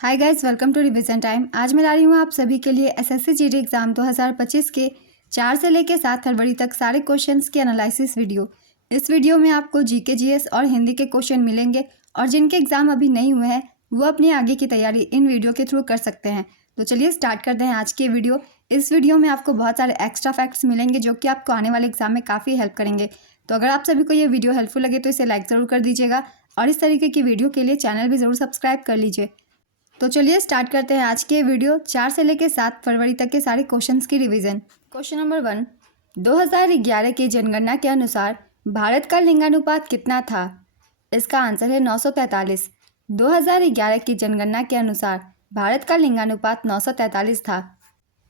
Hi guys, welcome to revision time. आज मैं ला रही हूँ आप सभी के लिए एसएससी जीडी एग्जाम 2025 के 4 से लेकर 7 फरवरी तक सारे क्वेश्चंस के एनालिसिस वीडियो। इस वीडियो में आपको जीके, जीएस और हिंदी के क्वेश्चन मिलेंगे और जिनके एग्जाम अभी नहीं हुए हैं वो अपनी आगे की तैयारी इन वीडियो के थ्रू कर सकते हैं। तो चलिए स्टार्ट करते हैं आज की वीडियो। इस वीडियो में आपको बहुत सारे एक्स्ट्रा फैक्ट्स मिलेंगे जो कि आपको आने वाले एग्जाम में काफ़ी हेल्प करेंगे। तो अगर आप सभी को ये वीडियो हेल्पफुल लगे तो इसे लाइक ज़रूर कर दीजिएगा और इस तरीके की वीडियो के लिए चैनल भी ज़रूर सब्सक्राइब कर लीजिए। तो चलिए स्टार्ट करते हैं आज के वीडियो। 4 से लेकर 7 फरवरी तक के सारे क्वेश्चंस की रिवीजन। क्वेश्चन नंबर 1, 2011 की जनगणना के अनुसार भारत का लिंगानुपात कितना था? इसका आंसर है 943। 2011 की जनगणना के अनुसार भारत का लिंगानुपात 943 था।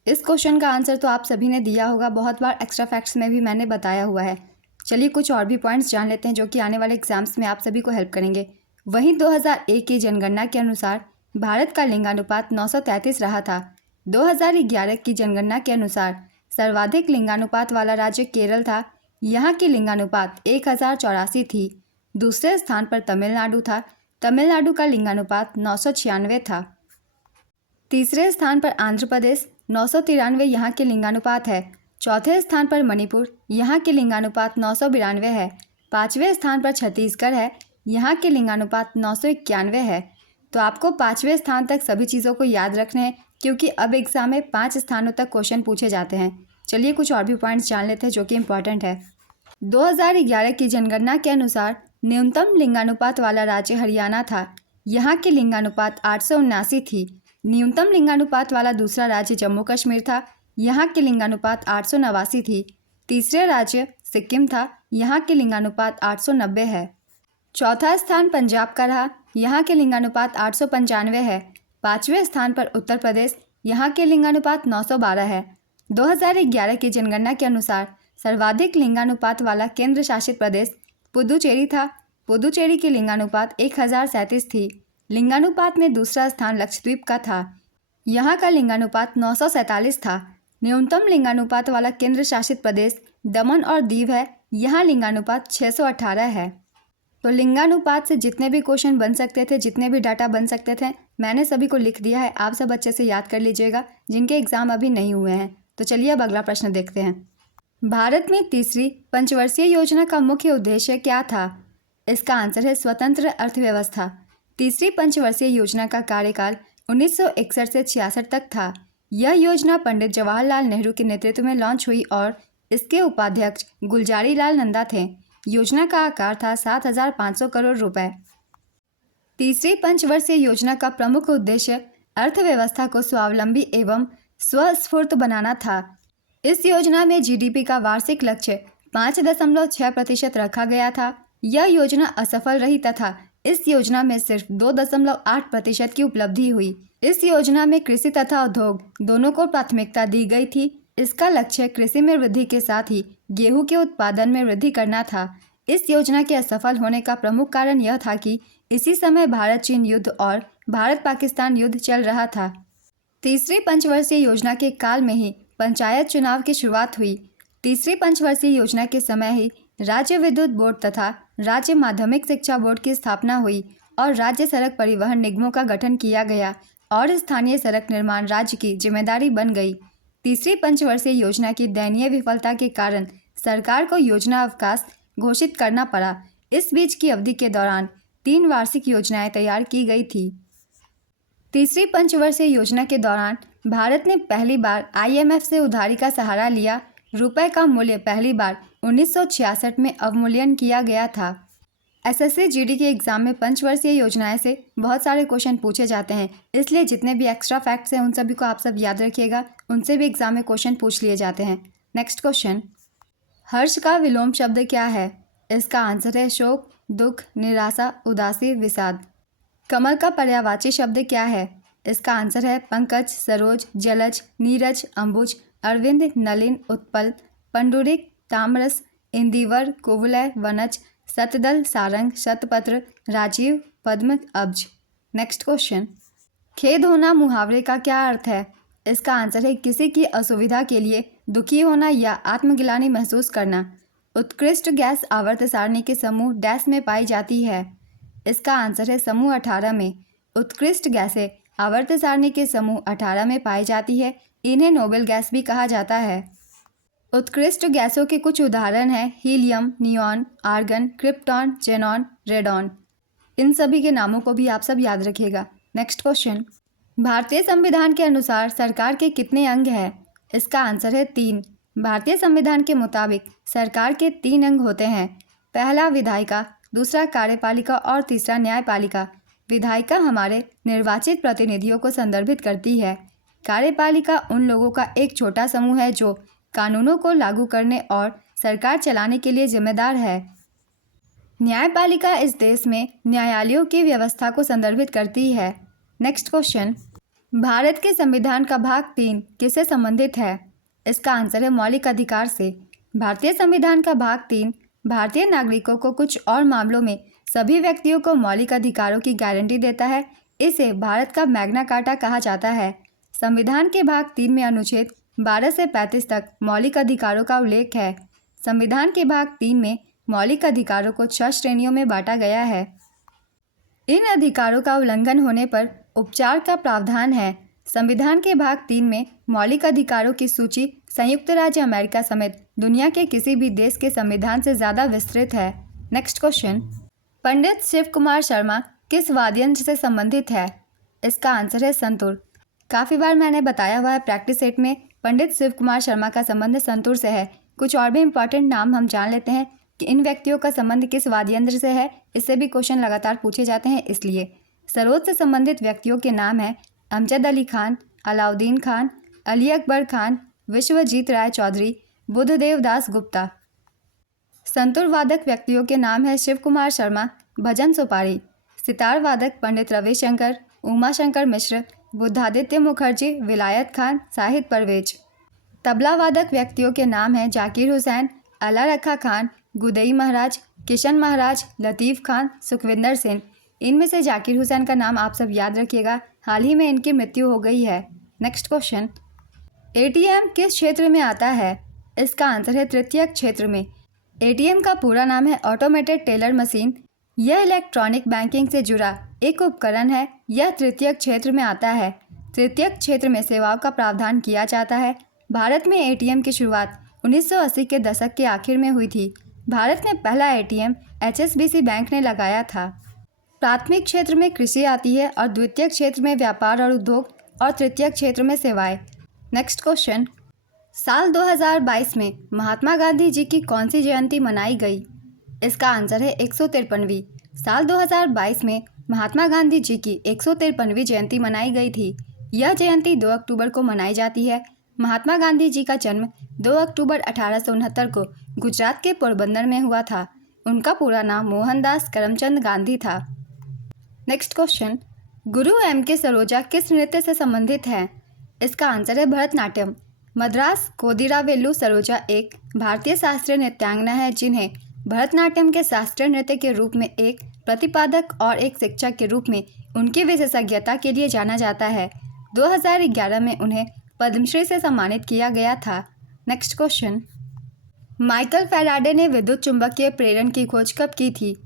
इस क्वेश्चन का आंसर तो आप सभी ने दिया होगा, बहुत बार एक्स्ट्रा फैक्ट्स में भी मैंने बताया हुआ है। चलिए कुछ और भी पॉइंट्स जान लेते हैं जो कि आने वाले एग्जाम्स में आप सभी को हेल्प करेंगे। वहीं 2001 की जनगणना के अनुसार भारत का लिंगानुपात 933 रहा था। 2011 की जनगणना के अनुसार सर्वाधिक लिंगानुपात वाला राज्य केरल था। यहाँ की लिंगानुपात 1084 थी। दूसरे स्थान पर तमिलनाडु था। तमिलनाडु का लिंगानुपात 996 था। तीसरे स्थान पर आंध्र प्रदेश 993 यहाँ के लिंगानुपात है। चौथे स्थान पर मणिपुर, यहाँ के लिंगानुपात 992 है। पाँचवें स्थान पर छत्तीसगढ़ है, यहाँ के लिंगानुपात 991 है। तो आपको 5वें स्थान तक सभी चीज़ों को याद रखना है क्योंकि अब एग्जाम में 5 स्थानों तक क्वेश्चन पूछे जाते हैं। चलिए कुछ और भी पॉइंट्स जान लेते हैं जो कि इम्पॉर्टेंट है। 2011 की जनगणना के अनुसार न्यूनतम लिंगानुपात वाला राज्य हरियाणा था। यहाँ की लिंगानुपात 879 थी। न्यूनतम लिंगानुपात वाला दूसरा राज्य जम्मू कश्मीर था। यहाँ की लिंगानुपात 889 थी। तीसरे राज्य सिक्किम था। यहाँ की लिंगानुपात 890 है। चौथा स्थान पंजाब का रहा। यहाँ के लिंगानुपात 895 है। पाँचवें स्थान पर उत्तर प्रदेश, यहाँ के लिंगानुपात 912 है। 2011 की जनगणना के अनुसार सर्वाधिक लिंगानुपात वाला केंद्र शासित प्रदेश पुदुचेरी था। पुदुचेरी की लिंगानुपात 1037 थी। लिंगानुपात में दूसरा स्थान लक्षद्वीप का था। यहाँ का लिंगानुपात 947 था। न्यूनतम लिंगानुपात वाला केंद्र शासित प्रदेश दमन और दीव है। यहाँ लिंगानुपात 618 है। तो लिंगानुपात से जितने भी क्वेश्चन बन सकते थे, जितने भी डाटा बन सकते थे, मैंने सभी को लिख दिया है। आप सब अच्छे से याद कर लीजिएगा जिनके एग्जाम अभी नहीं हुए हैं। तो चलिए अब अगला प्रश्न देखते हैं। भारत में तीसरी पंचवर्षीय योजना का मुख्य उद्देश्य क्या था? इसका आंसर है स्वतंत्र अर्थव्यवस्था। तीसरी पंचवर्षीय योजना का कार्यकाल 1961 से 66 तक था। यह योजना पंडित जवाहरलाल नेहरू के नेतृत्व में लॉन्च हुई और इसके उपाध्यक्ष गुलजारी लाल नंदा थे। योजना का आकार था 7,500 करोड़ रुपए। तीसरी पंचवर्षीय योजना का प्रमुख उद्देश्य अर्थव्यवस्था को स्वावलंबी एवं स्वस्फूर्त बनाना था। इस योजना में जीडीपी का वार्षिक लक्ष्य 5.6% रखा गया था। यह योजना असफल रही तथा इस योजना में सिर्फ 2.8% की उपलब्धि हुई। इस योजना में कृषि तथा उद्योग दोनों को प्राथमिकता दी गई थी। इसका लक्ष्य कृषि में वृद्धि के साथ ही गेहूं के उत्पादन में वृद्धि करना था। इस योजना के असफल होने का प्रमुख कारण यह था कि इसी समय भारत चीन युद्ध और भारत पाकिस्तान युद्ध चल रहा था। तीसरी पंचवर्षीय योजना के काल में ही पंचायत चुनाव की शुरुआत हुई। तीसरी पंचवर्षीय योजना के समय ही राज्य विद्युत बोर्ड तथा राज्य माध्यमिक शिक्षा बोर्ड की स्थापना हुई और राज्य सड़क परिवहन निगमों का गठन किया गया और स्थानीय सड़क निर्माण राज्य की जिम्मेदारी बन गई। तीसरी पंचवर्षीय योजना की दयनीय विफलता के कारण सरकार को योजना अवकाश घोषित करना पड़ा। इस बीच की अवधि के दौरान 3 वार्षिक योजनाएं तैयार की गई थी। तीसरी पंचवर्षीय योजना के दौरान भारत ने पहली बार IMF से उधारी का सहारा लिया। रुपए का मूल्य पहली बार 1966 में अवमूल्यन किया गया था। एसएससी जीडी के एग्जाम में पंचवर्षीय योजनाएं से बहुत सारे क्वेश्चन पूछे जाते हैं, इसलिए जितने भी एक्स्ट्रा फैक्ट्स हैं उन सभी को आप सब याद रखिएगा। उनसे भी एग्जाम में क्वेश्चन पूछ लिए जाते हैं। नेक्स्ट क्वेश्चन, हर्ष का विलोम शब्द क्या है? इसका आंसर है शोक, दुख, निराशा, उदासी, विषाद। कमल का पर्यायवाची शब्द क्या है? इसका आंसर है पंकज, सरोज, जलज, नीरज, अंबुज, अरविंद, नलिन, उत्पल, पंडुरिक, तामरस, इंदिवर, कुवलय, वनज, सतदल, सारंग, शतपत्र, राजीव, पद्म, अब्ज। नेक्स्ट क्वेश्चन, खेद होना मुहावरे का क्या अर्थ है? इसका आंसर है किसी की असुविधा के लिए दुखी होना या आत्मग्लानि महसूस करना। उत्कृष्ट गैस आवर्त सारणी के समूह डैश में पाई जाती है। इसका आंसर है समूह 18 में। उत्कृष्ट गैसें आवर्त सारणी के समूह 18 में पाई जाती है। इन्हें नोबेल गैस भी कहा जाता है। उत्कृष्ट गैसों के कुछ उदाहरण हैं helium, neon, argon, krypton, xenon, radon. इन सभी के नामों को भी आप सब याद रखिएगा। नेक्स्ट क्वेश्चन, भारतीय संविधान के अनुसार सरकार के कितने अंग हैं? इसका आंसर है 3। भारतीय संविधान के मुताबिक सरकार के 3 अंग होते हैं। पहला विधायिका, दूसरा कार्यपालिका और तीसरा न्यायपालिका। विधायिका हमारे निर्वाचित प्रतिनिधियों को संदर्भित करती है। कार्यपालिका उन लोगों का एक छोटा समूह है जो कानूनों को लागू करने और सरकार चलाने के लिए जिम्मेदार है। न्यायपालिका इस देश में न्यायालयों की व्यवस्था को संदर्भित करती है। नेक्स्ट क्वेश्चन, भारत के संविधान का भाग 3 किससे संबंधित है? इसका आंसर है मौलिक अधिकार से। भारतीय संविधान का भाग 3 भारतीय नागरिकों को कुछ और मामलों में सभी व्यक्तियों को मौलिक अधिकारों की गारंटी देता है। इसे भारत का मैग्ना कार्टा कहा जाता है। संविधान के भाग 3 में अनुच्छेद 12 से 35 तक मौलिक अधिकारों का उल्लेख है। संविधान के भाग 3 में मौलिक अधिकारों को 6 श्रेणियों में बांटा गया है। इन अधिकारों का उल्लंघन होने पर उपचार का प्रावधान है। संविधान के भाग 3 में मौलिक अधिकारों की सूची संयुक्त राज्य अमेरिका समेत दुनिया के किसी भी देश के संविधान से ज़्यादा विस्तृत है। नेक्स्ट क्वेश्चन, पंडित शिव कुमार शर्मा किस वाद्य यंत्र से संबंधित है? इसका आंसर है संतूर। काफ़ी बार मैंने बताया हुआ है प्रैक्टिस सेट में पंडित शिव कुमार शर्मा का संबंध संतूर से है। कुछ और भी इंपॉर्टेंट नाम हम जान लेते हैं कि इन व्यक्तियों का संबंध किस वाद्य यंत्र से है। इससे भी क्वेश्चन लगातार पूछे जाते हैं। इसलिए सरोद से संबंधित व्यक्तियों के नाम हैं अमजद अली खान, अलाउद्दीन खान, अली अकबर खान, विश्वजीत राय चौधरी, बुद्धदेव दास गुप्ता। संतूर वादक व्यक्तियों के नाम है शिव कुमार शर्मा, भजन सुपारी। सितार वादक पंडित रविशंकर, उमा शंकर मिश्र, बुद्धादित्य मुखर्जी, विलायत खान, साहिद परवेज। तबला वादक व्यक्तियों के नाम हैं जाकिर हुसैन, अला रखा खान, गुदई महाराज, किशन महाराज, लतीफ़ खान, सुखविंदर सेन। इनमें से जाकिर हुसैन का नाम आप सब याद रखिएगा। हाल ही में इनकी मृत्यु हो गई है। नेक्स्ट क्वेश्चन, एटीएम किस क्षेत्र में आता है? इसका आंसर है तृतीयक क्षेत्र में। एटीएम का पूरा नाम है ऑटोमेटेड टेलर मशीन। यह इलेक्ट्रॉनिक बैंकिंग से जुड़ा एक उपकरण है। यह तृतीयक क्षेत्र में आता है। तृतीयक क्षेत्र में सेवाओं का प्रावधान किया जाता है। भारत में एटीएम की शुरुआत 1980 के दशक के आखिर में हुई थी। भारत में पहला एटीएम HSBC बैंक ने लगाया था। प्राथमिक क्षेत्र में कृषि आती है और द्वितीयक क्षेत्र में व्यापार और उद्योग और तृतीयक क्षेत्र में सेवाएं। नेक्स्ट क्वेश्चन, साल 2022 में महात्मा गांधी जी की कौन सी जयंती मनाई गई? इसका आंसर है 153वीं। साल 2022 में महात्मा गांधी जी की 153वीं जयंती मनाई गई थी। यह जयंती 2 अक्टूबर को मनाई जाती है। महात्मा गांधी जी का जन्म 2 अक्टूबर 1869 को गुजरात के पोरबंदर में हुआ था। उनका पूरा नाम मोहनदास करमचंद गांधी था। नेक्स्ट क्वेश्चन, गुरु M.K. सरोजा किस नृत्य से संबंधित है? इसका आंसर है भरतनाट्यम। मद्रास कोदिरावेल्लू सरोजा एक भारतीय शास्त्रीय नृत्यांगना है जिन्हें भरतनाट्यम के शास्त्रीय नृत्य के रूप में एक प्रतिपादक और एक शिक्षक के रूप में उनकी विशेषज्ञता के लिए जाना जाता है। 2011 में उन्हें पद्मश्री से सम्मानित किया गया था। नेक्स्ट क्वेश्चन, माइकल फैराडे ने विद्युत चुंबकीय प्रेरण की खोज कब की थी?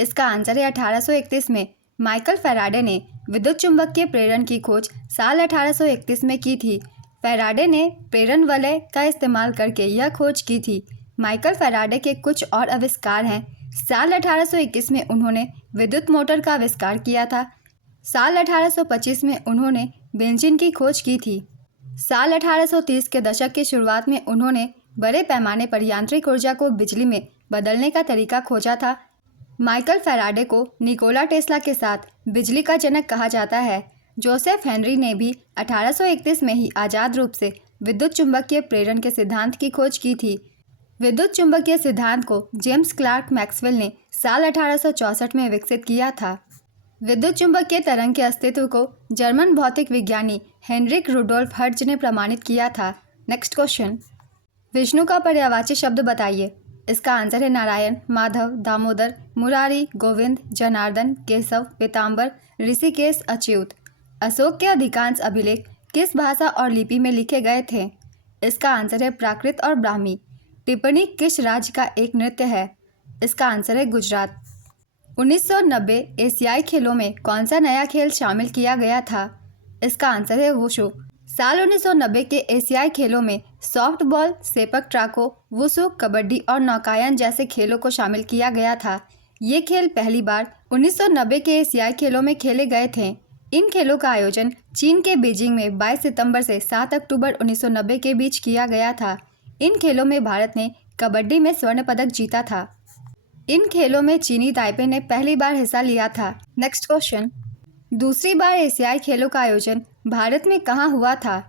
इसका आंसर है 1831 में। माइकल फैराडे ने विद्युत चुंबकीय प्रेरण की खोज साल 1831 में की थी। फैराडे ने प्रेरण वलय का इस्तेमाल करके यह खोज की थी। माइकल फैराडे के कुछ और आविष्कार हैं। साल 1821 में उन्होंने विद्युत मोटर का आविष्कार किया था। साल 1825 में उन्होंने बेंजीन की खोज की थी। साल 1830 के दशक की शुरुआत में उन्होंने बड़े पैमाने पर यांत्रिक ऊर्जा को बिजली में बदलने का तरीका खोजा था। माइकल फैराडे को निकोला टेस्ला के साथ बिजली का जनक कहा जाता है। जोसेफ हेनरी ने भी 1831 में ही आज़ाद रूप से विद्युत चुंबकीय प्रेरण के सिद्धांत की खोज की थी। विद्युत चुंबकीय सिद्धांत को जेम्स क्लार्क मैक्सवेल ने साल 1864 में विकसित किया था। विद्युत चुंबकीय तरंग के अस्तित्व को जर्मन भौतिक विज्ञानी हेनरिक रुडोल्फ हर्ट्ज ने प्रमाणित किया था। नेक्स्ट क्वेश्चन, विष्णु का पर्यायवाची शब्द बताइए। इसका आंसर है नारायण, माधव, दामोदर, मुरारी, गोविंद, जनार्दन, केशव, पीताम्बर, ऋषिकेश, अच्युत। अशोक के अधिकांश अभिलेख किस भाषा और लिपि में लिखे गए थे? इसका आंसर है प्राकृत और ब्राह्मी। टिप्पणी किस राज्य का एक नृत्य है? इसका आंसर है गुजरात। 1990 एशियाई खेलों में कौन सा नया खेल शामिल किया गया था? इसका आंसर है वुशु। साल 1990 के एशियाई खेलों में softball, sepak takraw, wushu, kabaddi और नौकायन जैसे खेलों को शामिल किया गया था। ये खेल पहली बार 1990 के एशियाई खेलों में खेले गए थे। इन खेलों का आयोजन चीन के बीजिंग में 22 सितंबर से 7 अक्टूबर 1990 के बीच किया गया था। इन खेलों में भारत ने कबड्डी में स्वर्ण पदक जीता था। इन खेलों में चीनी ताइपे ने पहली बार हिस्सा लिया था। नेक्स्ट क्वेश्चन, दूसरी बार एशियाई खेलों का आयोजन भारत में कहाँ हुआ था?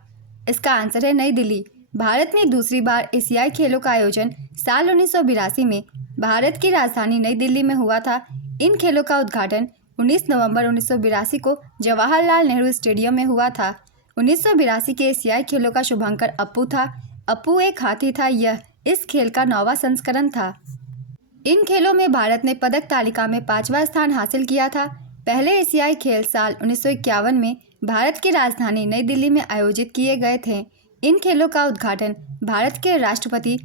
इसका आंसर है नई दिल्ली। भारत में दूसरी बार एशियाई खेलों का आयोजन साल 1982 में भारत की राजधानी नई दिल्ली में हुआ था। इन खेलों का उद्घाटन 19 नवंबर 1982 को जवाहरलाल नेहरू स्टेडियम में हुआ था। 1982 के एशियाई खेलों का शुभांकर अप्पू था। अप्पू एक हाथी था। यह इस खेल का 9वां संस्करण था। इन खेलों में भारत ने पदक तालिका में 5वां स्थान हासिल किया था। पहले एशियाई खेल साल 1951 में भारत की राजधानी नई दिल्ली में आयोजित किए गए थे। इन खेलों का उद्घाटन भारत के राष्ट्रपति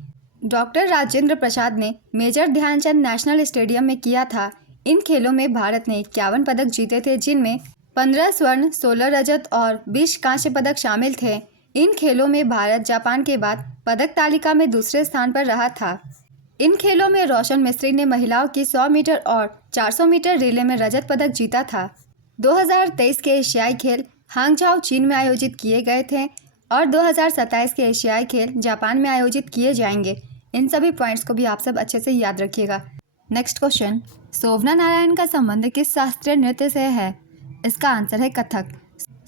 डॉक्टर राजेंद्र प्रसाद ने मेजर ध्यानचंद नेशनल स्टेडियम में किया था। इन खेलों में भारत ने 51 पदक जीते थे, जिनमें 15 स्वर्ण, 16 रजत और 20 कांस्य पदक शामिल थे। इन खेलों में भारत जापान के बाद पदक तालिका में दूसरे स्थान पर रहा था। इन खेलों में रोशन मिस्त्री ने महिलाओं की 100 मीटर और 400 मीटर रिले में रजत पदक जीता था। 2023 के एशियाई खेल हांगझाओ चीन में आयोजित किए गए थे और 2027 के एशियाई खेल जापान में आयोजित किए जाएंगे। इन सभी पॉइंट्स को भी आप सब अच्छे से याद रखिएगा। नेक्स्ट क्वेश्चन, शोभना नारायण का संबंध किस शास्त्रीय नृत्य से है? इसका आंसर है कथक।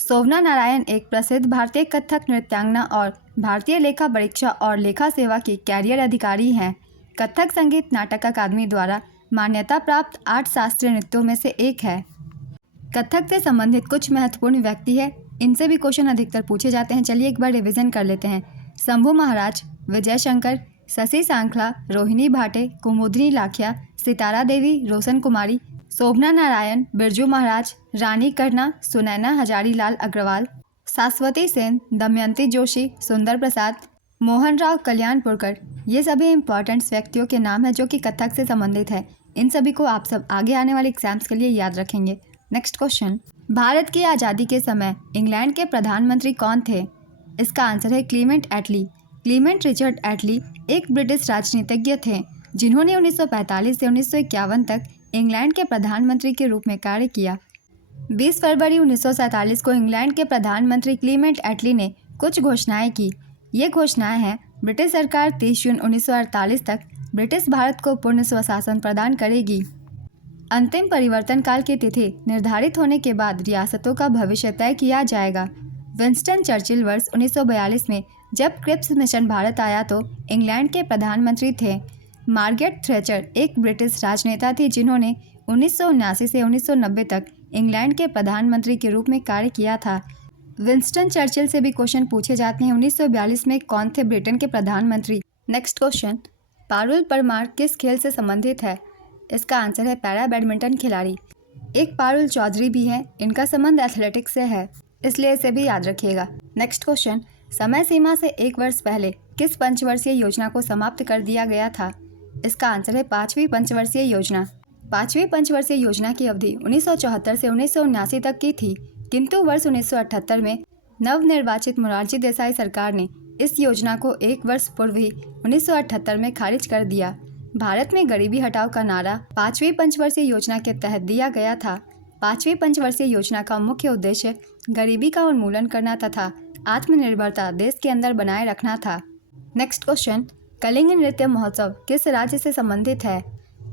शोभना नारायण एक प्रसिद्ध भारतीय कथक नृत्यांगना और भारतीय लेखा परीक्षा और लेखा सेवा की कैरियर अधिकारी हैं। कथक संगीत नाटक अकादमी द्वारा मान्यता प्राप्त 8 शास्त्रीय नृत्यों में से एक है। कथक से संबंधित कुछ महत्वपूर्ण व्यक्ति है, इनसे भी क्वेश्चन अधिकतर पूछे जाते हैं। चलिए एक बार रिवीजन कर लेते हैं। शंभू महाराज, विजय शंकर, शशि सांखला, रोहिणी भाटे, कुमुदनी लाखिया, सितारा देवी, रोशन कुमारी, शोभना नारायण, बिरजू महाराज, रानी करना, सुनैना हजारीलाल अग्रवाल, शाश्वती सेन, दमयंती जोशी, सुंदर प्रसाद, मोहन राव कल्याणपुरकर, ये सभी इंपॉर्टेंट्स व्यक्तियों के नाम हैं जो कि कथक से संबंधित है। इन सभी को आप सब आगे आने वाले एग्जाम्स के लिए याद रखेंगे। नेक्स्ट क्वेश्चन, भारत की आज़ादी के समय इंग्लैंड के प्रधानमंत्री कौन थे? इसका आंसर है क्लीमेंट एटली। क्लीमेंट रिचर्ड एटली एक ब्रिटिश राजनीतिज्ञ थे जिन्होंने 1945 से 1951 तक इंग्लैंड के प्रधानमंत्री के रूप में कार्य किया। 20 फरवरी 1947 को इंग्लैंड के प्रधानमंत्री क्लीमेंट एटली ने कुछ घोषणाएं की। ये घोषणाएं हैं, ब्रिटिश सरकार 30 जून 1948 तक ब्रिटिश भारत को पूर्ण स्वशासन प्रदान करेगी। अंतिम परिवर्तन काल की तिथि निर्धारित होने के बाद रियासतों का भविष्य तय किया जाएगा। विंस्टन चर्चिल वर्ष 1942 में जब क्रिप्स मिशन भारत आया तो इंग्लैंड के प्रधानमंत्री थे। मार्गरेट थैचर एक ब्रिटिश राजनेता थी जिन्होंने 1979 से 1990 तक इंग्लैंड के प्रधानमंत्री के रूप में कार्य किया था। विंस्टन चर्चिल से भी क्वेश्चन पूछे जाते हैं। 1942 में कौन थे ब्रिटेन के प्रधानमंत्री? नेक्स्ट क्वेश्चन, पारुल परमार किस खेल से संबंधित है? इसका आंसर है पैरा बैडमिंटन खिलाड़ी। एक पारुल चौधरी भी हैं, इनका संबंध एथलेटिक्स से है, इसलिए इसे भी याद रखिएगा। नेक्स्ट क्वेश्चन, समय सीमा से 1 वर्ष पहले किस पंचवर्षीय योजना को समाप्त कर दिया गया था? इसका आंसर है 5वीं पंचवर्षीय योजना। 5वीं पंचवर्षीय योजना की अवधि 1974 से 1979 तक की थी, किंतु वर्ष 1978 में नवनिर्वाचित मोरारजी देसाई सरकार ने इस योजना को 1 वर्ष पूर्व ही 1978 में खारिज कर दिया। भारत में गरीबी हटाओ का नारा 5वीं पंचवर्षीय योजना के तहत दिया गया था। 5वीं पंचवर्षीय योजना का मुख्य उद्देश्य गरीबी का उन्मूलन करना तथा आत्मनिर्भरता देश के अंदर बनाए रखना था। नेक्स्ट क्वेश्चन, कलिंग नृत्य महोत्सव किस राज्य से संबंधित है?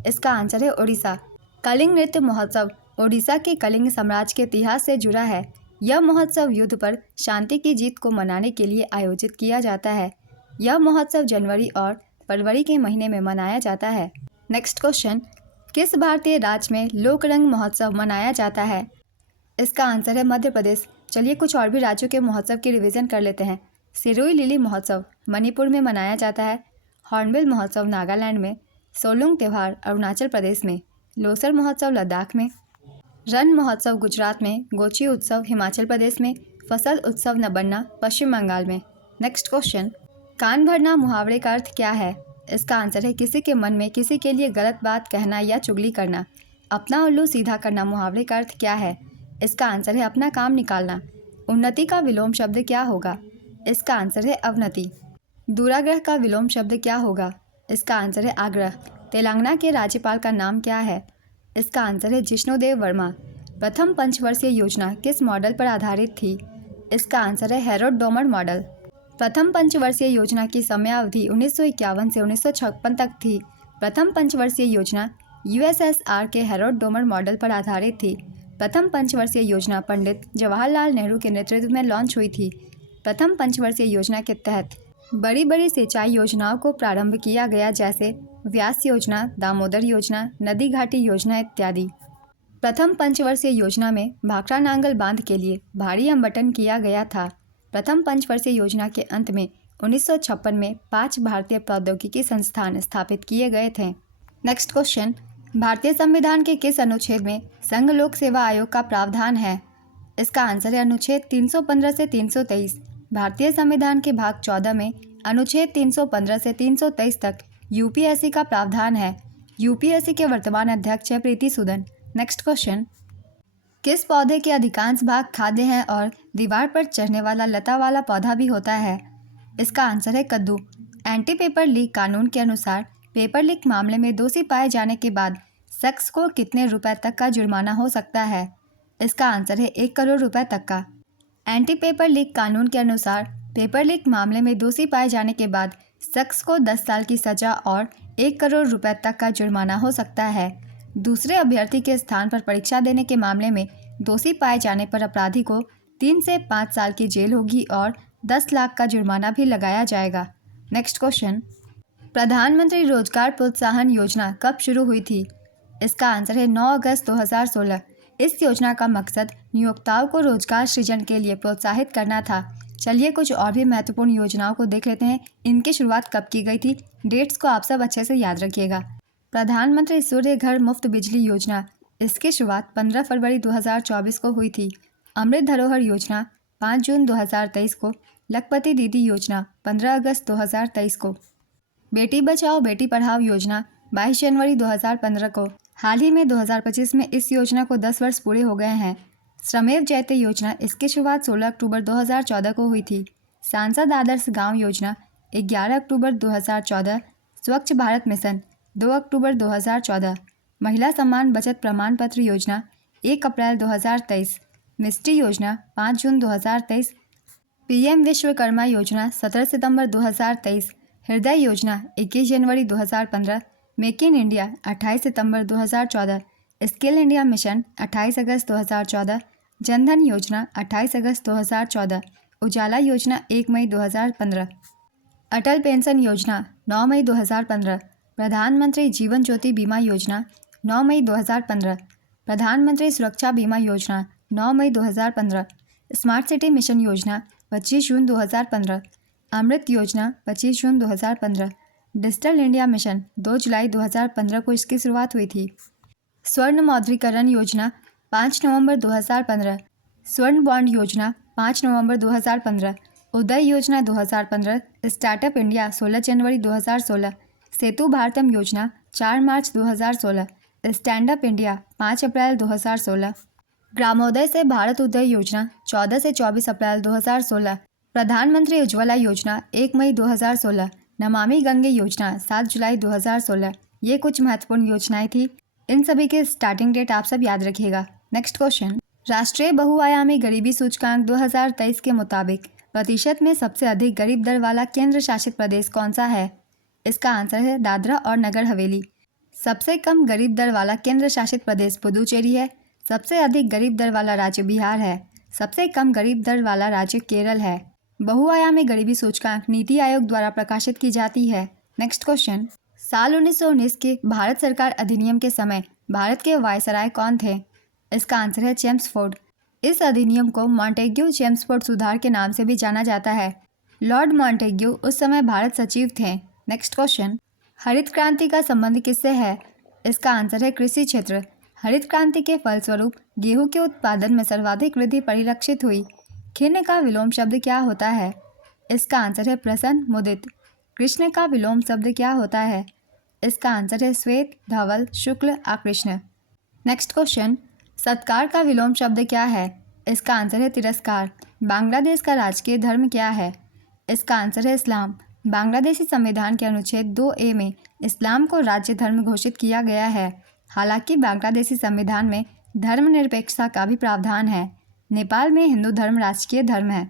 इसका आंसर है ओडिशा। कलिंग नृत्य महोत्सव ओडिशा के कलिंग साम्राज्य के इतिहास से जुड़ा है। यह महोत्सव युद्ध पर शांति की जीत को मनाने के लिए आयोजित किया जाता है। यह महोत्सव जनवरी और फरवरी के महीने में मनाया जाता है। नेक्स्ट क्वेश्चन, किस भारतीय राज्य में लोकरंग महोत्सव मनाया जाता है? इसका आंसर है मध्य प्रदेश। चलिए कुछ और भी राज्यों के महोत्सव की रिवीजन कर लेते हैं। सिरोई लिली महोत्सव मणिपुर में मनाया जाता है। हॉर्नबिल महोत्सव नागालैंड में। सोलुंग त्यौहार अरुणाचल प्रदेश में। लोसर महोत्सव लद्दाख में। रण महोत्सव गुजरात में। गोची उत्सव हिमाचल प्रदेश में। फसल उत्सव नबन्ना पश्चिम बंगाल में। नेक्स्ट क्वेश्चन, कान भरना मुहावरे का अर्थ क्या है? इसका आंसर है किसी के मन में किसी के लिए गलत बात कहना या चुगली करना। अपना उल्लू सीधा करना मुहावरे का अर्थ क्या है? इसका आंसर है अपना काम निकालना। उन्नति का विलोम शब्द क्या होगा? इसका आंसर है अवनति। दूराग्रह का विलोम शब्द क्या होगा? इसका आंसर है आग्रह। तेलंगाना के राज्यपाल का नाम क्या है? इसका आंसर है जिष्णुदेव वर्मा। प्रथम पंचवर्षीय योजना किस मॉडल पर आधारित थी? इसका आंसर है हेरोड डोमर मॉडल। प्रथम पंचवर्षीय योजना की समयावधि 1951 से 1956 तक थी। प्रथम पंचवर्षीय योजना यूएसएसआर के हेरोड डोमर मॉडल पर आधारित थी। प्रथम पंचवर्षीय योजना पंडित जवाहरलाल नेहरू के नेतृत्व में लॉन्च हुई थी। प्रथम पंचवर्षीय योजना के तहत बड़ी बड़ी सिंचाई योजनाओं को प्रारंभ किया गया, जैसे व्यास योजना, दामोदर योजना, नदी घाटी योजना इत्यादि। प्रथम पंचवर्षीय योजना में भाखड़ा नांगल बांध के लिए भारी आवंटन किया गया था। प्रथम पंचवर्षीय योजना के अंत में 1956 में 5 भारतीय प्रौद्योगिकी संस्थान स्थापित किए गए थे। नेक्स्ट क्वेश्चन, भारतीय संविधान के किस अनुच्छेद में संघ लोक सेवा आयोग का प्रावधान है? इसका आंसर है अनुच्छेद 315 से 323। भारतीय संविधान के भाग 14 में अनुच्छेद 315 से 323 तक यूपीएससी का प्रावधान है। यूपीएससी के वर्तमान अध्यक्ष है प्रीति सूदन। नेक्स्ट क्वेश्चन, किस पौधे के अधिकांश भाग खाद्य हैं और दीवार पर चढ़ने वाला लता वाला पौधा भी होता है? इसका आंसर है कद्दू। एंटी पेपर लीक कानून के अनुसार पेपर लीक मामले में दोषी पाए जाने के बाद शख्स को कितने रुपए तक का जुर्माना हो सकता है? इसका आंसर है 1 करोड़ रुपए तक का। एंटी पेपर लीक कानून के अनुसार पेपर लीक मामले में दोषी पाए जाने के बाद शख्स को 10 साल की सजा और 1 करोड़ रुपए तक का जुर्माना हो सकता है। दूसरे अभ्यर्थी के स्थान पर परीक्षा देने के मामले में दोषी पाए जाने पर अपराधी को 3 से 5 साल की जेल होगी और 10 लाख का जुर्माना भी लगाया जाएगा। नेक्स्ट क्वेश्चन, प्रधानमंत्री रोजगार प्रोत्साहन योजना कब शुरू हुई थी? इसका आंसर है 9 अगस्त 2016। इस योजना का मकसद नियोक्ताओं को रोजगार सृजन के लिए प्रोत्साहित करना था। चलिए कुछ और भी महत्वपूर्ण योजनाओं को देख लेते हैं। इनकी शुरुआत कब की गई थी? डेट्स को आप सब अच्छे से याद रखिएगा। प्रधानमंत्री सूर्य घर मुफ्त बिजली योजना, इसकी शुरुआत 15 फरवरी 2024 को हुई थी। अमृत धरोहर योजना 5 जून 2023 को। लखपति दीदी योजना 15 अगस्त 2023 को। बेटी बचाओ बेटी पढ़ाओ योजना 22 जनवरी 2015 को। हाल ही में 2025 में इस योजना को 10 वर्ष पूरे हो गए हैं। श्रमेव जयते योजना, इसकी शुरुआत 16 अक्टूबर 2014 को हुई थी। सांसद आदर्श गांव योजना 11 अक्टूबर 2014। स्वच्छ भारत मिशन 2 अक्टूबर 2014। महिला सम्मान बचत प्रमाण पत्र योजना 1 अप्रैल 2023। मिस्ट्री योजना 5 जून 2023। पीएम विश्वकर्मा योजना 17 सितंबर 2023। हृदय योजना 21 जनवरी 2015। Make in India 28 September 2014। Skill India mission 28 अगस्त 2014। जनधन योजना 28 अगस्त 2014। उजाला योजना 1 मई 2015। अटल पेंशन योजना 9 मई 2015। प्रधानमंत्री जीवन ज्योति बीमा योजना 9 मई 2015। प्रधानमंत्री सुरक्षा बीमा योजना 9 मई 2015। स्मार्ट सिटी मिशन योजना 25 जून 2015। अमृत योजना 25 जून 2015। डिजिटल इंडिया मिशन 2 जुलाई 2015 को इसकी शुरुआत हुई थी। स्वर्ण मौद्रीकरण योजना 5 नवंबर 2015। स्वर्ण बॉन्ड योजना 5 नवंबर 2015। उदय योजना 2015। स्टार्टअप इंडिया 16 जनवरी 2016। सेतु भारतम योजना 4 मार्च 2016। स्टैंड अप इंडिया 5 अप्रैल 2016। ग्रामोदय से भारत उदय योजना 14 से 24 अप्रैल 2016। प्रधानमंत्री उज्ज्वला योजना 1 मई 2016। नमामि गंगे योजना 7 जुलाई 2016। ये कुछ महत्वपूर्ण योजनाएं थी। इन सभी के स्टार्टिंग डेट आप सब याद रखिएगा। नेक्स्ट क्वेश्चन, राष्ट्रीय बहुआयामी गरीबी सूचकांक 2023 के मुताबिक प्रतिशत में सबसे अधिक गरीब दर वाला केंद्र शासित प्रदेश कौन सा है? इसका आंसर है दादरा और नगर हवेली। सबसे कम गरीब दर वाला केंद्र शासित प्रदेश पुदुचेरी है। सबसे अधिक गरीब दर वाला राज्य बिहार है। सबसे कम गरीब दर वाला राज्य केरल है। बहुआयामी गरीबी सूचकांक नीति आयोग द्वारा प्रकाशित की जाती है। नेक्स्ट क्वेश्चन, साल 1919 के भारत सरकार अधिनियम के समय भारत के वायसराय कौन थे? इसका आंसर है चेम्सफोर्ड। इस अधिनियम को मॉन्टेग्यू चेम्सफोर्ड सुधार के नाम से भी जाना जाता है। लॉर्ड मॉन्टेग्यू उस समय भारत सचिव थे। नेक्स्ट क्वेश्चन, हरित क्रांति का संबंध किससे है? इसका आंसर है कृषि क्षेत्र। हरित क्रांति के फलस्वरूप गेहूं के उत्पादन में सर्वाधिक वृद्धि परिलक्षित हुई। खिन्न का विलोम शब्द क्या होता है? इसका आंसर है प्रसन्न मुदित। कृष्ण का विलोम शब्द क्या होता है? इसका आंसर है श्वेत, धवल, शुक्ल, आकृष्ण। नेक्स्ट क्वेश्चन, सत्कार का विलोम शब्द क्या है? इसका आंसर है तिरस्कार। बांग्लादेश का राजकीय धर्म क्या है? इसका आंसर है इस्लाम। बांग्लादेशी संविधान के अनुच्छेद 2A में इस्लाम को राज्य धर्म घोषित किया गया है। हालांकि बांग्लादेशी संविधान में धर्मनिरपेक्षता का भी प्रावधान है। नेपाल में हिंदू धर्म राजकीय धर्म है।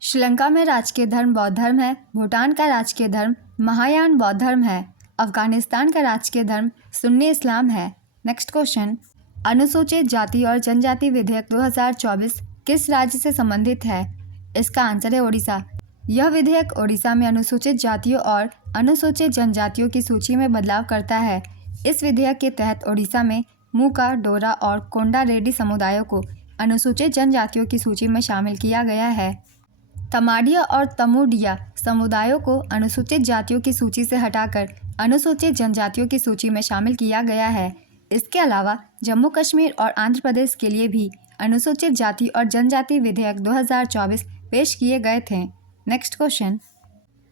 श्रीलंका में राजकीय धर्म बौद्ध धर्म है। भूटान का राजकीय धर्म महायान बौद्ध धर्म है। अफगानिस्तान का राजकीय धर्म सुन्नी इस्लाम है। नेक्स्ट क्वेश्चन, अनुसूचित जाति और जनजाति विधेयक 2024 किस राज्य से संबंधित है? इसका आंसर है ओडिशा। यह विधेयक ओडिशा में अनुसूचित जातियों और अनुसूचित जनजातियों की सूची में बदलाव करता है। इस विधेयक के तहत ओडिशा में मूका, डोरा और कोंडा रेड्डी समुदायों को अनुसूचित जनजातियों की सूची में शामिल किया गया है। तमाड़िया और तमुडिया समुदायों को अनुसूचित जातियों की सूची से हटाकर अनुसूचित जनजातियों की सूची में शामिल किया गया है। इसके अलावा जम्मू कश्मीर और आंध्र प्रदेश के लिए भी अनुसूचित जाति और जनजाति विधेयक 2024 पेश किए गए थे। नेक्स्ट क्वेश्चन,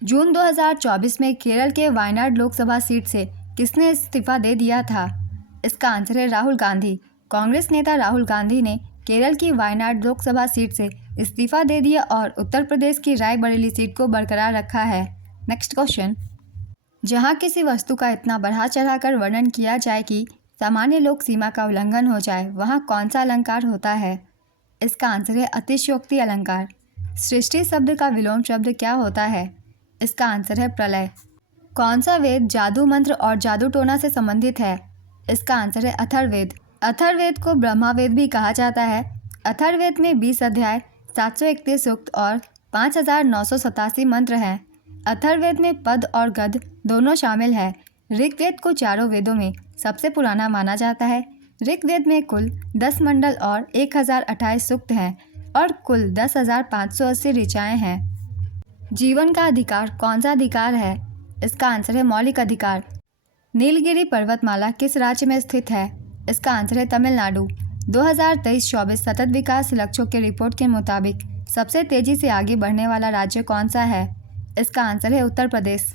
जून 2024 में केरल के वायनाड लोकसभा सीट से किसने इस्तीफा दे दिया था? इसका आंसर है राहुल गांधी। कांग्रेस नेता राहुल गांधी ने केरल की वायनाड लोकसभा सीट से इस्तीफा दे दिया और उत्तर प्रदेश की रायबरेली सीट को बरकरार रखा है। नेक्स्ट क्वेश्चन, जहां किसी वस्तु का इतना बढ़ा चढ़ाकर वर्णन किया जाए कि सामान्य लोक सीमा का उल्लंघन हो जाए, वहां कौन सा अलंकार होता है? इसका आंसर है अतिशयोक्ति अलंकार। सृष्टि शब्द का विलोम शब्द क्या होता है? इसका आंसर है प्रलय। कौन सा वेद जादू मंत्र और जादू टोना से संबंधित है? इसका आंसर है अथर्ववेद। अथर्ववेद को ब्रह्मावेद भी कहा जाता है। अथर्ववेद में 20 अध्याय, 731 सूक्त और 5987 मंत्र हैं। अथर्ववेद में पद और गद दोनों शामिल है। ऋग्वेद को चारों वेदों में सबसे पुराना माना जाता है। ऋग्वेद में कुल 10 मंडल और 1028 सूक्त हैं और कुल 10,580 ऋचाएँ हैं। जीवन का अधिकार कौन सा अधिकार है? इसका आंसर है मौलिक अधिकार। नीलगिरी पर्वतमाला किस राज्य में स्थित है? इसका आंसर है तमिलनाडु। 2023-24 सतत विकास लक्ष्यों के रिपोर्ट के मुताबिक सबसे तेजी से आगे बढ़ने वाला राज्य कौन सा है? इसका आंसर है उत्तर प्रदेश।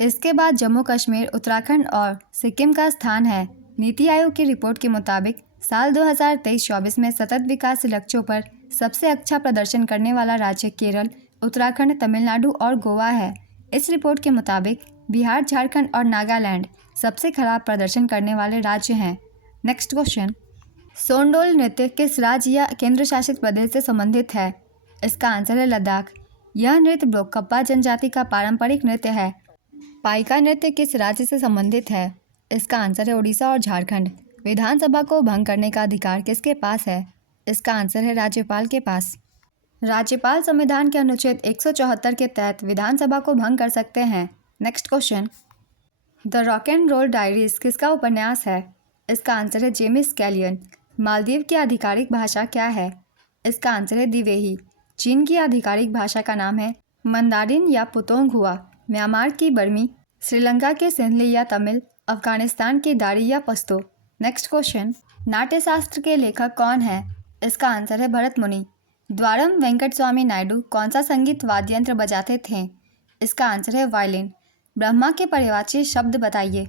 इसके बाद जम्मू कश्मीर, उत्तराखंड और सिक्किम का स्थान है। नीति आयोग की रिपोर्ट के मुताबिक साल 2023-24 में सतत विकास लक्ष्यों पर सबसे अच्छा प्रदर्शन करने वाला राज्य केरल, उत्तराखंड, तमिलनाडु और गोवा है। इस रिपोर्ट के मुताबिक बिहार, झारखंड और नागालैंड सबसे खराब प्रदर्शन करने वाले राज्य हैं। नेक्स्ट क्वेश्चन, सोंडोल नृत्य किस राज्य या केंद्र शासित प्रदेश से संबंधित है? इसका आंसर है लद्दाख। यह नृत्य ब्लोकप्पा जनजाति का पारंपरिक नृत्य है। पाइका नृत्य किस राज्य से संबंधित है? इसका आंसर है उड़ीसा और झारखंड। विधानसभा को भंग करने का अधिकार किसके पास है? इसका आंसर है राज्यपाल के पास। राज्यपाल संविधान के अनुच्छेद 174 के तहत विधानसभा को भंग कर सकते हैं। Next question, the rock and roll diaries किसका उपन्यास है? इसका आंसर है जेमिस कैलियन। मालदीव की आधिकारिक भाषा क्या है? इसका आंसर है दिवेही। चीन की आधिकारिक भाषा का नाम है मंदारिन या पुतोंग हुआ। म्यांमार की बर्मी, श्रीलंका के सिंहली या तमिल, अफगानिस्तान की दारी या पश्तो। नेक्स्ट क्वेश्चन, नाट्यशास्त्र के लेखक कौन है? इसका आंसर है भरत मुनि। द्वारम वेंकट स्वामी नायडू कौन सा संगीत वाद्य यंत्र बजाते थे? इसका आंसर है वायलिन। ब्रह्मा के पर्यायवाची शब्द बताइए।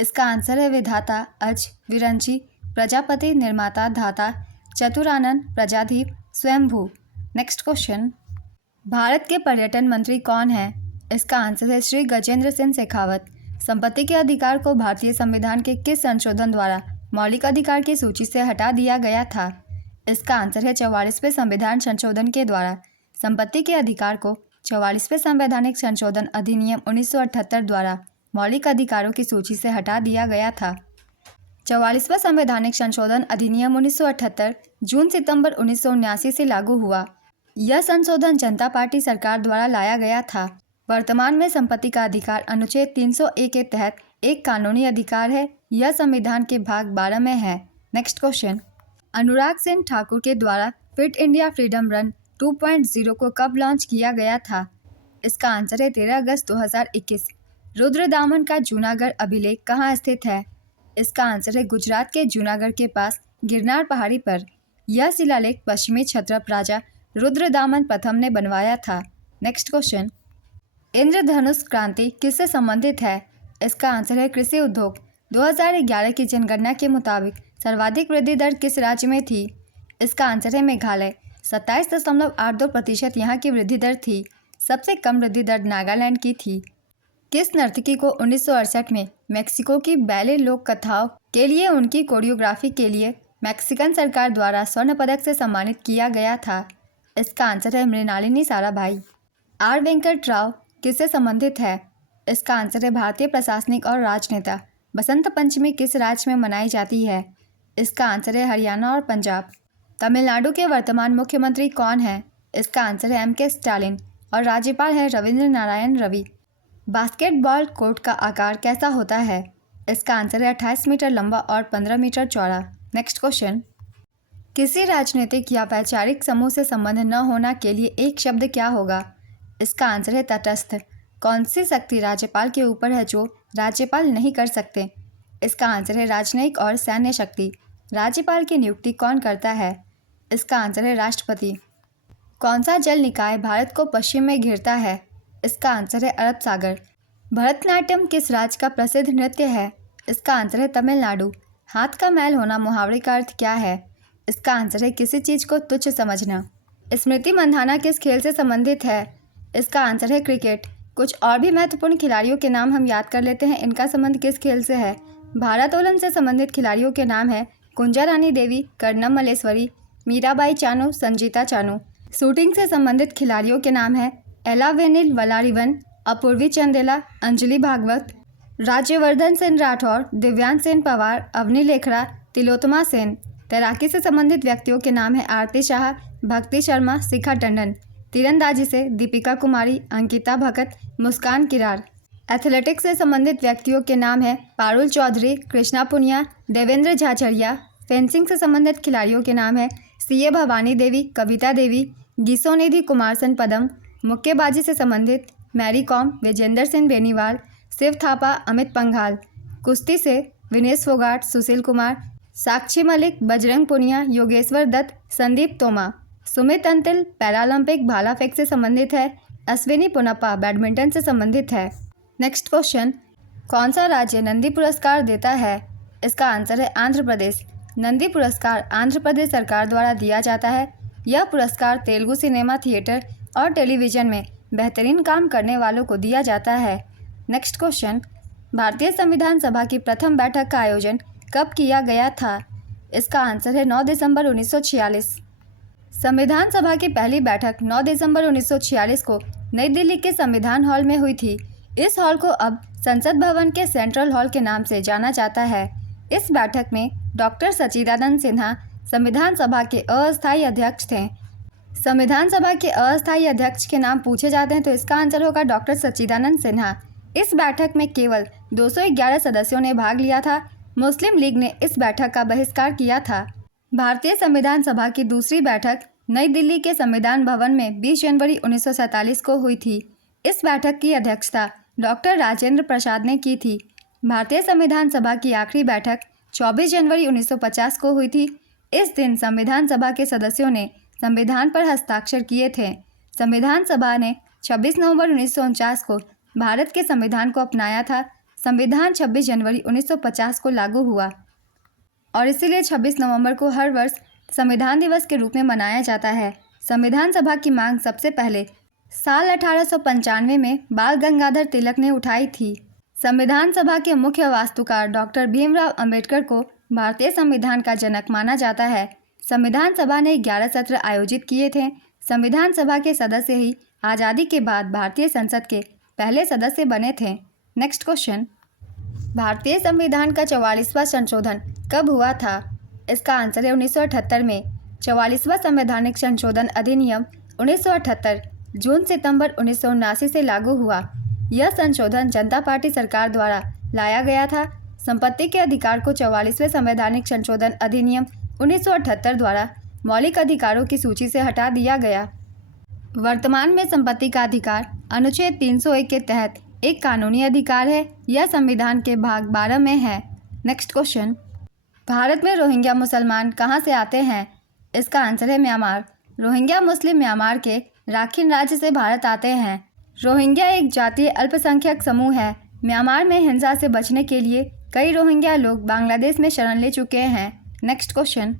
इसका आंसर है विधाता, अज, विरंची, प्रजापति, निर्माता, धाता, चतुरानन, प्रजाधीप, स्वयंभू। नेक्स्ट क्वेश्चन, भारत के पर्यटन मंत्री कौन है? इसका आंसर है श्री गजेंद्र सिंह शेखावत। संपत्ति के अधिकार को भारतीय संविधान के किस संशोधन द्वारा मौलिक अधिकार की सूची से हटा दिया गया था? इसका आंसर है 44वें संविधान संशोधन के द्वारा। संपत्ति के अधिकार को 44वें संवैधानिक संशोधन अधिनियम 1978 द्वारा मौलिक अधिकारों की सूची से हटा दिया गया था। 44वां संवैधानिक संशोधन अधिनियम 1978 जून-सितंबर 1979 से लागू हुआ। यह संशोधन जनता पार्टी सरकार द्वारा लाया गया था। वर्तमान में संपत्ति का अधिकार अनुच्छेद 301 के तहत एक कानूनी अधिकार है। यह संविधान के भाग 12 में है। नेक्स्ट क्वेश्चन, अनुराग सिंह ठाकुर के द्वारा फिट इंडिया फ्रीडम रन 2.0 को कब लॉन्च किया गया था? इसका आंसर है 13 अगस्त 2021। रुद्रदामन का जूनागढ़ अभिलेख कहाँ स्थित है? इसका आंसर है गुजरात के जूनागढ़ के पास गिरनार पहाड़ी पर। यह शिलालेख पश्चिमी क्षत्रप राजा रुद्रदामन प्रथम ने बनवाया था। नेक्स्ट क्वेश्चन, इंद्रधनुष क्रांति किससे संबंधित है? इसका आंसर है कृषि उद्योग। 2011 की जनगणना के मुताबिक सर्वाधिक वृद्धि दर किस राज्य में थी? इसका आंसर है मेघालय। 27.82% यहाँ की वृद्धि दर थी। सबसे कम वृद्धि दर नागालैंड की थी। किस नर्तकी को 1968 में मेक्सिको की बैले लोक कथाओं के लिए उनकी कोरियोग्राफी के लिए मैक्सिकन सरकार द्वारा स्वर्ण पदक से सम्मानित किया गया था? इसका आंसर है मृणालिनी साराभाई। आर वेंकट राव किससे संबंधित है? इसका आंसर है भारतीय प्रशासनिक और राजनेता। बसंत पंचमी किस राज्य में मनाई जाती है? इसका आंसर है हरियाणा और पंजाब। तमिलनाडु के वर्तमान मुख्यमंत्री कौन है? इसका आंसर है एम.के. स्टालिन और राज्यपाल है रविंद्र नारायण रवि। बास्केटबॉल कोर्ट का आकार कैसा होता है? इसका आंसर है 28 मीटर लंबा और 15 मीटर चौड़ा। नेक्स्ट क्वेश्चन, किसी राजनीतिक या वैचारिक समूह से संबंध न होना के लिए एक शब्द क्या होगा? इसका आंसर है तटस्थ। कौन सी शक्ति राज्यपाल के ऊपर है जो राज्यपाल नहीं कर सकते? इसका आंसर है राजनयिक और सैन्य शक्ति। राज्यपाल की नियुक्ति कौन करता है? इसका आंसर है राष्ट्रपति। कौन सा जल निकाय भारत को पश्चिम में घेरता है? इसका आंसर है अरब सागर। भरतनाट्यम किस राज्य का प्रसिद्ध नृत्य है? इसका आंसर है तमिलनाडु। हाथ का मैल होना मुहावरे का अर्थ क्या है? इसका आंसर है किसी चीज़ को तुच्छ समझना। स्मृति मंधाना किस खेल से संबंधित है? इसका आंसर है क्रिकेट। कुछ और भी महत्वपूर्ण खिलाड़ियों के नाम हम याद कर लेते हैं। इनका संबंध किस खेल से है? भारोत्तोलन से संबंधित खिलाड़ियों के नाम है कुंजा रानी देवी, कर्णम मल्लेश्वरी, मीराबाई चानू, संजीता चानू। शूटिंग से संबंधित खिलाड़ियों के नाम है एलावेनिल वलारिवन, अपूर्वी चंदेला, अंजलि भागवत, राज्यवर्धन सेन राठौर, दिव्यांश सेन पवार, अवनी लेखरा, तिलोत्तमा सेन। तैराकी से संबंधित व्यक्तियों के नाम है आरती शाह, भक्ति शर्मा, शिखा टंडन। तीरंदाजी से दीपिका कुमारी, अंकिता भगत, मुस्कान किरार। एथलेटिक्स से संबंधित व्यक्तियों के नाम है पारुल चौधरी, कृष्णा पुनिया, देवेंद्र झाझड़िया। फेंसिंग से संबंधित खिलाड़ियों के नाम है सीए भवानी देवी, कविता देवी, गीसोनिधि कुमारसन पदम। मुक्केबाजी से संबंधित मैरी कॉम, विजेंदर सिंह बेनीवाल, शिव थापा, अमित पंघाल। कुश्ती से विनेश फोगाट, सुशील कुमार, साक्षी मलिक, बजरंग पुनिया, योगेश्वर दत्त, संदीप तोमा। सुमित अंतिल पैरालंपिक भाला फेंक से संबंधित है। अश्विनी पुनप्पा बैडमिंटन से संबंधित है। नेक्स्ट क्वेश्चन, कौन सा राज्य नंदी पुरस्कार देता है? इसका आंसर है आंध्र प्रदेश। नंदी पुरस्कार आंध्र प्रदेश सरकार द्वारा दिया जाता है। यह पुरस्कार तेलुगु सिनेमा, थिएटर और टेलीविज़न में बेहतरीन काम करने वालों को दिया जाता है। नेक्स्ट क्वेश्चन, भारतीय संविधान सभा की प्रथम बैठक का आयोजन कब किया गया था? इसका आंसर है 9 दिसंबर 1946। संविधान सभा की पहली बैठक 9 दिसंबर 1946 को नई दिल्ली के संविधान हॉल में हुई थी। इस हॉल को अब संसद भवन के सेंट्रल हॉल के नाम से जाना जाता है। इस बैठक में डॉक्टर सच्चिदानंद सिन्हा संविधान सभा के अस्थायी अध्यक्ष थे। संविधान सभा के अस्थायी अध्यक्ष के नाम पूछे जाते हैं तो इसका आंसर होगा डॉक्टर सच्चिदानंद सिन्हा। इस बैठक में केवल 211 सदस्यों ने भाग लिया था। मुस्लिम लीग ने इस बैठक का बहिष्कार किया था। भारतीय संविधान सभा की दूसरी बैठक नई दिल्ली के संविधान भवन में 20 जनवरी 1947 को हुई थी। इस बैठक की अध्यक्षता डॉक्टर राजेंद्र प्रसाद ने की थी। भारतीय संविधान सभा की आखिरी बैठक 24 जनवरी 1950 को हुई थी। इस दिन संविधान सभा के सदस्यों ने संविधान पर हस्ताक्षर किए थे। संविधान सभा ने 26 नवंबर 1949 को भारत के संविधान को अपनाया था। संविधान 26 जनवरी 1950 को लागू हुआ और इसीलिए 26 नवंबर को हर वर्ष संविधान दिवस के रूप में मनाया जाता है। संविधान सभा की मांग सबसे पहले साल 1895 में बाल गंगाधर तिलक ने उठाई थी। संविधान सभा के मुख्य वास्तुकार डॉक्टर भीमराव अंबेडकर को भारतीय संविधान का जनक माना जाता है। संविधान सभा ने 11 सत्र आयोजित किए थे। संविधान सभा के सदस्य ही आज़ादी के बाद भारतीय संसद के पहले सदस्य बने थे। नेक्स्ट क्वेश्चन, भारतीय संविधान का 44वां संशोधन कब हुआ था? इसका आंसर है 1978 में। 44वां संवैधानिक संशोधन अधिनियम 1978 जून सितंबर 1979 से लागू हुआ। यह संशोधन जनता पार्टी सरकार द्वारा लाया गया था। संपत्ति के अधिकार को 44वें संवैधानिक संशोधन अधिनियम 1978 द्वारा मौलिक अधिकारों की सूची से हटा दिया गया। वर्तमान में संपत्ति का अधिकार अनुच्छेद 301 के तहत एक कानूनी अधिकार है। यह संविधान के भाग 12 में है। नेक्स्ट क्वेश्चन, भारत में रोहिंग्या मुसलमान कहां से आते हैं? इसका आंसर है म्यांमार। रोहिंग्या मुस्लिम म्यांमार के राखीन राज्य से भारत आते हैं। रोहिंग्या एक जातीय अल्पसंख्यक समूह है। म्यांमार में हिंसा से बचने के लिए कई रोहिंग्या लोग बांग्लादेश में शरण ले चुके हैं। नेक्स्ट क्वेश्चन,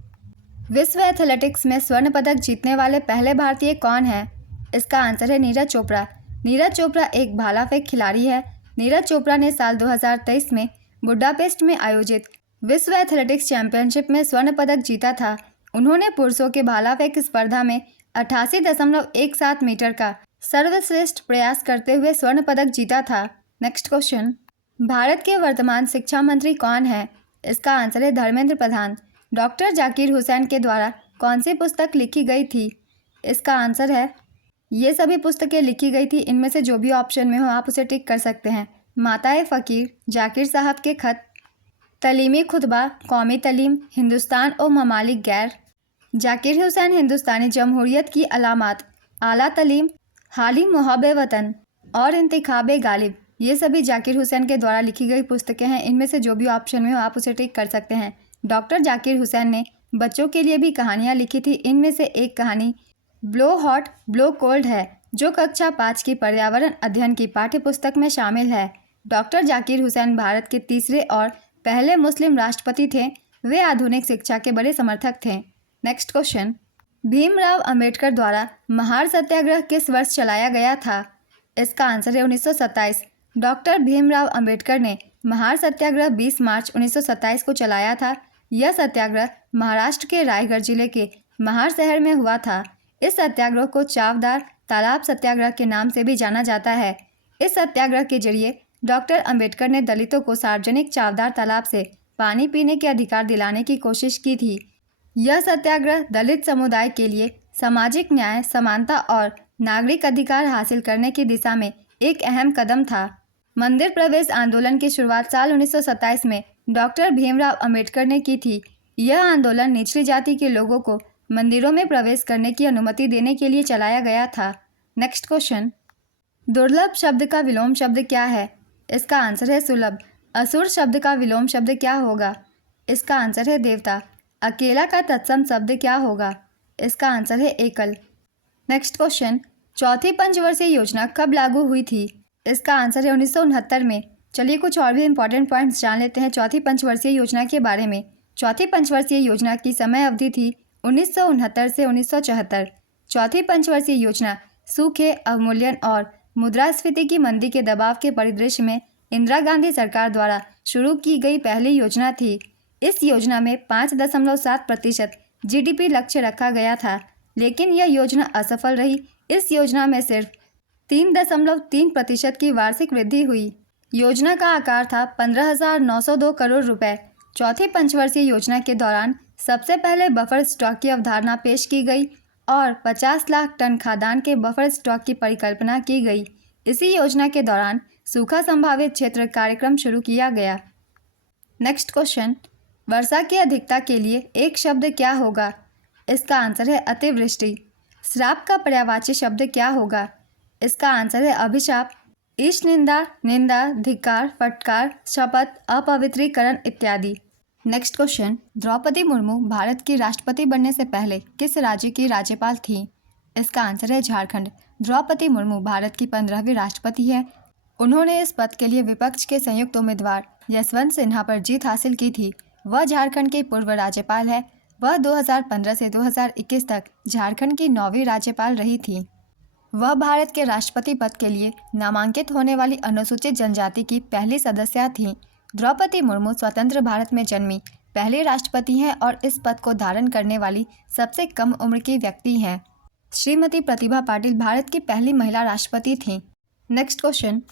विश्व एथलेटिक्स में स्वर्ण पदक जीतने वाले पहले भारतीय कौन हैं? इसका आंसर है नीरज चोपड़ा। नीरज चोपड़ा एक भाला फेंक खिलाड़ी है। नीरज चोपड़ा ने साल 2023 में बुडापेस्ट में आयोजित विश्व एथलेटिक्स चैंपियनशिप में स्वर्ण पदक जीता था। उन्होंने पुरुषों के भाला फेंक स्पर्धा में 88.17 मीटर का सर्वश्रेष्ठ प्रयास करते हुए स्वर्ण पदक जीता था। नेक्स्ट क्वेश्चन, भारत के वर्तमान शिक्षा मंत्री कौन है? इसका आंसर है धर्मेंद्र प्रधान। डॉक्टर जाकिर हुसैन के द्वारा कौन सी पुस्तक लिखी गई थी? इसका आंसर है, ये सभी पुस्तकें लिखी गई थी, इनमें से जो भी ऑप्शन में हो आप उसे टिक कर सकते हैं। माताए फ़कीर, जाकिर साहब के खत, तलीमी खुतबा, कौमी तलीम, हिंदुस्तान और ममालिक गैर, जाकिर हुसैन हिंदुस्तानी जमहूरियत की अलामात, आला तलीम, हाली मुहब्बे वतन और इंतिखाबे गालिब। ये सभी जाकिर हुसैन के द्वारा लिखी गई पुस्तकें हैं, इनमें से जो भी ऑप्शन में हो आप उसे टिक कर सकते हैं। डॉक्टर जाकिर हुसैन ने बच्चों के लिए भी कहानियाँ लिखी थी, इनमें से एक कहानी ब्लो हॉट ब्लो कोल्ड है, जो कक्षा 5 की पर्यावरण अध्ययन की पाठ्य पुस्तक में शामिल है। डॉक्टर जाकिर हुसैन भारत के तीसरे और पहले मुस्लिम राष्ट्रपति थे। वे आधुनिक शिक्षा के बड़े समर्थक थे। नेक्स्ट क्वेश्चन, भीमराव अंबेडकर द्वारा महार सत्याग्रह किस वर्ष चलाया गया था? इसका आंसर है 1927। डॉक्टर भीमराव अंबेडकर ने महार सत्याग्रह 20 मार्च 1927 को चलाया था। यह सत्याग्रह महाराष्ट्र के रायगढ़ जिले के महार शहर में हुआ था। इस सत्याग्रह को चावदार तालाब सत्याग्रह के नाम से भी जाना जाता है। इस सत्याग्रह के जरिए डॉक्टर अंबेडकर ने दलितों को सार्वजनिक चावदार तालाब से पानी पीने के अधिकार दिलाने की कोशिश की थी। यह सत्याग्रह दलित समुदाय के लिए सामाजिक न्याय, समानता और नागरिक अधिकार हासिल करने की दिशा में एक अहम कदम था। मंदिर प्रवेश आंदोलन की शुरुआत साल 1927 में डॉक्टर भीमराव अंबेडकर ने की थी। यह आंदोलन निचली जाति के लोगों को मंदिरों में प्रवेश करने की अनुमति देने के लिए चलाया गया था। नेक्स्ट क्वेश्चन, दुर्लभ शब्द का विलोम शब्द क्या है? इसका आंसर है सुलभ। असुर शब्द का विलोम शब्द क्या होगा? इसका आंसर है देवता। अकेला का तत्सम शब्द क्या होगा? इसका आंसर है एकल। नेक्स्ट क्वेश्चन, चौथी पंचवर्षीय योजना कब लागू हुई थी? इसका आंसर है 1969 में। चलिए कुछ और भी इंपॉर्टेंट पॉइंट्स जान लेते हैं चौथी पंचवर्षीय योजना के बारे में। चौथी पंचवर्षीय योजना की समय अवधि थी 1969 से 1974। चौथी पंचवर्षीय योजना सूखे, अवमूल्यन और मुद्रास्फीति की मंदी के दबाव के परिदृश्य में इंदिरा गांधी सरकार द्वारा शुरू की गई पहली योजना थी। इस योजना में 5.7% GDP लक्ष्य रखा गया था, लेकिन यह योजना असफल रही। इस योजना में सिर्फ 3.3% की वार्षिक वृद्धि हुई। योजना का आकार था 15,902 करोड़ रुपए। चौथी पंचवर्षीय योजना के दौरान सबसे पहले बफर स्टॉक की अवधारणा पेश की गई और 50 लाख टन खाद्यान्न के बफर स्टॉक की परिकल्पना की गई। इसी योजना के दौरान सूखा संभावित क्षेत्र कार्यक्रम शुरू किया गया। नेक्स्ट क्वेश्चन, वर्षा की अधिकता के लिए एक शब्द क्या होगा? इसका आंसर है अतिवृष्टि। श्राप का पर्यायवाची शब्द क्या होगा? इसका आंसर है अभिशाप। ईश निंदा, निंदा, धिक्कार, फटकार, शपथ, अपवित्रीकरण इत्यादि। नेक्स्ट क्वेश्चन, द्रौपदी मुर्मू भारत की राष्ट्रपति बनने से पहले किस राज्य की राज्यपाल थी? इसका आंसर है झारखंड। द्रौपदी मुर्मू भारत की 15वीं राष्ट्रपति है। उन्होंने इस पद के लिए विपक्ष के संयुक्त उम्मीदवार यशवंत सिन्हा पर जीत हासिल की थी। वह झारखंड की पूर्व राज्यपाल है। वह 2015 से 2021 तक झारखंड की 9वीं राज्यपाल रही थी। वह भारत के राष्ट्रपति पद के लिए नामांकित होने वाली अनुसूचित जनजाति की पहली सदस्य थीं। द्रौपदी मुर्मू स्वतंत्र भारत में जन्मी पहली राष्ट्रपति हैं और इस पद को धारण करने वाली सबसे कम उम्र की व्यक्ति हैं। श्रीमती प्रतिभा पाटिल भारत की पहली महिला राष्ट्रपति थीं। नेक्स्ट क्वेश्चन,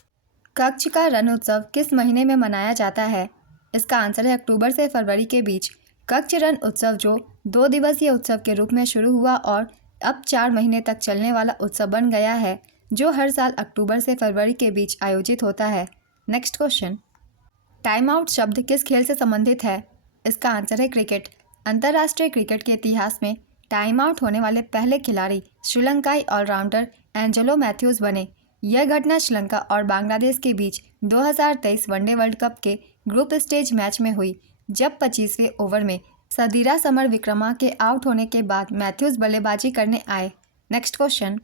कच्छ का रण उत्सव किस महीने में मनाया जाता है? इसका आंसर है अक्टूबर से फरवरी के बीच। कच्छ रण उत्सव जो 2 दिवसीय उत्सव के रूप में शुरू हुआ और अब 4 महीने तक चलने वाला उत्सव बन गया है, जो हर साल अक्टूबर से फरवरी के बीच आयोजित होता है। नेक्स्ट क्वेश्चन, टाइम आउट शब्द किस खेल से संबंधित है? इसका आंसर है क्रिकेट। अंतर्राष्ट्रीय क्रिकेट के इतिहास में टाइम आउट होने वाले पहले खिलाड़ी श्रीलंकाई ऑलराउंडर एंजेलो मैथ्यूज बने। यह घटना श्रीलंका और बांग्लादेश के बीच 2023 वनडे वर्ल्ड कप के ग्रुप स्टेज मैच में हुई, जब 25वें ओवर में सदीरा समर विक्रमा के आउट होने के बाद मैथ्यूज बल्लेबाजी करने आए। नेक्स्ट क्वेश्चन,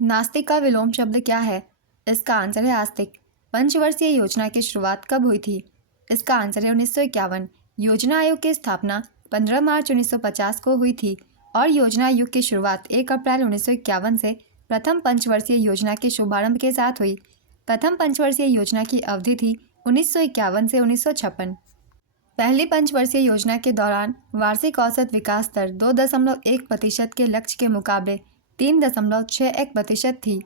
नास्तिक का विलोम शब्द क्या है? इसका आंसर है आस्तिक। पंचवर्षीय योजना की शुरुआत कब हुई थी? इसका आंसर है 1951। योजना आयोग की स्थापना 15 मार्च 1950 को हुई थी और योजना युग की शुरुआत 1 अप्रैल 1951 से प्रथम पंचवर्षीय योजना के शुभारंभ के साथ हुई। प्रथम पंचवर्षीय योजना की अवधि थी 1951 से 1956। पहली पंचवर्षीय योजना के दौरान वार्षिक औसत विकास दर 2.1% के लक्ष्य के मुकाबले 3.61% थी।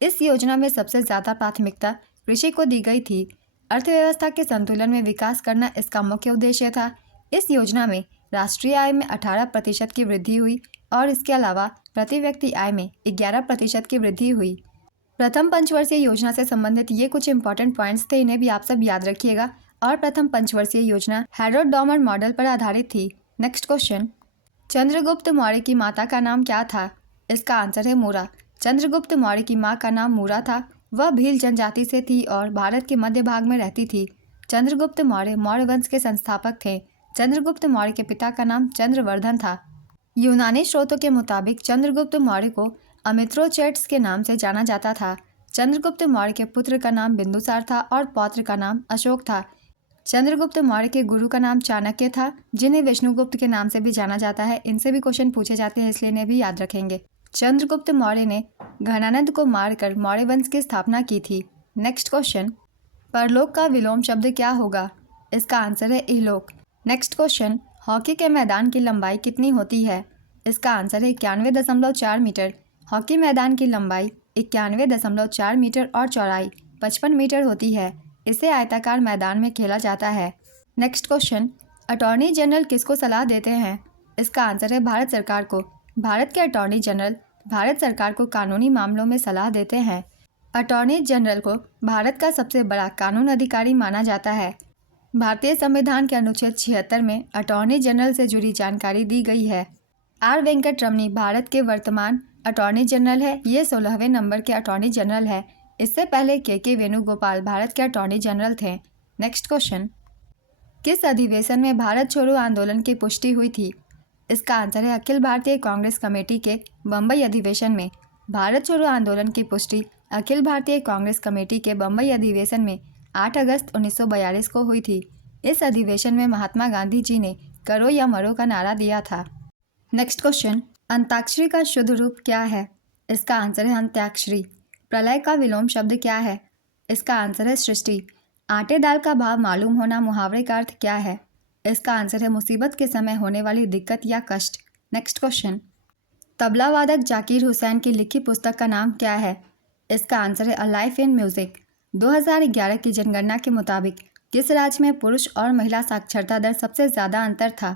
इस योजना में सबसे ज़्यादा प्राथमिकता कृषि को दी गई थी। अर्थव्यवस्था के संतुलन में विकास करना इसका मुख्य उद्देश्य था। इस योजना में राष्ट्रीय आय में 18% की वृद्धि हुई और इसके अलावा प्रति व्यक्ति आय में 11% की वृद्धि हुई। प्रथम पंचवर्षीय योजना से संबंधित ये कुछ इंपॉर्टेंट पॉइंट्स थे, इन्हें भी आप सब याद रखिएगा। और प्रथम पंचवर्षीय योजना हैरोल्ड डॉमर मॉडल पर आधारित थी। नेक्स्ट क्वेश्चन, चंद्रगुप्त मौर्य की माता का नाम क्या था? इसका आंसर है मूरा। चंद्रगुप्त मौर्य की माँ का नाम मूरा था। वह भील जनजाति से थी और भारत के मध्य भाग में रहती थी। चंद्रगुप्त मौर्य मौर्य वंश के संस्थापक थे। चंद्रगुप्त मौर्य के पिता का नाम चंद्रवर्धन था। यूनानी स्रोतों के मुताबिक चंद्रगुप्त मौर्य को अमित्रोचेट्स के नाम से जाना जाता था। चंद्रगुप्त मौर्य के पुत्र का नाम बिंदुसार था और पौत्र का नाम अशोक था। चंद्रगुप्त मौर्य के गुरु का नाम चाणक्य था, जिन्हें विष्णुगुप्त के नाम से भी जाना जाता है। इनसे भी क्वेश्चन पूछे जाते हैं, इसलिए इन्हें भी याद रखेंगे। चंद्रगुप्त मौर्य ने घनानंद को मारकर मौर्य वंश की स्थापना की थी। नेक्स्ट क्वेश्चन, परलोक का विलोम शब्द क्या होगा? इसका आंसर है इहलोक। नेक्स्ट क्वेश्चन, हॉकी के मैदान की लंबाई कितनी होती है? इसका आंसर है 91.4 मीटर। हॉकी मैदान की लंबाई 91.4 मीटर और चौड़ाई 55 मीटर होती है। इसे आयताकार मैदान में खेला जाता है। नेक्स्ट क्वेश्चन, अटॉर्नी जनरल किसको सलाह देते हैं? इसका आंसर है भारत सरकार को। भारत के अटॉर्नी जनरल भारत सरकार को कानूनी मामलों में सलाह देते हैं। अटॉर्नी जनरल को भारत का सबसे बड़ा कानून अधिकारी माना जाता है। भारतीय संविधान के अनुच्छेद 76 में अटॉर्नी जनरल से जुड़ी जानकारी दी गई है। आर वेंकट रमनी भारत के वर्तमान अटॉर्नी जनरल है। ये 16वें नंबर के अटॉर्नी जनरल है। इससे पहले के वेणुगोपाल भारत के अटॉर्नी जनरल थे। नेक्स्ट क्वेश्चन, किस अधिवेशन में भारत छोड़ो आंदोलन की पुष्टि हुई थी? इसका आंसर है अखिल भारतीय कांग्रेस कमेटी के बम्बई अधिवेशन में। भारत छोड़ो आंदोलन की पुष्टि अखिल भारतीय कांग्रेस कमेटी के बम्बई अधिवेशन में 8 अगस्त 1942 को हुई थी। इस अधिवेशन में महात्मा गांधी जी ने करो या मरो का नारा दिया था। नेक्स्ट क्वेश्चन, अंताक्षरी का शुद्ध रूप क्या है? इसका आंसर है अंत्याक्षरी। प्रलय का विलोम शब्द क्या है? इसका आंसर है सृष्टि। आटे दाल का भाव मालूम होना मुहावरे का अर्थ क्या है? इसका आंसर है मुसीबत के समय होने वाली दिक्कत या कष्ट। नेक्स्ट क्वेश्चन, तबला वादक जाकिर हुसैन की लिखी पुस्तक का नाम क्या है? इसका आंसर है अ लाइफ इन म्यूजिक। 2011 की जनगणना के मुताबिक किस राज्य में पुरुष और महिला साक्षरता दर सबसे ज़्यादा अंतर था?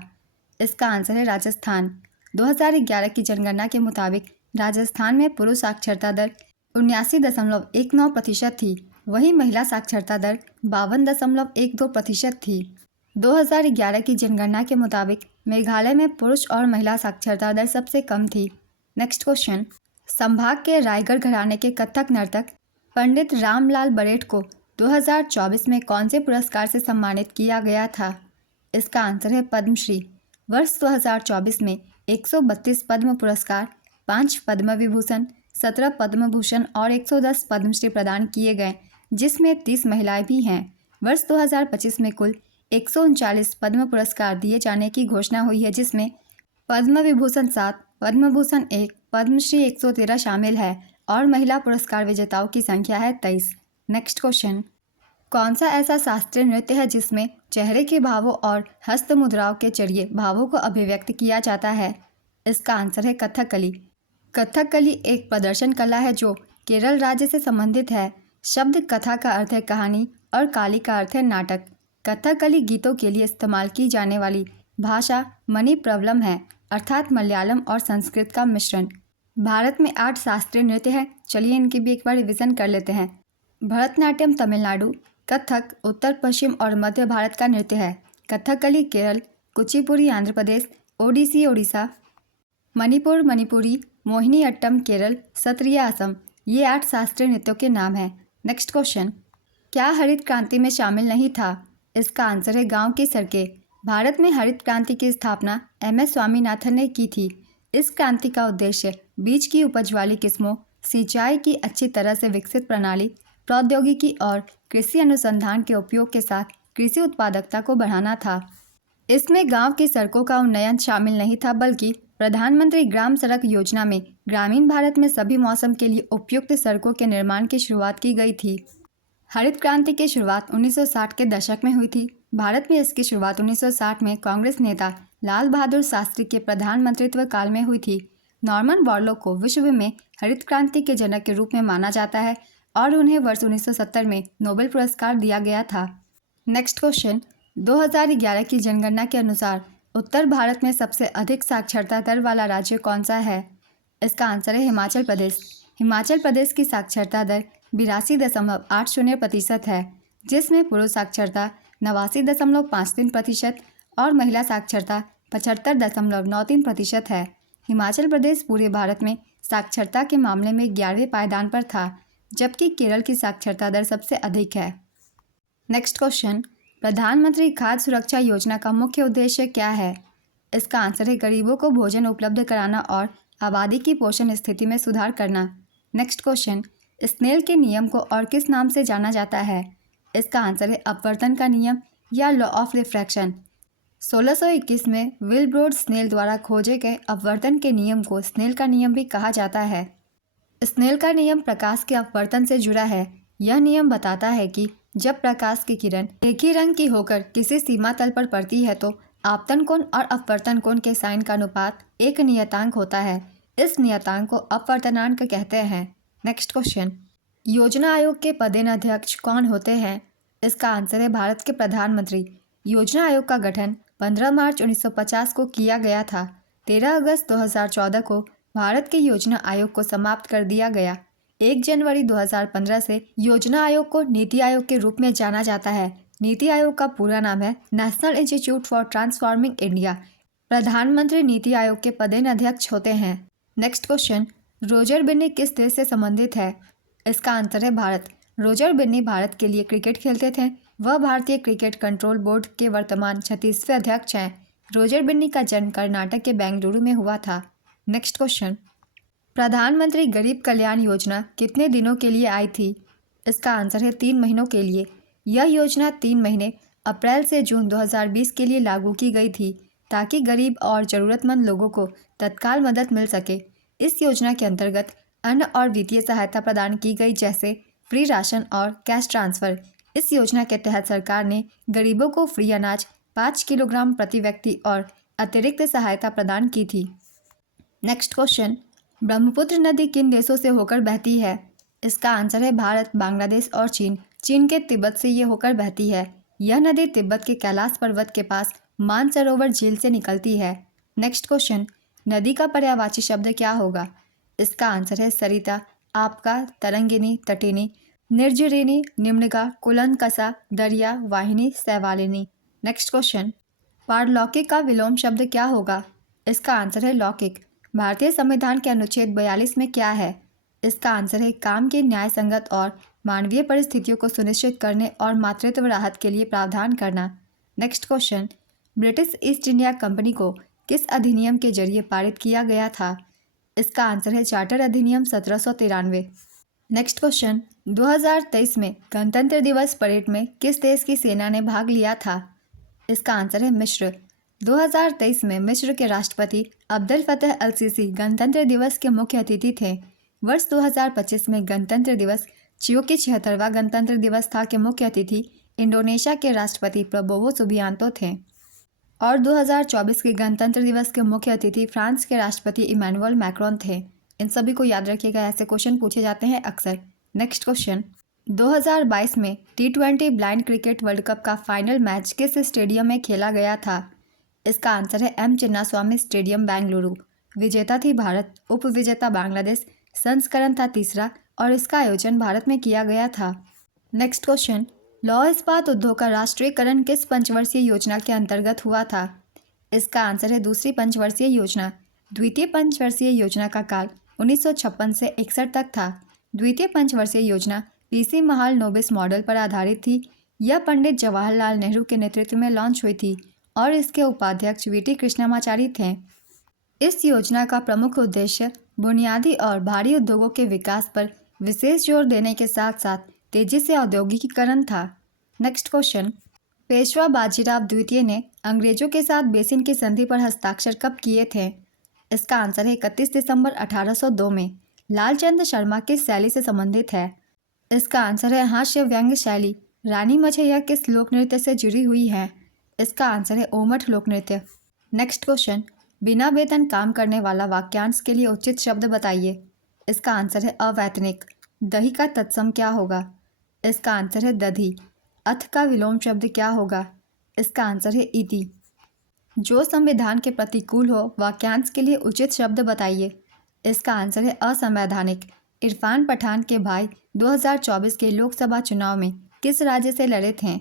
इसका आंसर है राजस्थान। 2011 की जनगणना के मुताबिक राजस्थान में पुरुष साक्षरता दर 79.19% थी, वहीं महिला साक्षरता दर 52.12% थी। 2011 की जनगणना के मुताबिक मेघालय में पुरुष और महिला साक्षरता दर सबसे कम थी। नेक्स्ट क्वेश्चन, संभाग के रायगढ़ घराने के कथक नर्तक पंडित रामलाल बरेठ को 2024 में कौन से पुरस्कार से सम्मानित किया गया था? इसका आंसर है पद्मश्री। वर्ष 2024 में 132 पद्म पुरस्कार, 5 पद्म विभूषण, 17 पद्म भूषण और 110 पद्मश्री प्रदान किए गए, जिसमें 30 महिलाएं भी हैं। वर्ष 2025 में कुल 139 पद्म पुरस्कार दिए जाने की घोषणा हुई है, जिसमें पद्म विभूषण 7, पद्म भूषण 1, पद्मश्री 113 शामिल है और महिला पुरस्कार विजेताओं की संख्या है 23। नेक्स्ट क्वेश्चन, कौन सा ऐसा शास्त्रीय नृत्य है जिसमें चेहरे के भावों और हस्त मुद्राओं के जरिए भावों को अभिव्यक्त किया जाता है? इसका आंसर है कथकली। कथकली एक प्रदर्शन कला है जो केरल राज्य से संबंधित है। शब्द कथा का अर्थ है कहानी और काली का अर्थ है नाटक। कथकली गीतों के लिए इस्तेमाल की जाने वाली भाषा मणिप्रवलम है, अर्थात मलयालम और संस्कृत का मिश्रण। भारत में 8 शास्त्रीय नृत्य हैं। चलिए इनकी भी एक बार रिविजन कर लेते हैं। भरतनाट्यम तमिलनाडु, कथक उत्तर पश्चिम और मध्य भारत का नृत्य है। कथकली केरल, कुचिपुड़ी आंध्र प्रदेश, ओडिसी ओडिशा, मणिपुर मणिपुरी, मोहिनीअट्टम केरल, सत्रिय असम, ये 8 शास्त्रीय नृत्यों के नाम हैं। नेक्स्ट क्वेश्चन, क्या हरित क्रांति में शामिल नहीं था? इसका आंसर है गांव की सड़कें। भारत में हरित क्रांति की स्थापना MS स्वामीनाथन ने की थी। इस क्रांति का उद्देश्य बीज की उपज वाली किस्मों, सिंचाई की अच्छी तरह से विकसित प्रणाली, प्रौद्योगिकी और कृषि अनुसंधान के उपयोग के साथ कृषि उत्पादकता को बढ़ाना था। इसमें गांव की सड़कों का उन्नयन शामिल नहीं था, बल्कि प्रधानमंत्री ग्राम सड़क योजना में ग्रामीण भारत में सभी मौसम के लिए उपयुक्त सड़कों के निर्माण की शुरुआत की गई थी। हरित क्रांति की शुरुआत 1960 के दशक में हुई थी। भारत में इसकी शुरुआत 1960 में कांग्रेस नेता लाल बहादुर शास्त्री के प्रधानमंत्रित्व काल में हुई थी। नॉर्मन बोरलॉग को विश्व में हरित क्रांति के जनक के रूप में माना जाता है और उन्हें वर्ष 1970 में नोबेल पुरस्कार दिया गया था। नेक्स्ट क्वेश्चन, 2011 की जनगणना के अनुसार उत्तर भारत में सबसे अधिक साक्षरता दर वाला राज्य कौन सा है? इसका आंसर है हिमाचल प्रदेश। हिमाचल प्रदेश की साक्षरता दर 82.80% है, जिसमें पुरुष साक्षरता 89.53% और महिला साक्षरता 75.93% है। हिमाचल प्रदेश पूरे भारत में साक्षरता के मामले में 11वें पायदान पर था, जबकि केरल की साक्षरता दर सबसे अधिक है। नेक्स्ट क्वेश्चन, प्रधानमंत्री खाद्य सुरक्षा योजना का मुख्य उद्देश्य क्या है? इसका आंसर है गरीबों को भोजन उपलब्ध कराना और आबादी की पोषण स्थिति में सुधार करना। नेक्स्ट क्वेश्चन, स्नेल के नियम को और किस नाम से जाना जाता है? इसका आंसर है अपवर्तन का नियम या लॉ ऑफ रिफ्रैक्शन। 1621 में विलब्रोड स्नेल द्वारा खोजे गए अपवर्तन के नियम को स्नेल का नियम भी कहा जाता है। स्नेल का नियम प्रकाश के अपवर्तन से जुड़ा है। यह नियम बताता है कि जब प्रकाश की किरण एक ही रंग की होकर किसी सीमा तल पर पड़ती है तो आपतन कोण और अपवर्तन कोण के साइन का अनुपात एक नियतांक होता है। इस नियतांक को अपवर्तनांक कहते हैं। नेक्स्ट क्वेश्चन, योजना आयोग के पदेनाध्यक्ष कौन होते हैं? इसका आंसर है भारत के प्रधानमंत्री। योजना आयोग का गठन 15 मार्च 1950 को किया गया था। 13 अगस्त 2014 को भारत के योजना आयोग को समाप्त कर दिया गया। 1 जनवरी 2015 से योजना आयोग को नीति आयोग के रूप में जाना जाता है। नीति आयोग का पूरा नाम है national institute for transforming India. प्रधानमंत्री नीति आयोग के पदेनाध्यक्ष होते हैं। नेक्स्ट क्वेश्चन, रोजर बिन्नी किस देश से संबंधित है? इसका आंसर है भारत। रोजर बिन्नी भारत के लिए क्रिकेट खेलते थे। वह भारतीय क्रिकेट कंट्रोल बोर्ड के वर्तमान 36वें अध्यक्ष हैं। रोजर बिन्नी का जन्म कर्नाटक के बेंगलुरु में हुआ था। नेक्स्ट क्वेश्चन, प्रधानमंत्री गरीब कल्याण योजना कितने दिनों के लिए आई थी? इसका आंसर है 3 महीनों के लिए। यह योजना 3 महीने अप्रैल से जून 2020 के लिए लागू की गई थी, ताकि गरीब और ज़रूरतमंद लोगों को तत्काल मदद मिल सके। इस योजना के अंतर्गत अन्न और वित्तीय सहायता प्रदान की गई, जैसे फ्री राशन और कैश ट्रांसफ़र। इस योजना के तहत सरकार ने गरीबों को फ्री अनाज 5 किलोग्राम प्रति व्यक्ति और अतिरिक्त सहायता प्रदान की थी। नेक्स्ट क्वेश्चन, ब्रह्मपुत्र नदी किन देशों से होकर बहती है? इसका आंसर है भारत, बांग्लादेश और चीन। चीन के तिब्बत से ये होकर बहती है। यह नदी तिब्बत के कैलाश पर्वत के पास मानसरोवर झील से निकलती है। नेक्स्ट क्वेश्चन, नदी का पर्यायवाची शब्द क्या होगा? इसका आंसर है सरिता, आपका, तरंगिनी, तटिनी, निर्जरिनी, निम्नगा, कुलंकसा, दरिया, वाहिनी, शैवालिनी। नेक्स्ट क्वेश्चन, पारलौकिक का विलोम शब्द क्या होगा? इसका आंसर है लौकिक। भारतीय संविधान के अनुच्छेद 42 में क्या है? इसका आंसर है काम की न्याय संगत और मानवीय परिस्थितियों को सुनिश्चित करने और मातृत्व राहत के लिए प्रावधान करना। Next question, British east India company को किस अधिनियम के जरिए पारित किया गया था? इसका आंसर है चार्टर अधिनियम 1793। नेक्स्ट क्वेश्चन, 2023 में गणतंत्र दिवस परेड में किस देश की सेना ने भाग लिया था? इसका आंसर है मिस्र। 2023 में मिस्र के राष्ट्रपति अब्दुल फतेह अल सीसी गणतंत्र दिवस के मुख्य अतिथि थे। वर्ष 2025 में गणतंत्र दिवस चियो के 76वां गणतंत्र दिवस था के मुख्य अतिथि इंडोनेशिया के राष्ट्रपति प्रबोवो सुबियांतो थे और 2024 के गणतंत्र दिवस के मुख्य अतिथि फ्रांस के राष्ट्रपति इमैनुअल मैक्रोन थे। इन सभी को याद रखिएगा, ऐसे क्वेश्चन पूछे जाते हैं अक्सर। नेक्स्ट क्वेश्चन, 2022 में T20 blind cricket world cup का फाइनल मैच किस स्टेडियम में खेला गया था? इसका आंसर है एम चिन्नास्वामी स्टेडियम, बेंगलुरु। विजेता थी भारत, उप विजेता बांग्लादेश। संस्करण था तीसरा और इसका आयोजन भारत में किया गया था। नेक्स्ट क्वेश्चन, लौह इस्पात उद्योग का राष्ट्रीयकरण किस पंचवर्षीय योजना के अंतर्गत हुआ था? इसका आंसर है दूसरी पंचवर्षीय योजना। द्वितीय पंचवर्षीय योजना का काल 1956 से 61 तक था। द्वितीय पंचवर्षीय योजना पीसी महालनोबिस मॉडल पर आधारित थी। यह पंडित जवाहरलाल नेहरू के नेतृत्व में लॉन्च हुई थी और इसके उपाध्यक्ष वीटी कृष्णमाचारी थे। इस योजना का प्रमुख उद्देश्य बुनियादी और भारी उद्योगों के विकास पर विशेष जोर देने के साथ साथ तेजी से औद्योगिकीकरण था। नेक्स्ट क्वेश्चन, पेशवा बाजीराव द्वितीय ने अंग्रेजों के साथ बेसिन की संधि पर हस्ताक्षर कब किए थे? इसका आंसर है 31 दिसंबर 1802 में। लालचंद शर्मा किस शैली से संबंधित है? इसका आंसर है हास्य व्यंग्य शैली। रानी मछैया किस लोक नृत्य से जुड़ी हुई है? इसका आंसर है ओमठ लोक नृत्य। नेक्स्ट क्वेश्चन, बिना वेतन काम करने वाला वाक्यांश के लिए उचित शब्द बताइए। इसका आंसर है अवैतनिक। दही का तत्सम क्या होगा? इसका आंसर है दधी। अथ का विलोम शब्द क्या होगा? इसका आंसर है इति। जो संविधान के प्रतिकूल हो वाक्यांश के लिए उचित शब्द बताइए। इसका आंसर है असंवैधानिक। इरफान पठान के भाई 2024 के लोकसभा चुनाव में किस राज्य से लड़े थे?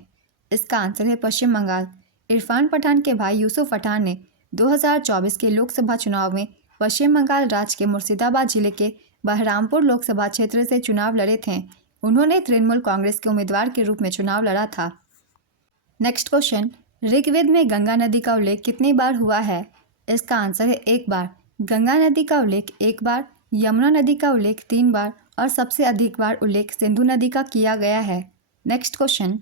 इसका आंसर है पश्चिम बंगाल। इरफान पठान के भाई यूसुफ पठान ने 2024 के लोकसभा चुनाव में पश्चिम बंगाल राज्य के मुर्शिदाबाद जिले के बहरामपुर लोकसभा क्षेत्र से चुनाव लड़े थे। उन्होंने तृणमूल कांग्रेस के उम्मीदवार के रूप में चुनाव लड़ा था। नेक्स्ट क्वेश्चन, ऋग्वेद में गंगा नदी का उल्लेख कितनी बार हुआ है? इसका आंसर है 1 बार। गंगा नदी का उल्लेख 1 बार, यमुना नदी का उल्लेख 3 बार और सबसे अधिक बार उल्लेख सिंधु नदी का किया गया है। नेक्स्ट क्वेश्चन,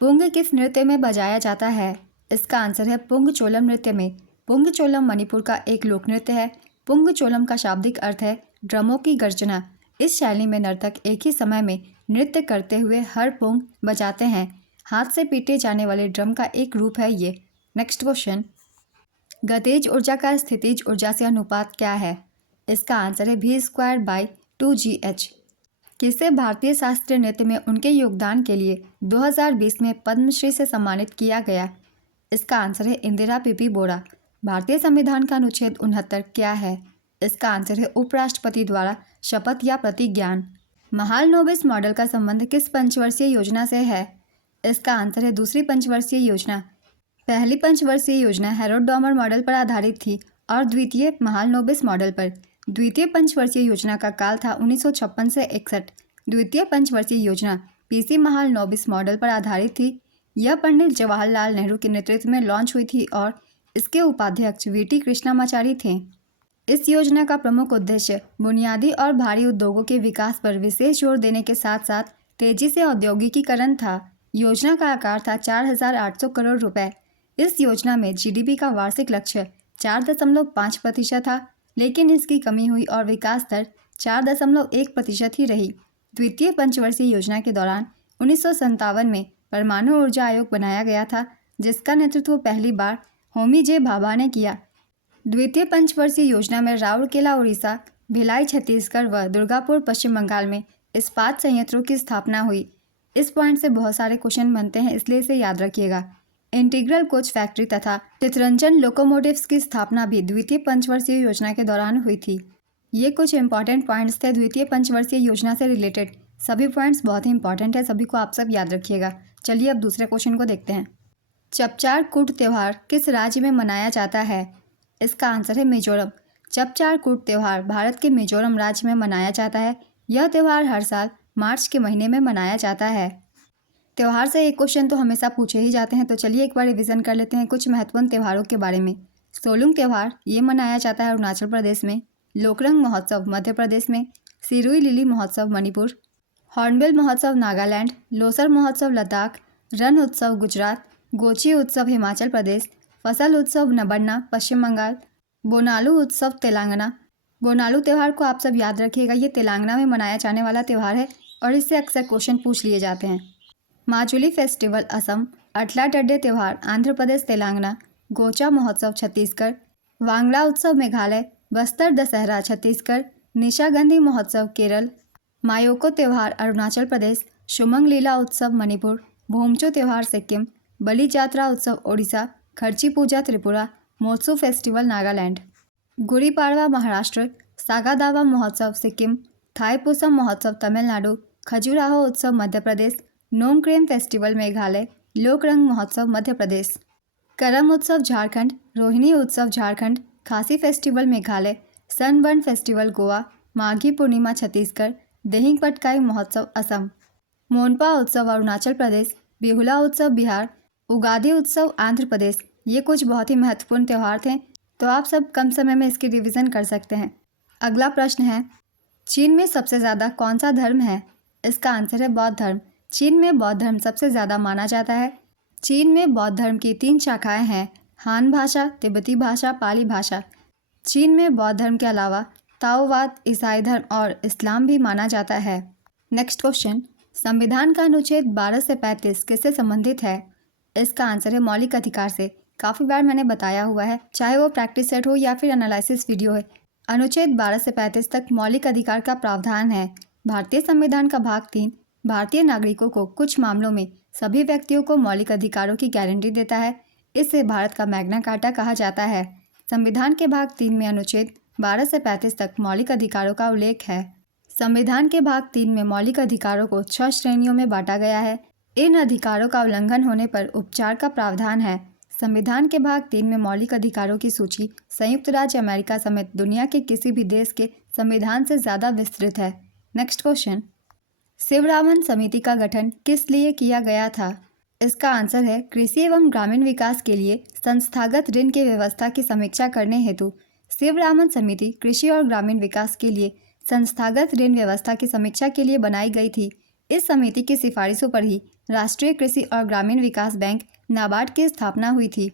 पुंग किस नृत्य में बजाया जाता है? इसका आंसर है पुंग चोलम नृत्य में। पुंग चोलम मणिपुर का एक लोक नृत्य है। पुंग चोलम का शाब्दिक अर्थ है ड्रमों की गर्जना। इस शैली में नर्तक एक ही समय में नृत्य करते हुए हर पुंग बजाते हैं। हाथ से पीटे जाने वाले ड्रम का एक रूप है ये। नेक्स्ट क्वेश्चन, गतिज ऊर्जा का स्थितिज ऊर्जा से अनुपात क्या है? इसका आंसर है v²/2gh। किसे भारतीय शास्त्रीय नृत्य में उनके योगदान के लिए 2020 में पद्मश्री से सम्मानित किया गया? इसका आंसर है इंदिरा पीपी बोरा। भारतीय संविधान का अनुच्छेद 69 क्या है? इसका आंसर है उपराष्ट्रपति द्वारा शपथ या प्रतिज्ञान। महालनोबिस मॉडल का संबंध किस पंचवर्षीय योजना से है? इसका आंसर है दूसरी पंचवर्षीय योजना। पहली पंचवर्षीय योजना हैरोल्ड डॉमर मॉडल पर आधारित थी और द्वितीय महालनोबिस मॉडल पर। द्वितीय पंचवर्षीय योजना का काल था 1956 से 61। द्वितीय पंचवर्षीय योजना पीसी महालनोबिस मॉडल पर आधारित थी। यह पंडित जवाहरलाल नेहरू के नेतृत्व में लॉन्च हुई थी और इसके उपाध्यक्ष वीटी कृष्णामाचारी थे। इस योजना का प्रमुख उद्देश्य बुनियादी और भारी उद्योगों के विकास पर विशेष जोर देने के साथ साथ तेजी से औद्योगिकीकरण था। योजना का आकार था 4,800 करोड़ रुपए। इस योजना में जीडीपी का वार्षिक लक्ष्य 4.5% था, लेकिन इसकी कमी हुई और विकास दर 4.1% ही रही। द्वितीय पंचवर्षीय योजना के दौरान 1957 में परमाणु ऊर्जा आयोग बनाया गया था, जिसका नेतृत्व पहली बार होमी जे भाभा ने किया। द्वितीय पंचवर्षीय योजना में राउरकेला उड़ीसा, भिलाई छत्तीसगढ़ व दुर्गापुर पश्चिम बंगाल में इस्पात संयंत्रों की स्थापना हुई। इस पॉइंट से बहुत सारे क्वेश्चन बनते हैं, इसलिए इसे याद रखिएगा। इंटीग्रल कोच फैक्ट्री तथा चितरंजन लोकोमोटिव्स की स्थापना भी द्वितीय पंचवर्षीय योजना के दौरान हुई थी। ये कुछ इंपॉर्टेंट पॉइंट्स थे द्वितीय पंचवर्षीय योजना से रिलेटेड। सभी पॉइंट्स बहुत ही इंपॉर्टेंट है, सभी को आप सब याद रखिएगा। चलिए अब दूसरे क्वेश्चन को देखते हैं। चपचार कूट त्यौहार किस राज्य में मनाया जाता है? इसका आंसर है मिजोरम। चपचार कूट त्यौहार भारत के मिजोरम राज्य में मनाया जाता है। यह त्यौहार हर साल मार्च के महीने में मनाया जाता है। त्यौहार से एक क्वेश्चन तो हमेशा पूछे ही जाते हैं, तो चलिए एक बार रिवीजन कर लेते हैं कुछ महत्वपूर्ण त्यौहारों के बारे में। सोलुंग त्यौहार ये मनाया जाता है अरुणाचल प्रदेश में। लोकरंग महोत्सव मध्य प्रदेश में। सिरुई लिली महोत्सव मणिपुर। हॉर्नबिल महोत्सव नागालैंड। लोसर महोत्सव लद्दाख। रण उत्सव गुजरात। गोची उत्सव हिमाचल प्रदेश। फसल उत्सव नबन्ना पश्चिम बंगाल। बोनालू उत्सव तेलंगाना। बोनालू त्यौहार को आप सब याद रखिएगा, ये तेलंगाना में मनाया जाने वाला त्यौहार है और इससे अक्सर क्वेश्चन पूछ लिए जाते हैं। माजुली फेस्टिवल असम। अटला टड्डे त्यौहार आंध्र प्रदेश तेलंगाना। गोचा महोत्सव छत्तीसगढ़। वांगड़ा उत्सव मेघालय। बस्तर दशहरा छत्तीसगढ़। निशागंधी महोत्सव केरल। मायोको त्यौहार अरुणाचल प्रदेश। शुमंग लीला उत्सव मणिपुर। भूमचो त्यौहार सिक्किम। बलि जात्रा उत्सव ओडिशा। खर्ची पूजा त्रिपुरा। मोत्सू फेस्टिवल नागालैंड। गुड़ी पाड़वा महाराष्ट्र। सागादावा महोत्सव सिक्किम। थाईपुसम महोत्सव तमिलनाडु। खजुराहो उत्सव मध्य प्रदेश। नोमक्रेम फेस्टिवल मेघालय। लोकरंग महोत्सव मध्य प्रदेश। करम उत्सव झारखंड। रोहिणी उत्सव Jharkhand. Khasi festival Meghalaya. Sunburn festival Goa. Maghi Purnima Chhattisgarh. Dihing Patkai महोत्सव असम। मोनपा उत्सव अरुणाचल प्रदेश। बिहुला उत्सव बिहार। उगादी उत्सव आंध्र प्रदेश। ये कुछ बहुत ही महत्वपूर्ण त्यौहार थे, तो आप सब कम समय में इसकी रिवीजन कर सकते हैं। अगला प्रश्न है, चीन में सबसे ज़्यादा कौन सा धर्म है? इसका आंसर है बौद्ध धर्म। चीन में बौद्ध धर्म सबसे ज़्यादा माना जाता है। चीन में बौद्ध धर्म की 3 शाखाएं हैं, हान भाषा, तिब्बती भाषा, पाली भाषा। चीन में बौद्ध धर्म के अलावा ताओवाद, ईसाई धर्म और इस्लाम भी माना जाता है। नेक्स्ट क्वेश्चन, संविधान का अनुच्छेद 12 से 35 किससे संबंधित है? इसका आंसर है मौलिक अधिकार से। काफ़ी बार मैंने बताया हुआ है, चाहे वो प्रैक्टिस सेट हो या फिर एनालिसिस वीडियो है। अनुच्छेद 12 से 35 तक मौलिक अधिकार का प्रावधान है। भारतीय संविधान का भाग 3 भारतीय नागरिकों को कुछ मामलों में सभी व्यक्तियों को मौलिक अधिकारों की गारंटी देता है। इसे भारत का मैग्ना कार्टा कहा जाता है। संविधान के भाग 3 में अनुच्छेद 12 से 35 तक मौलिक अधिकारों का उल्लेख है। संविधान के भाग 3 में मौलिक अधिकारों को 6 श्रेणियों में बांटा गया है। इन अधिकारों का उल्लंघन होने पर उपचार का प्रावधान है। संविधान के भाग 3 में मौलिक अधिकारों की सूची संयुक्त राज्य अमेरिका समेत दुनिया के किसी भी देश के संविधान से ज़्यादा विस्तृत है। नेक्स्ट क्वेश्चन, शिवरामन समिति का गठन किस लिए किया गया था? इसका आंसर है कृषि एवं ग्रामीण विकास के लिए संस्थागत ऋण की व्यवस्था की समीक्षा करने हेतु शिवरामन समिति कृषि और ग्रामीण विकास के लिए संस्थागत ऋण व्यवस्था की समीक्षा के लिए बनाई गई थी। इस समिति की सिफारिशों पर ही राष्ट्रीय कृषि और ग्रामीण विकास बैंक नाबार्ड की स्थापना हुई थी।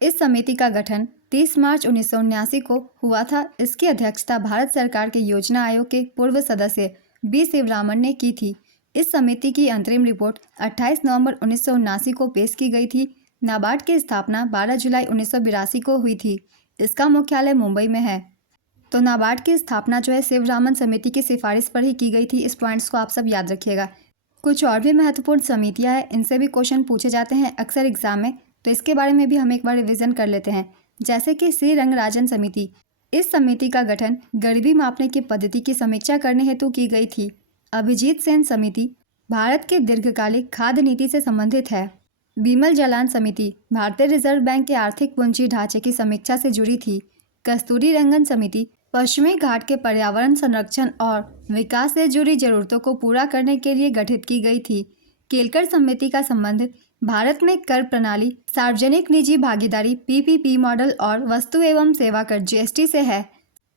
इस समिति का गठन 30 मार्च 1979 को हुआ था। इसकी अध्यक्षता भारत सरकार के योजना आयोग के पूर्व सदस्य बी शिवरामन ने की थी। इस समिति की अंतरिम रिपोर्ट 28 नवंबर 1979 को पेश की गई थी। नाबार्ड की स्थापना 12 जुलाई 1982 को हुई थी। इसका मुख्यालय मुंबई में है। तो नाबार्ड की स्थापना जो है शिवरामन समिति की सिफारिश पर ही की गई थी। इस पॉइंट्स को आप सब याद रखिएगा। कुछ और भी महत्वपूर्ण समितियां हैं, इनसे भी क्वेश्चन पूछे जाते हैं अक्सर एग्जाम में, तो इसके बारे में भी हम एक बार रिवीजन कर लेते हैं। जैसे कि श्री रंगराजन समिति, इस समिति का गठन गरीबी मापने की पद्धति की समीक्षा करने हेतु की गई थी। अभिजीत सेन समिति भारत की दीर्घकालिक खाद्य नीति से संबंधित है। बीमल जलान समिति भारतीय रिजर्व बैंक के आर्थिक पूंजी ढांचे की समीक्षा से जुड़ी थी। कस्तूरी रंगन समिति पश्चिमी घाट के पर्यावरण संरक्षण और विकास से जुड़ी जरूरतों को पूरा करने के लिए गठित की गई थी। केलकर समिति का संबंध भारत में कर प्रणाली, सार्वजनिक निजी भागीदारी पीपीपी मॉडल और वस्तु एवं सेवा कर जीएसटी से है।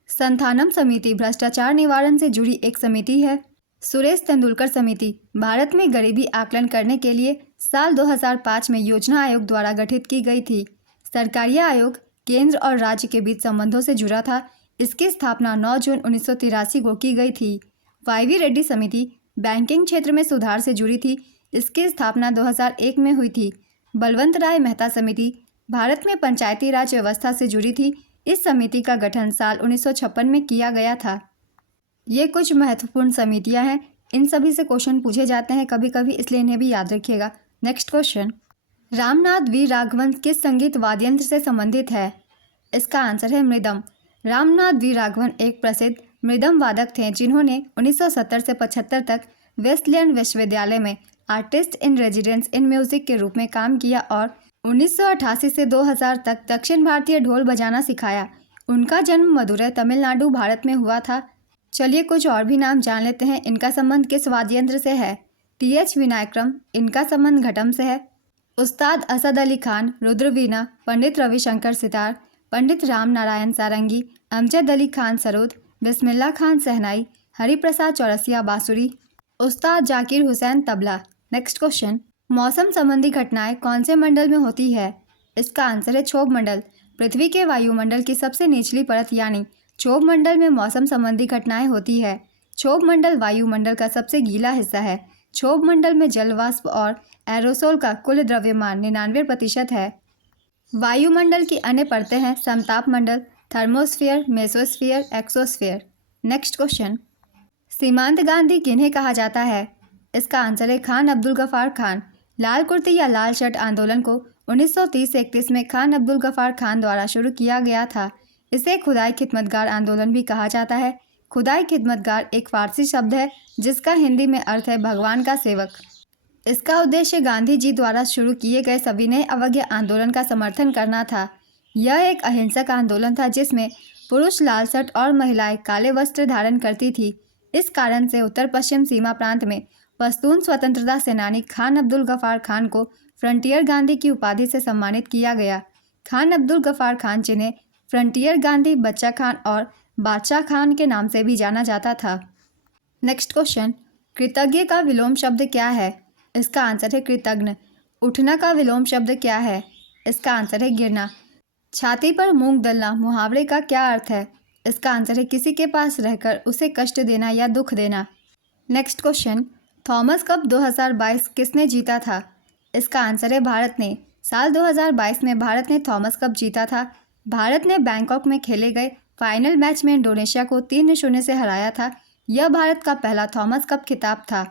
संथानम समिति भ्रष्टाचार निवारण से जुड़ी एक समिति है। सुरेश तेंदुलकर समिति भारत में गरीबी आकलन करने के लिए साल 2005 में योजना आयोग द्वारा गठित की गई थी। सरकारिया आयोग केंद्र और राज्य के बीच संबंधों से जुड़ा था। इसकी स्थापना 9 जून 1983 को की गई थी। वाईवी रेड्डी समिति बैंकिंग क्षेत्र में सुधार से जुड़ी थी। इसकी स्थापना 2001 में हुई थी। बलवंत राय मेहता समिति भारत में पंचायती राज व्यवस्था से जुड़ी थी। इस समिति का गठन साल 1956 में किया गया था। ये कुछ महत्वपूर्ण समितियां हैं, इन सभी से क्वेश्चन पूछे जाते हैं कभी कभी, इसलिए इन्हें भी याद रखिएगा। Next question, Ramnath V Raghavan किस संगीत वाद्ययंत्र से संबंधित है? इसका आंसर है मृदम। रामनाथ वी राघवन एक प्रसिद्ध मृदम वादक थे जिन्होंने 1970 से 75 तक वेस्टलैंड विश्वविद्यालय में artist in residence in music के रूप में काम किया और 1988 से 2000 तक दक्षिण भारतीय ढोल बजाना सिखाया। उनका जन्म मदुरै, तमिलनाडु, भारत में हुआ था। चलिए कुछ और भी नाम जान लेते हैं। इनका संबंध किस वाद्ययंत्र से है? टी.एच. विनायक्रम, इनका संबंध घटम से है। उस्ताद असद अली खान रुद्रवीणा, पंडित रविशंकर सितार, पंडित राम नारायण सारंगी, अमजद अली खान सरोद, बिस्मिल्लाह खान सहनाई, हरिप्रसाद चौरसिया बांसुरी, उस्ताद जाकिर हुसैन तबला। नेक्स्ट क्वेश्चन, मौसम संबंधी घटनाएं कौन से मंडल में होती है? इसका आंसर है क्षोभ मंडल। पृथ्वी के वायुमंडल की सबसे निचली परत यानी क्षोभ मंडल में मौसम संबंधी घटनाएं होती है। क्षोभ मंडल वायुमंडल का सबसे गीला हिस्सा है। क्षोभ मंडल में जल वाष्प और एरोसोल का कुल द्रव्यमान 99% है। वायुमंडल की अन्य परतें हैं समताप मंडल, thermosphere, mesosphere, exosphere. Next question, Seemant Gandhi किन्हें कहा जाता है? इसका आंसर है खान अब्दुल गफ्फार खान। लाल कुर्ती या लाल शर्ट आंदोलन को 1930 से 31 में खान अब्दुल गफ्फार खान द्वारा शुरू किया गया था। इसे खुदाई खिदमतगार आंदोलन भी कहा जाता है। खुदाई खिदमतगार एक फारसी शब्द है जिसका हिंदी में अर्थ है भगवान का सेवक। इसका उद्देश्य गांधी जी द्वारा शुरू किए गए सविनय अवज्ञा आंदोलन का समर्थन करना था। यह एक अहिंसक आंदोलन था जिसमें पुरुष लाल शर्ट और महिलाएं काले वस्त्र धारण करती थी। इस कारण से उत्तर पश्चिम सीमा प्रांत में पश्तून स्वतंत्रता सेनानी खान अब्दुल गफ्फार खान को फ्रंटियर गांधी की उपाधि से सम्मानित किया गया। खान अब्दुल गफ्फार खान जिन्हें फ्रंटियर गांधी, बच्चा खान और बादशाह खान के नाम से भी जाना जाता था। नेक्स्ट क्वेश्चन, कृतज्ञ का विलोम शब्द क्या है? इसका आंसर है कृतघ्न। उठना का विलोम शब्द क्या है? इसका आंसर है गिरना। छाती पर मूंग दलना मुहावरे का क्या अर्थ है? इसका आंसर है किसी के पास रहकर उसे कष्ट देना या दुख देना। नेक्स्ट क्वेश्चन, थॉमस कप 2022 किसने जीता था? इसका आंसर है भारत ने। साल 2022 में भारत ने थॉमस कप जीता था। भारत ने बैंकॉक में खेले गए फाइनल मैच में इंडोनेशिया को 3-0 से हराया था। यह भारत का पहला थॉमस कप खिताब था।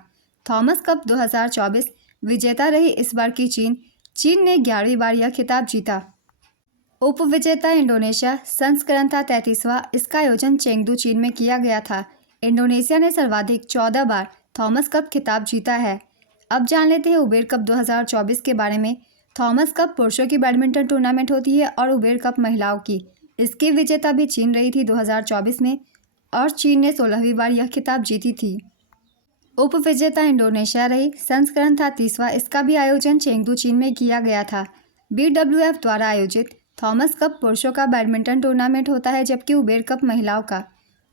थॉमस कप 2024 विजेता रही इस बार की चीन ने 11वीं बार यह खिताब जीता। उप विजेता इंडोनेशिया, संस्करण था 33वां। इसका आयोजन चेंगडू चीन में किया गया था। इंडोनेशिया ने सर्वाधिक 14 बार थॉमस कप खिताब जीता है। अब जान लेते हैं उबेर कप 2024 के बारे में। थॉमस कप पुरुषों की बैडमिंटन टूर्नामेंट होती है और उबेर कप महिलाओं की। इसकी विजेता भी चीन रही थी 2024 में और चीन ने 16वीं बार यह खिताब जीती थी। उप विजेता इंडोनेशिया रही। संस्करण था 30वां। इसका भी आयोजन चेंगडू चीन में किया गया था। BWF द्वारा आयोजित थॉमस कप पुरुषों का बैडमिंटन टूर्नामेंट होता है, जबकि उबेर कप महिलाओं का।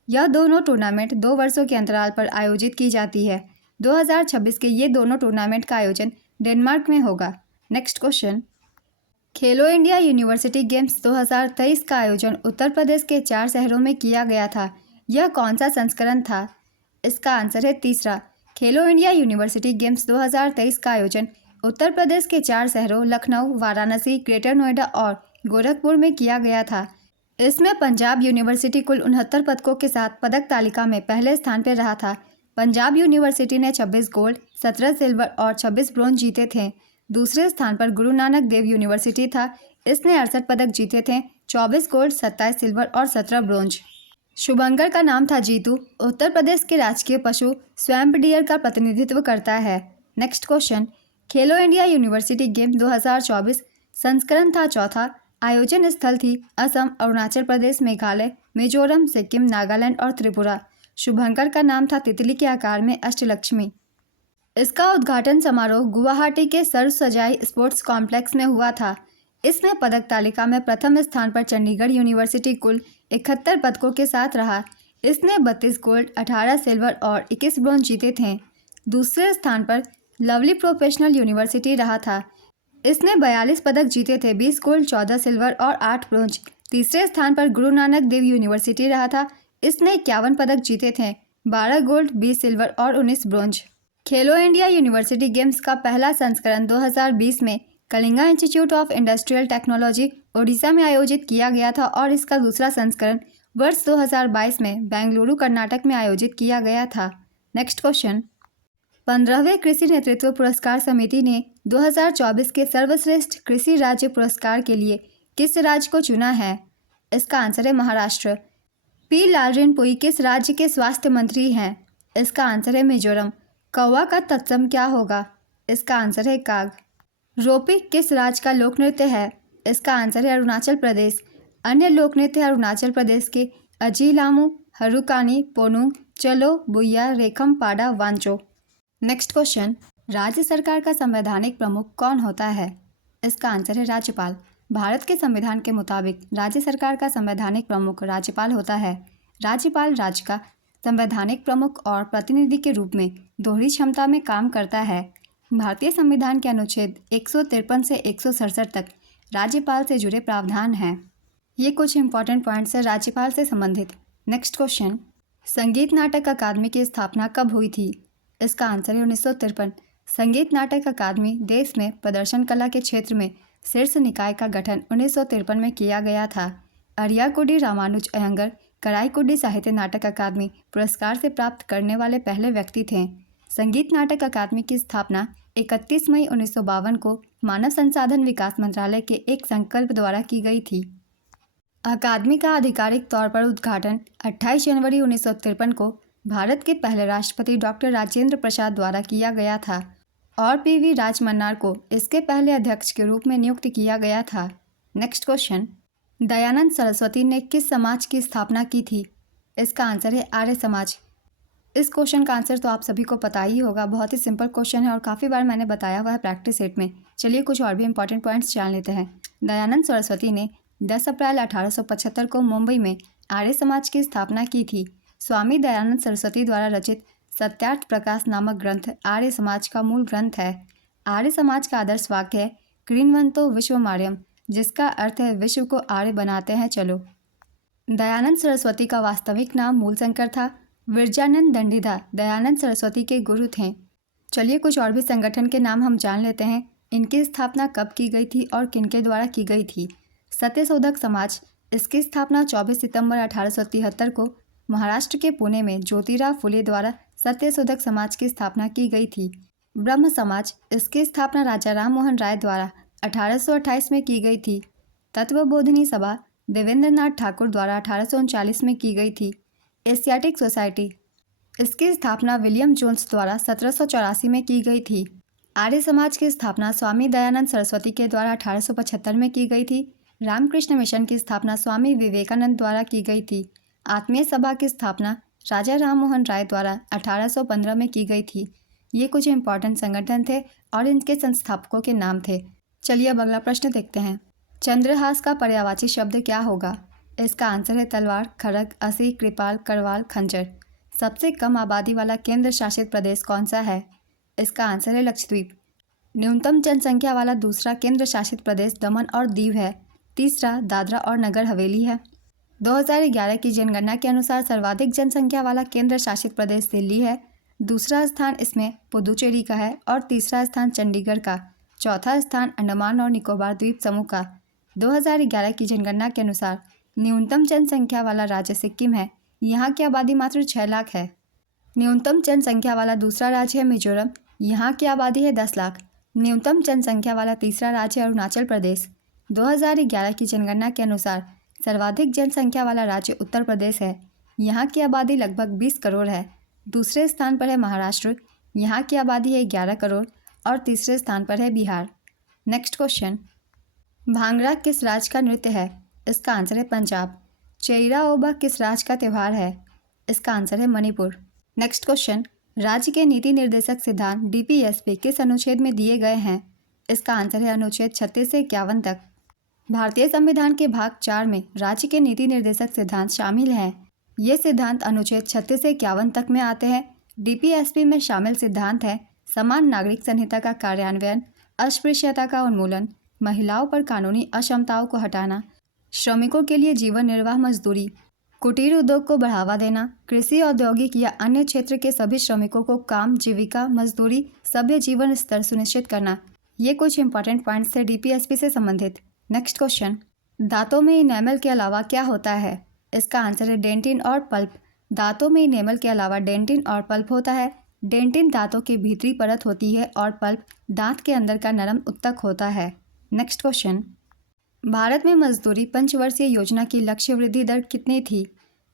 यह दोनों टूर्नामेंट 2 वर्षों के अंतराल पर आयोजित की जाती है। 2026 के ये दोनों टूर्नामेंट का आयोजन डेनमार्क में होगा। नेक्स्ट क्वेश्चन, खेलो इंडिया यूनिवर्सिटी गेम्स 2023 का आयोजन उत्तर प्रदेश के 4 शहरों में किया गया था। यह कौन सा संस्करण था? इसका आंसर है तीसरा। खेलो इंडिया यूनिवर्सिटी गेम्स 2023 का आयोजन उत्तर प्रदेश के 4 शहरों लखनऊ, वाराणसी, ग्रेटर नोएडा और गोरखपुर में किया गया था। इसमें पंजाब यूनिवर्सिटी कुल 69 पदकों के साथ पदक तालिका में पहले स्थान पर रहा था। पंजाब यूनिवर्सिटी ने 26 गोल्ड, 17 सिल्वर और 26 ब्रोंज जीते थे। दूसरे स्थान पर गुरु नानक देव यूनिवर्सिटी था। इसने 68 पदक जीते थे, 24 गोल्ड, 27 सिल्वर और 17 ब्रोंज। शुभंकर का नाम था जीतू। उत्तर प्रदेश के राजकीय पशु स्वैम्प डियर का प्रतिनिधित्व करता है। नेक्स्ट क्वेश्चन, खेलो इंडिया यूनिवर्सिटी गेम 2024 संस्करण था चौथा। आयोजन स्थल थी असम, अरुणाचल प्रदेश, मेघालय, मिजोरम, सिक्किम, नागालैंड और त्रिपुरा। शुभंकर का नाम था तितली के आकार में अष्टलक्ष्मी। इसका उद्घाटन समारोह गुवाहाटी के सर्व सजाई स्पोर्ट्स कॉम्प्लेक्स में हुआ था। इसमें पदक तालिका में प्रथम स्थान पर चंडीगढ़ यूनिवर्सिटी कुल 71 पदकों के साथ रहा। इसने 32 गोल्ड, 18 सिल्वर और 21 ब्रोंज जीते थे। दूसरे स्थान पर लवली प्रोफेशनल यूनिवर्सिटी रहा था। इसने 42 पदक जीते थे, 20 गोल्ड, 14 सिल्वर और 8 ब्रोंज। तीसरे स्थान पर गुरु नानक देव यूनिवर्सिटी रहा था। इसने 51 पदक जीते थे, 12 गोल्ड, 20 सिल्वर और 19 ब्रोंज। खेलो इंडिया यूनिवर्सिटी गेम्स का पहला संस्करण 2020 में Kalinga institute of industrial technology, Odisha में आयोजित किया गया था और इसका दूसरा संस्करण वर्ष 2022 में बेंगलुरु, कर्नाटक में आयोजित किया गया था। नेक्स्ट क्वेश्चन, 15वें कृषि नेतृत्व पुरस्कार समिति ने 2024 के सर्वश्रेष्ठ कृषि राज्य पुरस्कार के लिए किस राज्य को चुना है? इसका आंसर है महाराष्ट्र। पी लालरेनपुई किस राज्य के स्वास्थ्य मंत्री हैं? इसका आंसर है मिजोरम। कौवा का तत्सम क्या होगा? इसका आंसर है काग। रोपी किस राज्य का लोक नृत्य है? इसका आंसर है अरुणाचल प्रदेश। अन्य लोक नृत्य अरुणाचल प्रदेश के अजीलामू, हरुकानी, पोनुंग, चलो, बुया, रेखम, पाडा, वांचो। नेक्स्ट क्वेश्चन, राज्य सरकार का संवैधानिक प्रमुख कौन होता है? इसका आंसर है राज्यपाल। भारत के संविधान के मुताबिक राज्य सरकार का संवैधानिक प्रमुख राज्यपाल होता है। राज्यपाल राज्य का संवैधानिक प्रमुख और प्रतिनिधि के रूप में दोहरी क्षमता में काम करता है। भारतीय संविधान के अनुच्छेद 153 से 167 तक राज्यपाल से जुड़े प्रावधान हैं। ये कुछ इंपॉर्टेंट पॉइंट्स हैं राज्यपाल से संबंधित। नेक्स्ट क्वेश्चन, संगीत नाटक अकादमी की स्थापना कब हुई थी? इसका आंसर है 1953। संगीत नाटक अकादमी देश में प्रदर्शन कला के क्षेत्र में शीर्ष निकाय का गठन 1953 में किया गया था। अरियाकुडी रामानुज अयंगर कराईकुडी साहित्य नाटक अकादमी पुरस्कार से प्राप्त करने वाले पहले व्यक्ति थे। संगीत नाटक अकादमी की स्थापना 31 मई 1952 को मानव संसाधन विकास मंत्रालय के एक संकल्प द्वारा की गई थी। अकादमी का आधिकारिक तौर पर उद्घाटन 28 जनवरी 1953 को भारत के पहले राष्ट्रपति डॉक्टर राजेंद्र प्रसाद द्वारा किया गया था और PV राजमन्नार को इसके पहले अध्यक्ष के रूप में नियुक्त किया गया था। नेक्स्ट क्वेश्चन, दयानंद सरस्वती ने किस समाज की स्थापना की थी? इसका आंसर है आर्य समाज। इस क्वेश्चन का आंसर तो आप सभी को पता ही होगा, बहुत ही सिंपल क्वेश्चन है और काफ़ी बार मैंने बताया हुआ है प्रैक्टिस सेट में। चलिए कुछ और भी इंपॉर्टेंट पॉइंट्स जान लेते हैं। दयानंद सरस्वती ने 10 अप्रैल 1875 को मुंबई में आर्य समाज की स्थापना की थी। स्वामी दयानंद सरस्वती द्वारा रचित सत्यार्थ प्रकाश नामक ग्रंथ आर्य समाज का मूल ग्रंथ है। आर्य समाज का आदर्श वाक्य है क्रीणवंतो विश्वमार्यम, जिसका अर्थ है विश्व को आर्य बनाते हैं चलो। दयानंद सरस्वती का वास्तविक नाम मूलशंकर था। विरजानंद दंडीदार दयानंद सरस्वती के गुरु थे। चलिए कुछ और भी संगठन के नाम हम जान लेते हैं। इनकी स्थापना कब की गई थी और किनके द्वारा की गई थी। सत्यशोधक समाज, इसकी स्थापना 24 सितंबर 1873 को महाराष्ट्र के पुणे में ज्योतिराव फुले द्वारा सत्यशोधक समाज की स्थापना की गई थी। ब्रह्म समाज, इसकी स्थापना राजा राम मोहन राय द्वारा 1828 में की गई थी। तत्वबोधिनी सभा देवेंद्रनाथ ठाकुर द्वारा 1839 में की गई थी। एशियाटिक सोसाइटी, इसकी स्थापना विलियम जोन्स द्वारा 1784 में की गई थी। आर्य समाज की स्थापना स्वामी दयानंद सरस्वती के द्वारा 1875 में की गई थी। रामकृष्ण मिशन की स्थापना स्वामी विवेकानंद द्वारा की गई थी। आत्मीय सभा की स्थापना राजा राम मोहन राय द्वारा 1815 में की गई थी। ये कुछ इंपॉर्टेंट संगठन थे और इनके संस्थापकों के नाम थे। चलिए अब अगला प्रश्न देखते हैं। चंद्रहास का पर्यायवाची शब्द क्या होगा। इसका आंसर है तलवार, खड़ग, असी, कृपाल, करवाल, खंजर। सबसे कम आबादी वाला केंद्र शासित प्रदेश कौन सा है। इसका आंसर है लक्षद्वीप। न्यूनतम जनसंख्या वाला दूसरा केंद्र शासित प्रदेश दमन और दीव है। तीसरा दादरा और नगर हवेली है। 2011 की जनगणना के अनुसार सर्वाधिक जनसंख्या वाला केंद्र शासित प्रदेश दिल्ली है। दूसरा स्थान इसमें पुदुचेरी का है और तीसरा स्थान चंडीगढ़ का। चौथा स्थान अंडमान और निकोबार द्वीप समूह का। 2011 की जनगणना के अनुसार न्यूनतम जनसंख्या वाला राज्य सिक्किम है। यहाँ की आबादी मात्र 6 लाख है। न्यूनतम जनसंख्या वाला दूसरा राज्य है मिजोरम। यहाँ की आबादी है 10 लाख। न्यूनतम जनसंख्या वाला तीसरा राज्य है अरुणाचल प्रदेश। 2011 की जनगणना के अनुसार सर्वाधिक जनसंख्या वाला राज्य उत्तर प्रदेश है। यहाँ की आबादी लगभग 20 करोड़ है। दूसरे स्थान पर है महाराष्ट्र। यहाँ की आबादी है 11 करोड़ और तीसरे स्थान पर है बिहार। नेक्स्ट क्वेश्चन, भांगड़ा किस राज्य का नृत्य है। इसका आंसर है पंजाब। चेईरा ओबा किस राज्य का त्यौहार है। इसका आंसर है मणिपुर। नेक्स्ट क्वेश्चन, राज्य के नीति निर्देशक सिद्धांत DPSP किस अनुच्छेद में दिए गए हैं। इसका आंसर है अनुच्छेद 36 से 51 तक। भारतीय संविधान के भाग 4 में राज्य के नीति निर्देशक सिद्धांत शामिल हैं। ये सिद्धांत अनुच्छेद 36 से 51 तक में आते हैं। DPSP में शामिल सिद्धांत हैं समान नागरिक संहिता का कार्यान्वयन, अस्पृश्यता का उन्मूलन, महिलाओं पर कानूनी अक्षमताओं को हटाना, श्रमिकों के लिए जीवन निर्वाह मजदूरी, कुटीर उद्योग को बढ़ावा देना, कृषि, औद्योगिक या अन्य क्षेत्र के सभी श्रमिकों को काम, जीविका, मजदूरी, सभ्य जीवन स्तर सुनिश्चित करना। ये कुछ इंपॉर्टेंट पॉइंट्स थे DPSP से संबंधित। नेक्स्ट क्वेश्चन, दांतों में इनेमल के अलावा क्या होता है। इसका आंसर है डेंटिन और पल्प। दांतों में इनेमल के अलावा डेंटिन और पल्प होता है। डेंटिन दांतों की भीतरी परत होती है और पल्प दांत के अंदर का नरम उत्तक होता है। नेक्स्ट क्वेश्चन, भारत में मजदूरी पंचवर्षीय योजना की लक्ष्य वृद्धि दर कितनी थी।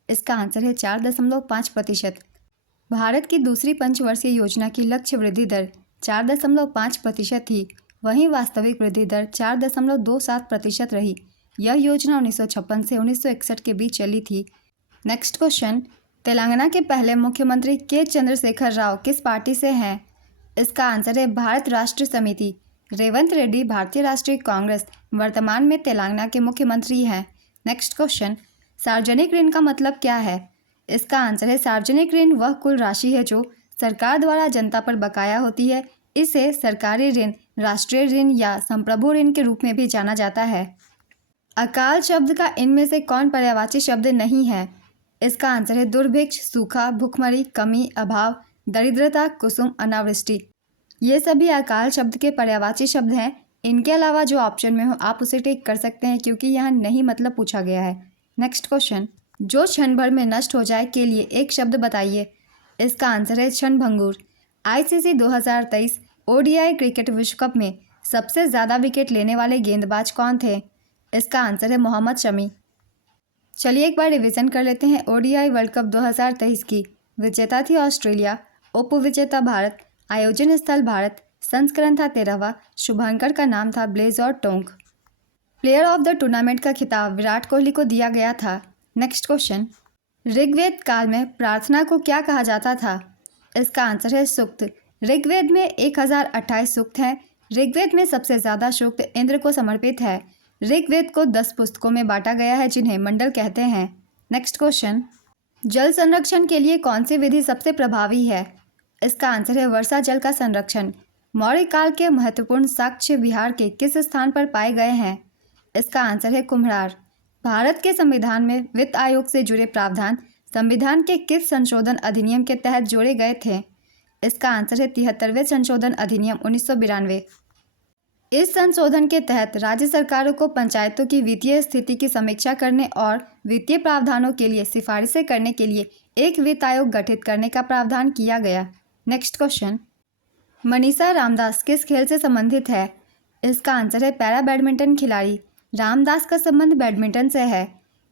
इसका आंसर है 4.5%। भारत की दूसरी पंचवर्षीय योजना की लक्ष्य वृद्धि दर 4.5% थी। वहीं वास्तविक वृद्धि दर 4.27% रही। यह योजना 1956 से 1961 के बीच चली थी। नेक्स्ट क्वेश्चन, तेलंगाना के पहले मुख्यमंत्री के चंद्रशेखर राव किस पार्टी से हैं। इसका आंसर है भारत राष्ट्र समिति। रेवंत रेड्डी भारतीय राष्ट्रीय कांग्रेस वर्तमान में तेलंगाना के मुख्यमंत्री हैं। नेक्स्ट क्वेश्चन, सार्वजनिक ऋण का मतलब क्या है। इसका आंसर है सार्वजनिक ऋण वह कुल राशि है जो सरकार द्वारा जनता पर बकाया होती है। इसे सरकारी ऋण, राष्ट्रीय ऋण या संप्रभु ऋण के रूप में भी जाना जाता है। अकाल शब्द का इनमें से कौन पर्यायवाची शब्द नहीं है। इसका आंसर है दुर्भिक्ष, सूखा, भुखमरी, कमी, अभाव, दरिद्रता, कुसुम, अनावृष्टि। ये सभी अकाल शब्द के पर्यायवाची शब्द हैं। इनके अलावा जो ऑप्शन में हो आप उसे टिक कर सकते हैं क्योंकि यहाँ नहीं मतलब पूछा गया है। नेक्स्ट क्वेश्चन, जो क्षण भर में नष्ट हो जाए के लिए एक शब्द बताइए। इसका आंसर है क्षणभंगुर। ICC 2023 ODI क्रिकेट विश्व कप में सबसे ज़्यादा विकेट लेने वाले गेंदबाज कौन थे। इसका आंसर है मोहम्मद शमी। चलिए एक बार रिवीजन कर लेते हैं। ODI वर्ल्ड कप 2023 की विजेता थी ऑस्ट्रेलिया, उप विजेता भारत, आयोजन स्थल भारत, संस्करण था 13वां, शुभंकर का नाम था blazer Tonk. Player of the tournament का खिताब विराट कोहली को दिया गया था। नेक्स्ट क्वेश्चन, ऋग्वेद काल में प्रार्थना को क्या कहा जाता था। इसका आंसर है सूक्त। ऋग्वेद में 1028 सूक्त हैं। ऋग्वेद में सबसे ज़्यादा सूक्त इंद्र को समर्पित है। ऋग्वेद को 10 पुस्तकों में बांटा गया है जिन्हें मंडल कहते हैं। नेक्स्ट क्वेश्चन, जल संरक्षण के लिए कौन सी विधि सबसे प्रभावी है। इसका आंसर है वर्षा जल का संरक्षण। मौर्य काल के महत्वपूर्ण साक्ष्य बिहार के किस स्थान पर पाए गए हैं? इसका आंसर है कुम्हरार। भारत के संविधान में वित्त आयोग से जुड़े प्रावधान संविधान के किस संशोधन अधिनियम के तहत जोड़े गए थे? इसका आंसर है 73वें संशोधन अधिनियम 1992। इस संशोधन के तहत राज्य सरकारों को पंचायतों की वित्तीय स्थिति की समीक्षा करने और वित्तीय प्रावधानों के लिए सिफारिशें करने के लिए एक वित्त आयोग गठित करने का प्रावधान किया गया। नेक्स्ट क्वेश्चन, मनीषा रामदास किस खेल से संबंधित है? इसका आंसर है पैरा बैडमिंटन खिलाड़ी। रामदास का संबंध बैडमिंटन से है।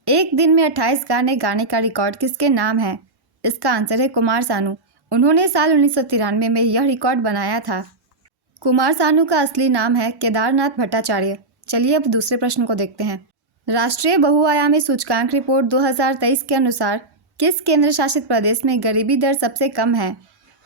एक दिन में 28 गाने गाने का रिकॉर्ड किसके नाम है? इसका आंसर है कुमार सानू। उन्होंने साल 1993 में यह रिकॉर्ड बनाया था। कुमार सानू का असली नाम है केदारनाथ भट्टाचार्य। चलिए अब दूसरे प्रश्न को देखते हैं। राष्ट्रीय बहुआयामी सूचकांक रिपोर्ट 2023 के अनुसार किस केंद्र शासित प्रदेश में गरीबी दर सबसे कम है?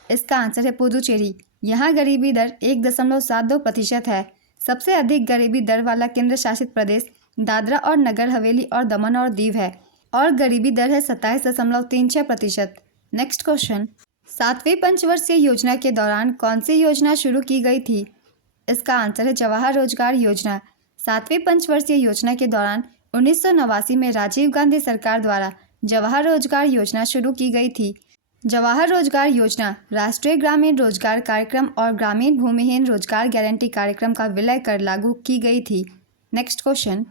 इसका आंसर है पुदुचेरी। यहाँ गरीबी दर 1.72% है। सबसे अधिक गरीबी दर वाला केंद्र शासित प्रदेश दादरा और नगर हवेली और दमन और दीव है और गरीबी दर है 27.36%। नेक्स्ट क्वेश्चन, 7वीं पंचवर्षीय योजना के दौरान कौन सी योजना शुरू की गई थी? इसका आंसर है जवाहर रोजगार योजना। 7वीं पंचवर्षीय योजना के दौरान 1989 में राजीव गांधी सरकार द्वारा जवाहर रोजगार योजना शुरू की गई थी। जवाहर रोजगार योजना राष्ट्रीय ग्रामीण रोजगार कार्यक्रम और ग्रामीण भूमिहीन रोजगार गारंटी कार्यक्रम का विलय कर लागू की गई थी। नेक्स्ट क्वेश्चन,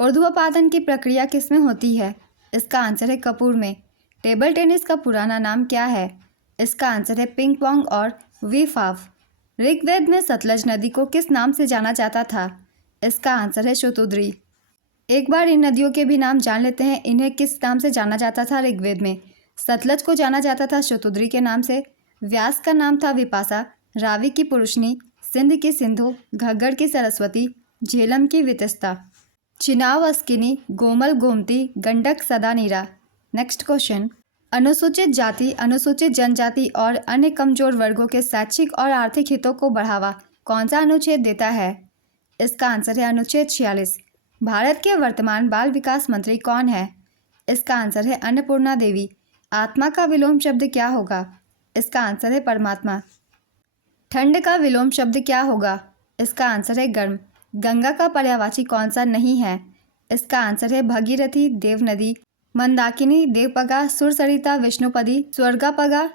ऊर्ध्वपातन की प्रक्रिया किसमें होती है? इसका आंसर है कपूर में। टेबल टेनिस का पुराना नाम क्या है? इसका आंसर है पिंग पोंग और वीफाव। ऋग्वेद में सतलज नदी को किस नाम से जाना जाता था? इसका आंसर है शतुद्री। एक बार इन नदियों के भी नाम जान लेते हैं। इन्हें किस नाम से जाना जाता था ऋग्वेद में? सतलज को जाना जाता था शतुद्री के नाम से। व्यास का नाम था विपाशा, रावी की पुरुषनी, सिंध की सिंधु, घग्गर की सरस्वती, झेलम की वितस्ता, चिनाव अस्किनी, गोमल गोमती, गंडक सदा नीरा। नेक्स्ट क्वेश्चन, अनुसूचित जाति, अनुसूचित जनजाति और अन्य कमजोर वर्गों के शैक्षिक और आर्थिक हितों को बढ़ावा कौन सा अनुच्छेद देता है? इसका आंसर है अनुच्छेद 46। भारत के वर्तमान बाल विकास मंत्री कौन है? इसका आंसर है अन्नपूर्णा देवी। आत्मा का विलोम शब्द क्या होगा? इसका आंसर है परमात्मा। ठंड का विलोम शब्द क्या होगा? इसका आंसर है गर्म। गंगा का पर्यायवाची कौन सा नहीं है? इसका आंसर है भगीरथी, देवनदी, मंदाकिनी, देवपगा, सुरसरिता, विष्णुपदी, स्वर्गापगा,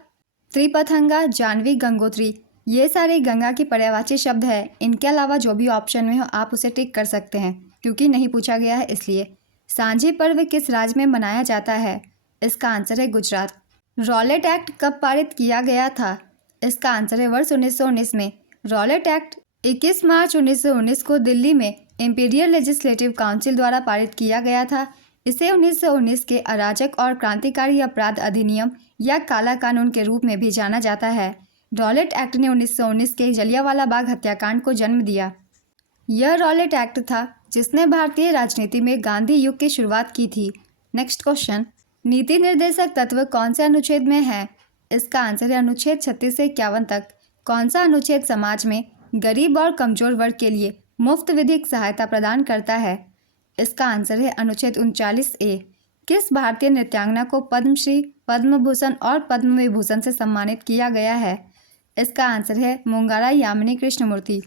त्रिपथंगा, जानवी, गंगोत्री। ये सारे गंगा की पर्यायवाची शब्द है। इनके अलावा जो भी ऑप्शन में हो आप उसे टिक कर सकते हैं क्योंकि नहीं पूछा गया है इसलिए। सांझी पर्व किस राज्य में मनाया जाता है? इसका आंसर है गुजरात। रॉलेट एक्ट कब पारित किया गया था? इसका आंसर है वर्ष 1919 में। रॉलेट एक्ट 21 मार्च 1919 को दिल्ली में इंपीरियल लेजिस्लेटिव काउंसिल द्वारा पारित किया गया था। इसे 1919 के अराजक और क्रांतिकारी अपराध अधिनियम या काला कानून के रूप में भी जाना जाता है। रॉलेट एक्ट ने 1919 के जलियांवाला बाग हत्याकांड को जन्म दिया। यह रॉलेट एक्ट था जिसने भारतीय राजनीति में गांधी युग की शुरुआत की थी। नेक्स्ट क्वेश्चन, नीति निर्देशक तत्व कौन से अनुच्छेद में है? इसका आंसर है अनुच्छेद 36 से 51 तक। कौन सा अनुच्छेद समाज में गरीब और कमजोर वर्ग के लिए मुफ्त विधिक सहायता प्रदान करता है? इसका आंसर है अनुच्छेद 39A। किस भारतीय नृत्यांगना को पद्मश्री, पद्म भूषण और पद्म विभूषण से सम्मानित किया गया है? इसका आंसर है मुंगारा यामिनी कृष्णमूर्ति।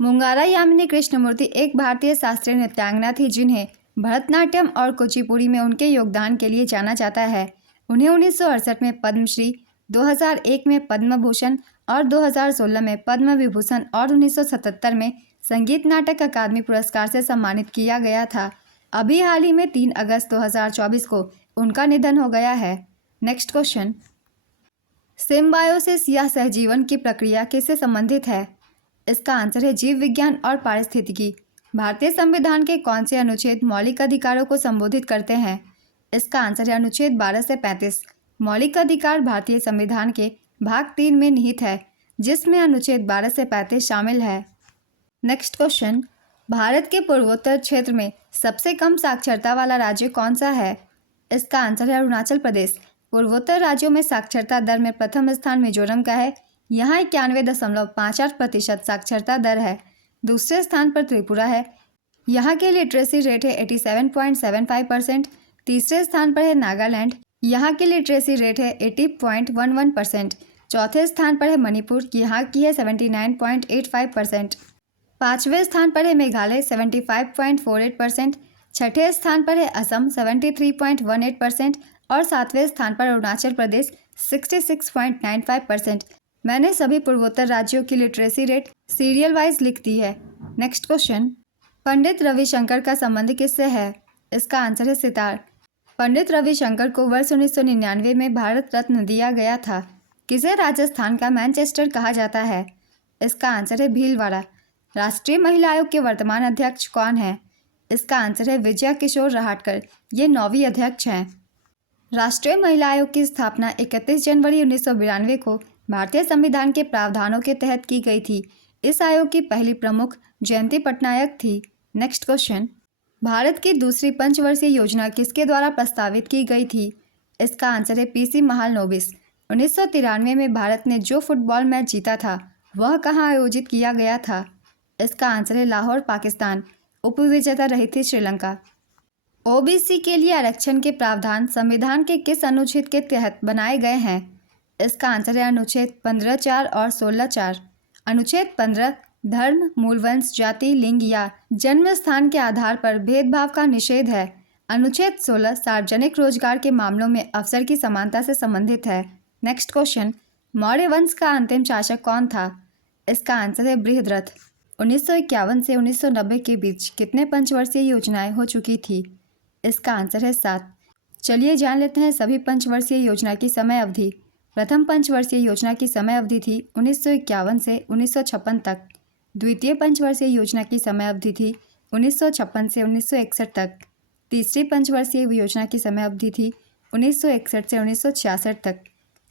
मुंगारा यामिनी कृष्णमूर्ति एक भारतीय शास्त्रीय नृत्यांगना थी जिन्हें भरतनाट्यम और कुचिपुड़ी में उनके योगदान के लिए जाना जाता है। उन्हें 1968 में पद्मश्री, 2001 में पद्म भूषण और 2016 में पद्म विभूषण और 1977 में संगीत नाटक अकादमी पुरस्कार से सम्मानित किया गया था। अभी हाल ही में 3 अगस्त 2024 को उनका निधन हो गया है। नेक्स्ट क्वेश्चन, सिम्बायोसिस या सहजीवन की प्रक्रिया किससे संबंधित है? इसका आंसर है जीव विज्ञान और पारिस्थितिकी। भारतीय संविधान के कौन से अनुच्छेद मौलिक अधिकारों को संबोधित करते हैं? इसका आंसर है अनुच्छेद 12 से 35। मौलिक अधिकार भारतीय संविधान के भाग 3 में निहित है जिसमें अनुच्छेद 12 से 35 शामिल है। नेक्स्ट क्वेश्चन, भारत के पूर्वोत्तर क्षेत्र में सबसे कम साक्षरता वाला राज्य कौन सा है? इसका आंसर है अरुणाचल प्रदेश। पूर्वोत्तर राज्यों में साक्षरता दर में प्रथम स्थान मिजोरम का है। यहाँ 91.58% साक्षरता दर है। दूसरे स्थान पर त्रिपुरा है। यहाँ के लिटरेसी रेट है 87.75%। तीसरे स्थान पर है नागालैंड। यहाँ की लिटरेसी रेट है 80.11%। चौथे स्थान पर है मणिपुर, यहाँ की है 79.85%। पाँचवें स्थान पर है मेघालय 75.48%। छठे स्थान पर है असम 73.18% और सातवें स्थान पर अरुणाचल प्रदेश 66.95%। मैंने सभी पूर्वोत्तर राज्यों की लिटरेसी रेट सीरियल वाइज लिख दी है। नेक्स्ट क्वेश्चन, पंडित रविशंकर का संबंध किससे है? इसका आंसर है सितार। पंडित रविशंकर को वर्ष 1999 में भारत रत्न दिया गया था। किसे राजस्थान का मैनचेस्टर कहा जाता है? इसका आंसर है भीलवाड़ा। राष्ट्रीय महिला आयोग के वर्तमान अध्यक्ष कौन है? इसका आंसर है विजया किशोर रहाटकर। ये 9वीं अध्यक्ष हैं। राष्ट्रीय महिला आयोग की स्थापना 31 जनवरी 1992 को भारतीय संविधान के प्रावधानों के तहत की गई थी। इस आयोग की पहली प्रमुख जयंती पटनायक थी। नेक्स्ट क्वेश्चन, भारत की दूसरी पंचवर्षीय योजना किसके द्वारा प्रस्तावित की गई थी? इसका आंसर है पीसी महालनोबिस। 1993 में भारत ने जो फुटबॉल मैच जीता था वह कहाँ आयोजित किया गया था? इसका आंसर है लाहौर, पाकिस्तान। उपविजेता रही थी श्रीलंका। ओबीसी के लिए आरक्षण के प्रावधान संविधान के किस अनुच्छेद के तहत बनाए गए हैं? इसका आंसर है अनुच्छेद 15(4) और 16(4). अनुच्छेद 15 धर्म, मूलवंश, जाति, लिंग या जन्म स्थान के आधार पर भेदभाव का निषेध है। अनुच्छेद 16 सार्वजनिक रोजगार के मामलों में अवसर की समानता से संबंधित है। नेक्स्ट क्वेश्चन, मौर्य वंश का अंतिम शासक कौन था? इसका आंसर है बृहद्रथ। 1951 से 1990 के बीच कितने पंचवर्षीय योजनाएं हो चुकी थी? इसका आंसर है 7। चलिए जान लेते हैं सभी पंचवर्षीय योजना की समय अवधि। प्रथम पंचवर्षीय योजना की समय अवधि थी 1951 से 1956 तक। द्वितीय पंचवर्षीय योजना की समय अवधि थी 1956 से 1961 तक। तीसरी पंचवर्षीय योजना की समय अवधि थी 1961 से 1966 तक।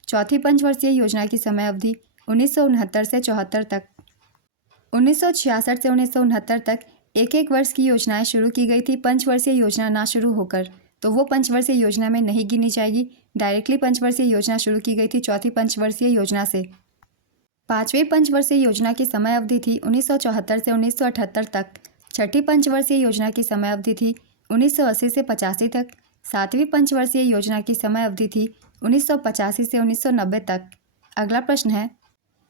चौथी पंचवर्षीय योजना की समय अवधि 1969 से 74 तक। 1966 से 1969 तक एक एक वर्ष की योजनाएं शुरू की गई थी। पंचवर्षीय योजना ना शुरू होकर, तो वो पंचवर्षीय योजना में नहीं गिनी जाएगी। डायरेक्टली पंचवर्षीय योजना शुरू की गई थी चौथी पंचवर्षीय योजना से। पांचवी पंचवर्षीय योजना की समय अवधि थी 1974 से 1978 तक। छठी पंचवर्षीय योजना की समय अवधि थी 1980 से 85 तक। सातवीं पंचवर्षीय योजना की समय अवधि थी 1985 से 1990 तक। अगला प्रश्न है,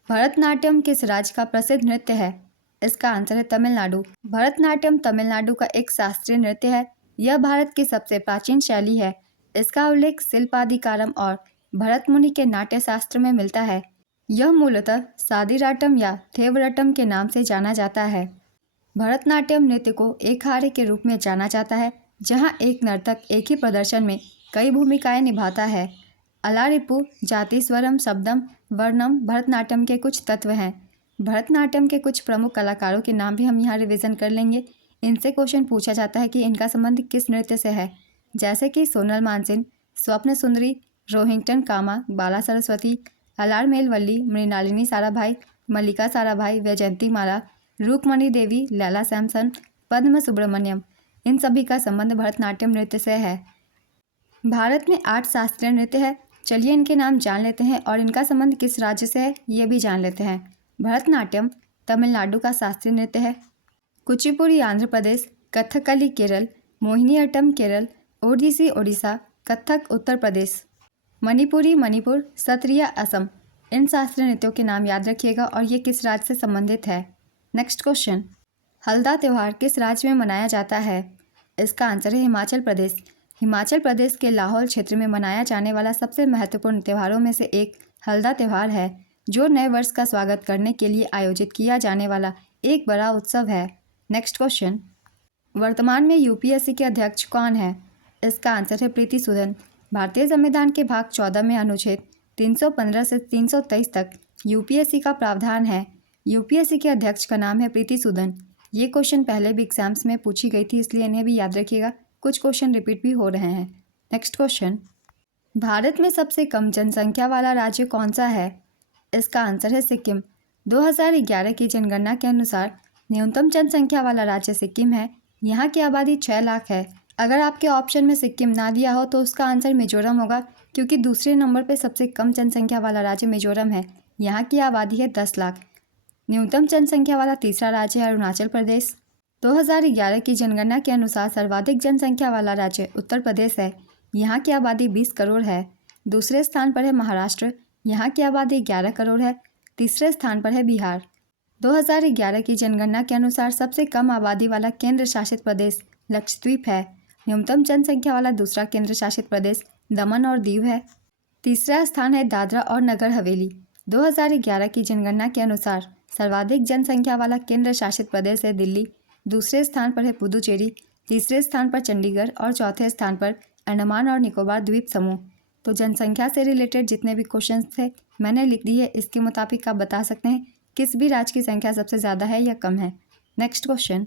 भरतनाट्यम किस राज्य का प्रसिद्ध नृत्य है? इसका आंसर है तमिलनाडु। भरतनाट्यम तमिलनाडु का एक शास्त्रीय नृत्य है। यह भारत की सबसे प्राचीन शैली है। इसका उल्लेख शिल्पाधिकारम और भरत मुनि के नाट्य शास्त्र में मिलता है। यह मूलतः सादिराटम या थेवरटम के नाम से जाना जाता है। भरतनाट्यम नृत्य को एकहारे के रूप में जाना जाता है, जहां एक नर्तक एक ही प्रदर्शन में कई भूमिकाएं निभाता है। अलारिपु, जाति, स्वरम, शब्दम, वर्णम भरतनाट्यम के कुछ तत्व हैं। भरतनाट्यम के कुछ प्रमुख कलाकारों के नाम भी हम यहाँ रिवीजन कर लेंगे। इनसे क्वेश्चन पूछा जाता है कि इनका संबंध किस नृत्य से है, जैसे कि सोनल मानसिंह, स्वप्न सुंदरी, रोहिंग्टन कामा, बाला सरस्वती, अलारमेल वल्ली, मृणालिनी साराभाई, मल्लिका साराभाई, वैजयंती माला, रूकमणि देवी, लैला सैमसन, पद्म सुब्रमण्यम। इन सभी का संबंध भरतनाट्यम नृत्य से है। भारत में 8 शास्त्रीय नृत्य है। चलिए इनके नाम जान लेते हैं और इनका संबंध किस राज्य से है ये भी जान लेते हैं। भरतनाट्यम तमिलनाडु का शास्त्रीय नृत्य है। कुचिपुड़ी आंध्र प्रदेश, कथकली केरल, मोहिनीअट्टम केरल, ओडिसी ओडिशा, कथक उत्तर प्रदेश, मणिपुरी मणिपुर, सत्रिया असम। इन शास्त्रीय नृत्यों के नाम याद रखिएगा और ये किस राज्य से संबंधित है। नेक्स्ट क्वेश्चन, हल्दा त्यौहार किस राज्य में मनाया जाता है? इसका आंसर है हिमाचल प्रदेश। हिमाचल प्रदेश के लाहौल क्षेत्र में मनाया जाने वाला सबसे महत्वपूर्ण त्योहारों में से एक हल्दा त्यौहार है, जो नए वर्ष का स्वागत करने के लिए आयोजित किया जाने वाला एक बड़ा उत्सव है। नेक्स्ट क्वेश्चन, वर्तमान में यूपीएससी के अध्यक्ष कौन है? इसका आंसर है प्रीति सूदन। भारतीय संविधान के भाग 14 में अनुच्छेद 315 से 323 तक यूपीएससी का प्रावधान है। यूपीएससी के अध्यक्ष का नाम है प्रीति सूदन। ये क्वेश्चन पहले भी एग्जाम्स में पूछी गई थी, इसलिए इन्हें भी याद रखिएगा। कुछ क्वेश्चन रिपीट भी हो रहे हैं। नेक्स्ट क्वेश्चन, भारत में सबसे कम जनसंख्या वाला राज्य कौन सा है? इसका आंसर है सिक्किम। 2011 की जनगणना के अनुसार न्यूनतम जनसंख्या वाला राज्य सिक्किम है। यहाँ की आबादी 6 लाख है। अगर आपके ऑप्शन में सिक्किम ना दिया हो तो उसका आंसर मिजोरम होगा, क्योंकि दूसरे नंबर पर सबसे कम जनसंख्या वाला राज्य मिजोरम है। यहाँ की आबादी है 10 लाख। न्यूनतम जनसंख्या वाला तीसरा राज्य है अरुणाचल प्रदेश। 2011 की जनगणना के अनुसार सर्वाधिक जनसंख्या वाला राज्य उत्तर प्रदेश है। यहाँ की आबादी 20 करोड़ है। दूसरे स्थान पर है महाराष्ट्र। यहाँ की आबादी 11 करोड़ है। तीसरे स्थान पर है बिहार। 2011 की जनगणना के अनुसार सबसे कम आबादी वाला केंद्र शासित प्रदेश लक्षद्वीप है। न्यूनतम जनसंख्या वाला दूसरा केंद्र शासित प्रदेश दमन और दीव है। तीसरा स्थान है दादरा और नगर हवेली। 2011 की जनगणना के अनुसार सर्वाधिक जनसंख्या वाला केंद्र शासित प्रदेश है दिल्ली। दूसरे स्थान पर है पुदुचेरी। तीसरे स्थान पर चंडीगढ़ और चौथे स्थान पर अंडमान और निकोबार द्वीप समूह। तो जनसंख्या से रिलेटेड जितने भी क्वेश्चंस थे मैंने लिख दिए। इसके मुताबिक आप बता सकते हैं किस भी राज्य की संख्या सबसे ज़्यादा है या कम है। नेक्स्ट क्वेश्चन,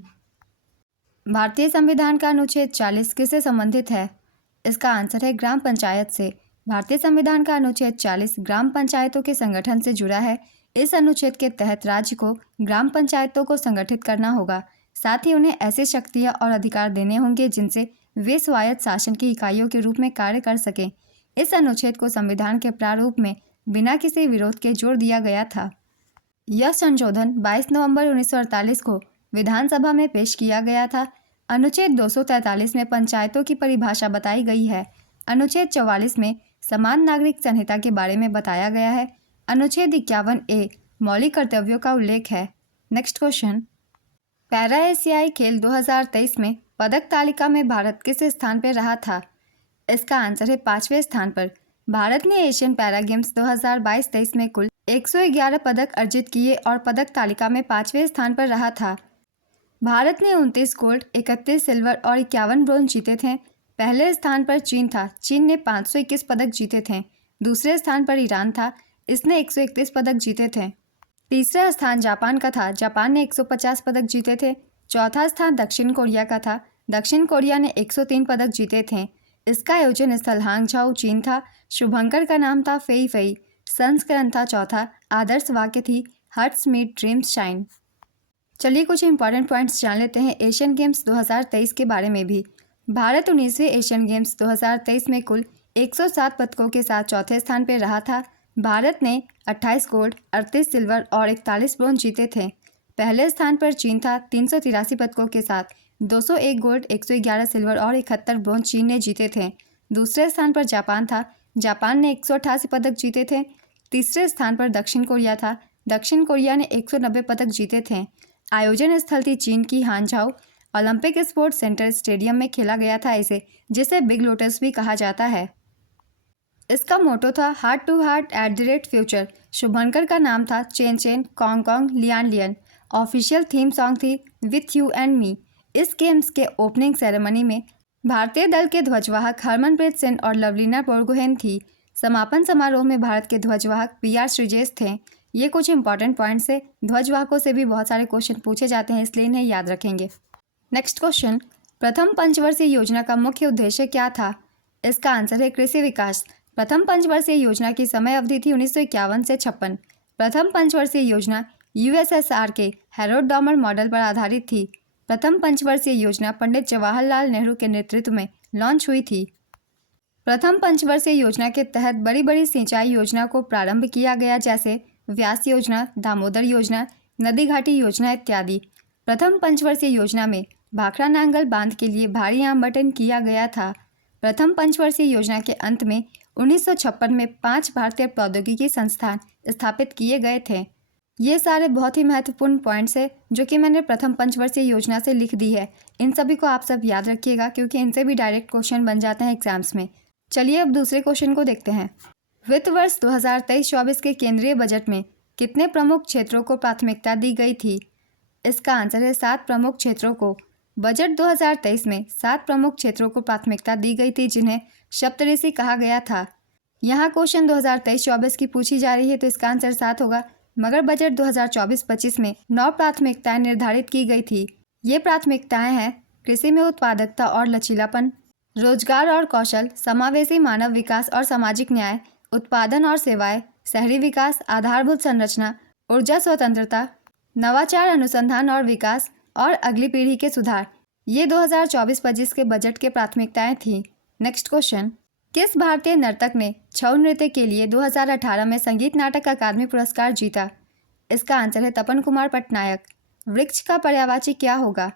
भारतीय संविधान का अनुच्छेद 40 किससे संबंधित है? इसका आंसर है ग्राम पंचायत से। भारतीय संविधान का अनुच्छेद 40 ग्राम पंचायतों के संगठन से जुड़ा है। इस अनुच्छेद के तहत राज्य को ग्राम पंचायतों को संगठित करना होगा, साथ ही उन्हें ऐसी शक्तियाँ और अधिकार देने होंगे जिनसे वे स्वायत्त शासन की इकाइयों के रूप में कार्य कर सकें। इस अनुच्छेद को संविधान के प्रारूप में बिना किसी विरोध के जोड़ दिया गया था। यह संशोधन 22 नवंबर 1948 को विधानसभा में पेश किया गया था। अनुच्छेद 243 में पंचायतों की परिभाषा बताई गई है। अनुच्छेद 44 में समान नागरिक संहिता के बारे में बताया गया है। अनुच्छेद 51A मौलिक कर्तव्यों का उल्लेख है। नेक्स्ट क्वेश्चन, पैरा एशियाई खेल 2023 में पदक तालिका में भारत किस स्थान पर रहा था? इसका आंसर है 5वें स्थान पर। भारत ने एशियन पैरा गेम्स 2022-23 में कुल 111 पदक अर्जित किए और पदक तालिका में 5वें स्थान पर रहा था। भारत ने 29 गोल्ड, 31 सिल्वर और 51 ब्रोंज जीते थे। पहले स्थान पर चीन था। चीन ने 521 पदक जीते थे। दूसरे स्थान पर ईरान था। इसने 131 पदक जीते थे। तीसरा स्थान जापान का था। जापान ने 150 पदक जीते थे। चौथा स्थान दक्षिण कोरिया का था। दक्षिण कोरिया ने 103 पदक जीते थे। इसका आयोजन स्थल हांगझाऊ चीन था। शुभंकर का नाम था फेई फेई। संस्करण था चौथा। आदर्श वाक्य थी हर्ट्स मीट ड्रीम्स शाइन। चलिए कुछ इंपॉर्टेंट पॉइंट्स जान लेते हैं एशियन गेम्स 2023 के बारे में भी। भारत 19वें एशियन गेम्स 2023 में कुल 107 पदकों के साथ चौथे स्थान पर रहा था। भारत ने 28 गोल्ड, 38 सिल्वर और 41 ब्रोंज जीते थे। पहले स्थान पर चीन था 383 पदकों के साथ। 201 गोल्ड, 111 सिल्वर और 71 ब्रोंज चीन ने जीते थे। दूसरे स्थान पर जापान था। जापान ने 188 पदक जीते थे। तीसरे स्थान पर दक्षिण कोरिया था। दक्षिण कोरिया ने 190 पदक जीते थे। आयोजन स्थल थी चीन की Hangzhou. Olympic sports centre stadium में खेला गया था इसे, जिसे बिग लोटस भी कहा जाता है। इसका मोटो था हार्ट टू हार्ट @ फ्यूचर। शुभंकर का नाम था Chen Chen Cong Cong Lian Lian. Official theme song थी विथ यू एंड मी। इस गेम्स के ओपनिंग सेरेमनी में भारतीय दल के ध्वजवाहक हरमनप्रीत सिंह और लवलीना बोरगोहेन थी। समापन समारोह में भारत के ध्वजवाहक PR श्रीजेश थे। ये कुछ इंपॉर्टेंट पॉइंट्स है। ध्वजवाहकों से भी बहुत सारे क्वेश्चन पूछे जाते हैं, इसलिए इन्हें याद रखेंगे। नेक्स्ट क्वेश्चन, प्रथम पंचवर्षीय योजना का मुख्य उद्देश्य क्या था? इसका आंसर है कृषि विकास। प्रथम पंचवर्षीय योजना की समय अवधि थी 1951 से 56। प्रथम पंचवर्षीय योजना USSR के हैरोल्ड डॉमर मॉडल पर आधारित थी। प्रथम पंचवर्षीय योजना पंडित जवाहरलाल नेहरू के नेतृत्व में लॉन्च हुई थी। प्रथम पंचवर्षीय योजना के तहत बड़ी बड़ी सिंचाई योजना को प्रारंभ किया गया, जैसे व्यास योजना, दामोदर योजना, नदी घाटी योजना इत्यादि। प्रथम पंचवर्षीय योजना में भाखड़ा नांगल बांध के लिए भारी आवंटन किया गया था। प्रथम पंचवर्षीय योजना के अंत में 1956 में 5 भारतीय प्रौद्योगिकी संस्थान स्थापित किए गए थे। ये सारे बहुत ही महत्वपूर्ण पॉइंट्स है जो कि मैंने प्रथम पंचवर्षीय योजना से लिख दी है। इन सभी को आप सब याद रखिएगा क्योंकि इनसे भी डायरेक्ट क्वेश्चन बन जाते हैं एग्जाम्स में। चलिए अब दूसरे क्वेश्चन को देखते हैं। वित्त वर्ष 2023-24 के केंद्रीय बजट में कितने प्रमुख क्षेत्रों को प्राथमिकता दी गई थी? इसका आंसर है 7 प्रमुख क्षेत्रों को। बजट 2023 में 7 प्रमुख क्षेत्रों को प्राथमिकता दी गई थी जिन्हें सप्तऋषि कहा गया था। यहाँ क्वेश्चन 2023-24 की पूछी जा रही है तो इसका आंसर 7 होगा, मगर बजट 2024-25 में 9 प्राथमिकताएं निर्धारित की गई थी। ये प्राथमिकताएं हैं कृषि में उत्पादकता और लचीलापन, रोजगार और कौशल, समावेशी मानव विकास और सामाजिक न्याय, उत्पादन और सेवाएं, शहरी विकास, आधारभूत संरचना, ऊर्जा स्वतंत्रता, नवाचार, अनुसंधान और विकास और अगली पीढ़ी के सुधार। ये 2024-25 के बजट के प्राथमिकताएं थी। नेक्स्ट क्वेश्चन, किस भारतीय नर्तक ने छऊ नृत्य के लिए 2018 में संगीत नाटक अकादमी पुरस्कार जीता? इसका आंसर है तपन कुमार पटनायक। वृक्ष का पर्यायवाची क्या होगा?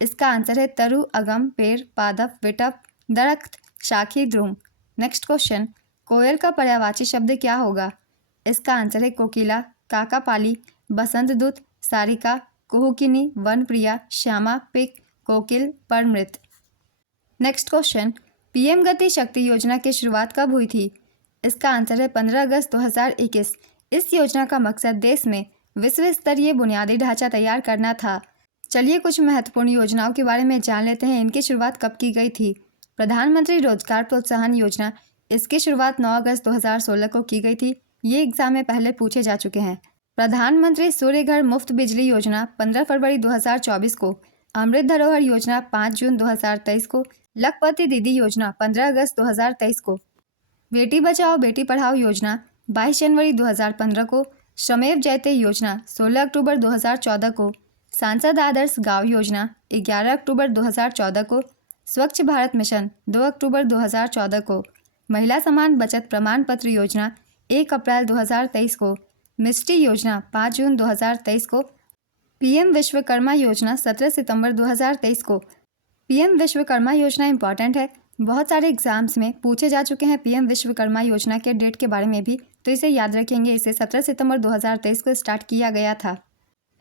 इसका आंसर है तरु, अगम, पेड़, पादप, विटप, दरख्त, शाखी, द्रुम। नेक्स्ट क्वेश्चन, कोयल का पर्यायवाची शब्द क्या होगा? इसका आंसर है कोकिला, काकापाली, बसंत दूत, सारिका, कुहुकिनी, वनप्रिया, श्यामा, पिक, कोकिल, परमृत। नेक्स्ट क्वेश्चन, पीएम गति शक्ति योजना की शुरुआत कब हुई थी? इसका आंसर है 15 अगस्त 2021। इस योजना का मकसद देश में विश्व स्तरीय बुनियादी ढांचा तैयार करना था। चलिए कुछ महत्वपूर्ण योजनाओं के बारे में जान लेते हैं। इनकी शुरुआत कब की गई थी? प्रधानमंत्री रोजगार प्रोत्साहन योजना, इसकी शुरुआत 9 अगस्त 2016 को की गई थी। ये एग्जाम में पहले पूछे जा चुके हैं। प्रधानमंत्री सूर्य घर मुफ्त बिजली योजना 15 फरवरी 2024 को। अमृत धरोहर योजना 5 जून 2023 को। लखपति दीदी योजना 15 अगस्त 2023 को। बेटी बचाओ बेटी पढ़ाओ योजना 22 जनवरी 2015 को। श्रमेव जयते योजना 16 अक्टूबर 2014 को। सांसद आदर्श गांव योजना 11 अक्टूबर 2014 को। स्वच्छ भारत मिशन 2 अक्टूबर 2014 को। महिला समान बचत प्रमाण पत्र योजना 1 अप्रैल 2023 को। मिष्टी योजना 5 जून 2023 को। पीएम विश्वकर्मा योजना 17 सितंबर 2023 को। पीएम विश्वकर्मा योजना इंपॉर्टेंट है, बहुत सारे एग्जाम्स में पूछे जा चुके हैं पीएम विश्वकर्मा योजना के डेट के बारे में भी, तो इसे याद रखेंगे। इसे 17 सितंबर 2023 को स्टार्ट किया गया था।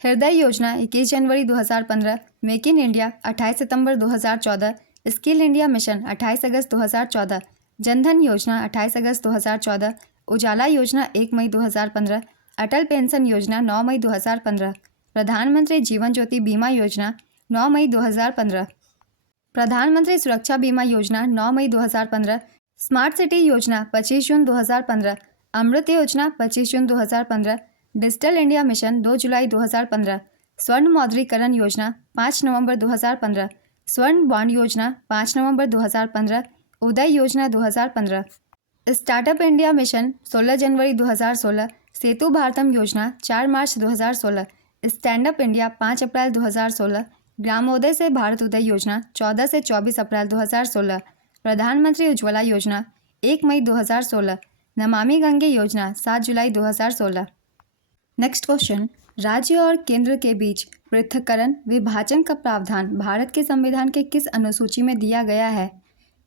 हृदय योजना 21 जनवरी 2015। Make in India 28 September 2014। Skill India mission 28 अगस्त 2014। जनधन योजना 28 अगस्त 2014। उजाला योजना 1 मई 2015। अटल पेंशन योजना 9 मई 2015। प्रधानमंत्री जीवन ज्योति बीमा योजना 9 मई 2015। प्रधानमंत्री सुरक्षा बीमा योजना 9 मई 2015। स्मार्ट सिटी योजना 25 जून 2015। अमृत योजना 25 जून 2015। डिजिटल इंडिया मिशन 2 जुलाई 2015। स्वर्ण मौद्रीकरण योजना 5 नवंबर 2015। स्वर्ण बॉन्ड योजना 5 नवंबर 2015। उदय योजना 2015। स्टार्टअप इंडिया मिशन 16 जनवरी 2016। सेतु भारतम योजना 4 मार्च 2016। स्टैंड अप इंडिया 5 अप्रैल 2016। ग्रामोदय से भारत उदय योजना 14 से 24 अप्रैल 2016। प्रधानमंत्री उज्ज्वला योजना 1 मई 2016। नमामि गंगे योजना 7 जुलाई 2016। नेक्स्ट क्वेश्चन, राज्य और केंद्र के बीच पृथक्करण विभाजन का प्रावधान भारत के संविधान के किस अनुसूची में दिया गया है?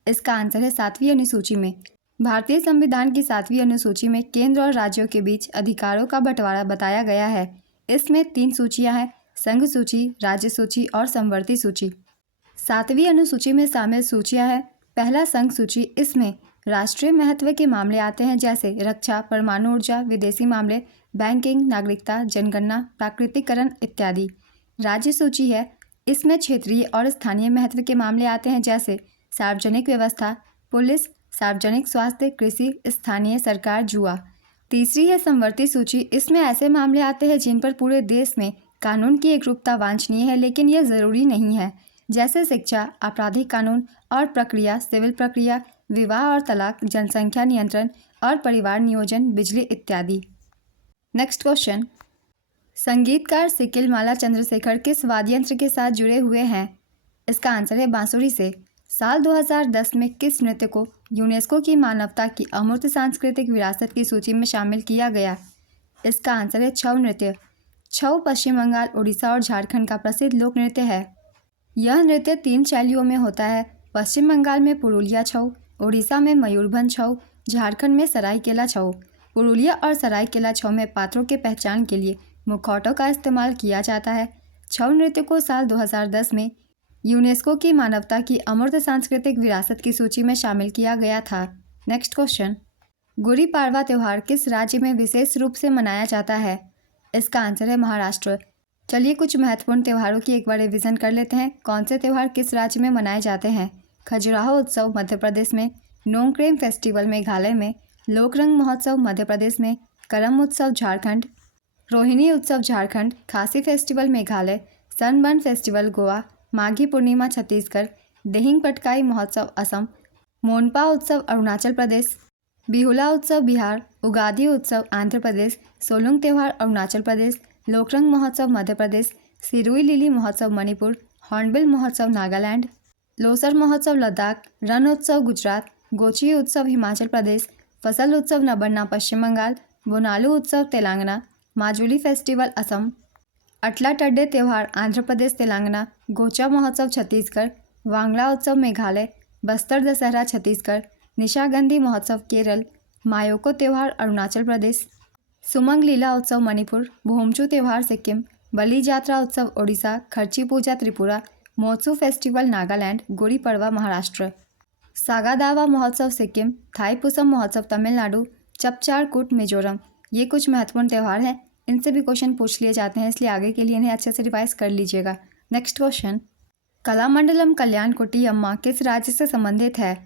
इसका आंसर है 7वीं अनुसूची में। भारतीय संविधान की 7वीं अनुसूची में केंद्र और राज्यों के बीच अधिकारों का बंटवारा बताया गया है। इसमें 3 सूचियां हैं, संघ सूची, राज्य सूची और समवर्ती सूची। 7वीं अनुसूची में शामिल सूचियां हैं। पहला संघ सूची, इसमें राष्ट्रीय महत्व के मामले आते हैं जैसे रक्षा, परमाणु ऊर्जा, विदेशी मामले, बैंकिंग, नागरिकता, जनगणना, प्राकृतिकरण इत्यादि। राज्य सूची है, इसमें क्षेत्रीय और स्थानीय महत्व के मामले आते हैं जैसे सार्वजनिक व्यवस्था, पुलिस, सार्वजनिक स्वास्थ्य, कृषि, स्थानीय सरकार, जुआ। तीसरी है समवर्ती सूची, इसमें ऐसे मामले आते हैं जिन पर पूरे देश में कानून की एकरूपता वांछनीय है लेकिन यह ज़रूरी नहीं है, जैसे शिक्षा, आपराधिक कानून और प्रक्रिया, सिविल प्रक्रिया, विवाह और तलाक, जनसंख्या नियंत्रण और परिवार नियोजन, बिजली इत्यादि। नेक्स्ट क्वेश्चन, संगीतकार सिकिल माला चंद्रशेखर किस वाद्य यंत्र के साथ जुड़े हुए हैं? इसका आंसर है बांसुरी से। साल 2010 में किस नृत्य को यूनेस्को की मानवता की अमूर्त सांस्कृतिक विरासत की सूची में शामिल किया गया? इसका आंसर है छऊ नृत्य। छऊ पश्चिम बंगाल, उड़ीसा और झारखंड का प्रसिद्ध लोक नृत्य है। यह नृत्य 3 शैलियों में होता है। पश्चिम बंगाल में पुरुलिया छऊ, उड़ीसा में मयूरभंज छऊ, झारखंड में सरायकेला छऊ। पुरुलिया और सरायकेला छऊ में पात्रों के पहचान के लिए मुखौटों का इस्तेमाल किया जाता है। छऊ नृत्य को साल 2010 में यूनेस्को की मानवता की अमूर्त सांस्कृतिक विरासत की सूची में शामिल किया गया था। नेक्स्ट क्वेश्चन, गुड़ी पाड़वा त्यौहार किस राज्य में विशेष रूप से मनाया जाता है? इसका आंसर है महाराष्ट्र। चलिए कुछ महत्वपूर्ण त्योहारों की एक बार रिवीजन कर लेते हैं। कौन से त्यौहार किस राज्य में मनाए जाते हैं? खजुराहो उत्सव मध्य प्रदेश में, नोंगक्रेम फेस्टिवल मेघालय में, लोकरंग महोत्सव मध्य प्रदेश में, करम उत्सव झारखंड, रोहिणी उत्सव Jharkhand, Khasi festival Meghalaya, Sunburn festival Goa, Maghi Purnima Chhattisgarh, Dihing Patkai महोत्सव असम, मोनपा उत्सव अरुणाचल प्रदेश, बिहुला उत्सव बिहार, उगादी उत्सव आंध्र प्रदेश, सोलुंग त्यौहार अरुणाचल प्रदेश, लोकरंग महोत्सव मध्य प्रदेश, सिरुई लिली महोत्सव मणिपुर, हॉर्नबिल महोत्सव नागालैंड, लोसर महोत्सव लद्दाख, रण उत्सव गुजरात, गोची उत्सव हिमाचल प्रदेश, फसल उत्सव नबन्ना पश्चिम बंगाल, बोनालू उत्सव तेलंगाना, माजुली फेस्टिवल असम, अटला टड्डे त्यौहार आंध्र प्रदेश तेलंगाना, गोचा महोत्सव छत्तीसगढ़, वांगड़ा उत्सव मेघालय, बस्तर दशहरा छत्तीसगढ़, निशागंधी महोत्सव केरल, मायोको त्यौहार अरुणाचल प्रदेश। सुमंग लीला उत्सव मणिपुर, भोमचू त्यौहार सिक्किम, बलि जात्रा उत्सव ओडिशा, खर्ची पूजा त्रिपुरा, मोत्सू फेस्टिवल नागालैंड, गुड़ी पड़वा महाराष्ट्र। सागा दावा महोत्सव सिक्किम, थाई पुसम महोत्सव तमिलनाडु, चपचार कूट मिजोरम। ये कुछ महत्वपूर्ण त्यौहार हैं, इनसे भी क्वेश्चन पूछ लिए जाते हैं, इसलिए आगे के लिए इन्हें अच्छे से रिवाइज कर लीजिएगा। नेक्स्ट क्वेश्चन, कलामंडलम कल्याण कुटी अम्मा किस राज्य से संबंधित है?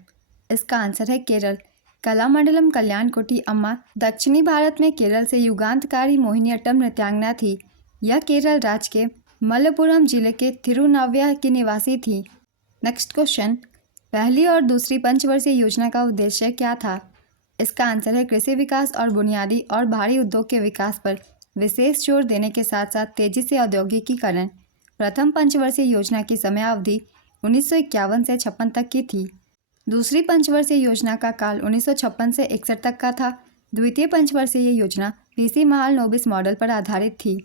इसका आंसर है केरल। कलामंडलम कल्याण कुटी अम्मा दक्षिणी भारत में केरल से युगांतकारी मोहिनीअट्टम नृत्यांगना थी। यह केरल राज्य के मलप्पुरम जिले के थिरुनाव्या की निवासी थी। नेक्स्ट क्वेश्चन, पहली और दूसरी पंचवर्षीय योजना का उद्देश्य क्या था? इसका आंसर है कृषि विकास और बुनियादी और भारी उद्योग के विकास पर विशेष जोर देने के साथ साथ तेजी से औद्योगिकीकरण। प्रथम पंचवर्षीय योजना की समयावधि 1951 से 56 तक की थी। दूसरी पंचवर्षीय योजना का काल 1956 से 61 तक का था। द्वितीय पंचवर्षीय योजना पीसी महालनोबिस मॉडल पर आधारित थी।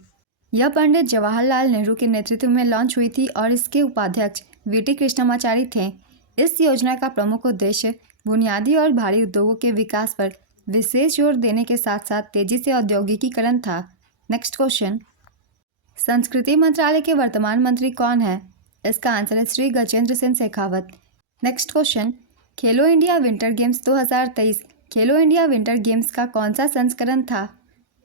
यह पंडित जवाहरलाल नेहरू के नेतृत्व में लॉन्च हुई थी और इसके उपाध्यक्ष वीटी कृष्णमाचारी थे। इस योजना का प्रमुख उद्देश्य बुनियादी और भारी उद्योगों के विकास पर विशेष जोर देने के साथ साथ तेजी से औद्योगिकीकरण था। नेक्स्ट क्वेश्चन, संस्कृति मंत्रालय के वर्तमान मंत्री कौन है? इसका आंसर है श्री गजेंद्र सिंह शेखावत। नेक्स्ट क्वेश्चन, खेलो इंडिया विंटर गेम्स 2023 खेलो इंडिया विंटर गेम्स का कौन सा संस्करण था?